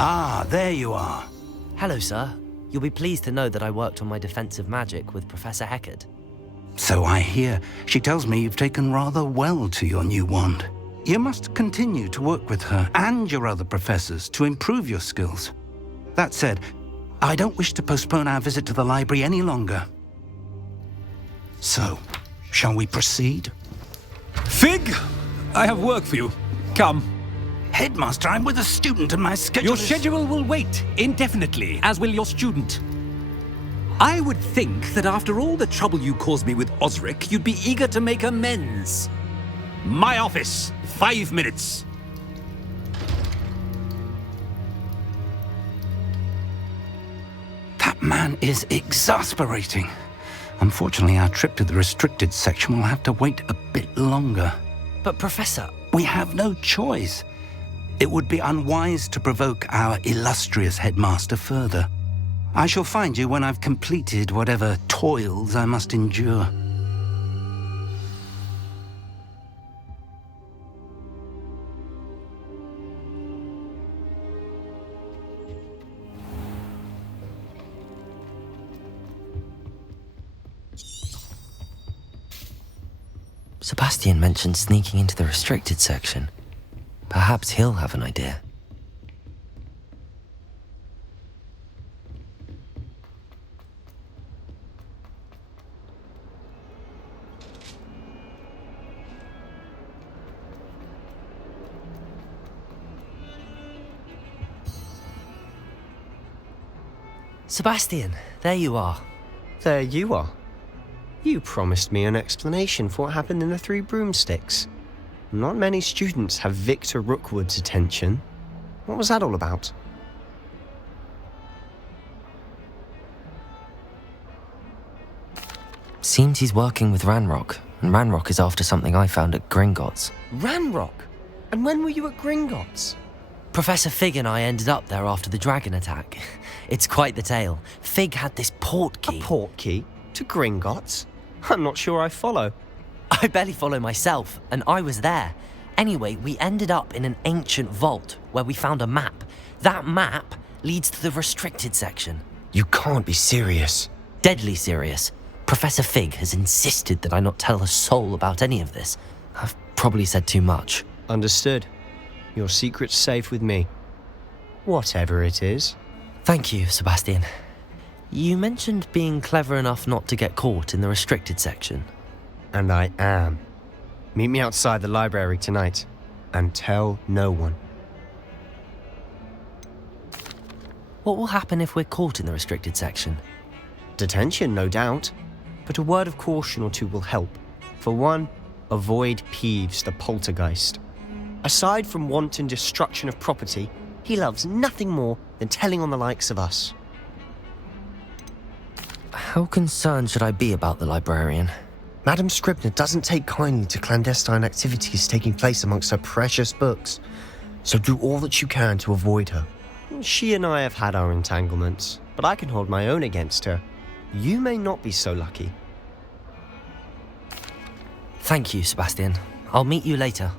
Ah, there you are. Hello, sir. You'll be pleased to know that I worked on my defensive magic with Professor Heckard. So I hear. She tells me you've taken rather well to your new wand. You must continue to work with her and your other professors to improve your skills. That said, I don't wish to postpone our visit to the library any longer. So, shall we proceed? Fig! I have work for you. Come. Headmaster, I'm with a student and my schedule Your schedule will wait indefinitely, as will your student. I would think that after all the trouble you caused me with Osric, you'd be eager to make amends. My office, 5 minutes. That man is exasperating. Unfortunately, our trip to the restricted section will have to wait a bit longer. But Professor... We have no choice. It would be unwise to provoke our illustrious headmaster further. I shall find you when I've completed whatever toils I must endure. Sebastian mentioned sneaking into the restricted section. Perhaps he'll have an idea. Sebastian, there you are. There you are. You promised me an explanation for what happened in the Three Broomsticks. Not many students have Victor Rookwood's attention. What was that all about? Seems he's working with Ranrock, and Ranrock is after something I found at Gringotts. Ranrock? And when were you at Gringotts? Professor Fig and I ended up there after the dragon attack. It's quite the tale. Fig had this portkey. A portkey? To Gringotts? I'm not sure I follow. I barely follow myself, and I was there. Anyway, we ended up in an ancient vault where we found a map. That map leads to the restricted section. You can't be serious. Deadly serious. Professor Fig has insisted that I not tell a soul about any of this. I've probably said too much. Understood. Your secret's safe with me. Whatever it is. Thank you, Sebastian. You mentioned being clever enough not to get caught in the restricted section. And I am. Meet me outside the library tonight, and tell no one. What will happen if we're caught in the restricted section? Detention, no doubt. But a word of caution or two will help. For one, avoid Peeves the poltergeist. Aside from wanton destruction of property, he loves nothing more than telling on the likes of us. How concerned should I be about the librarian? Madam Scribner doesn't take kindly to clandestine activities taking place amongst her precious books, so do all that you can to avoid her. She and I have had our entanglements, but I can hold my own against her. You may not be so lucky. Thank you, Sebastian. I'll meet you later.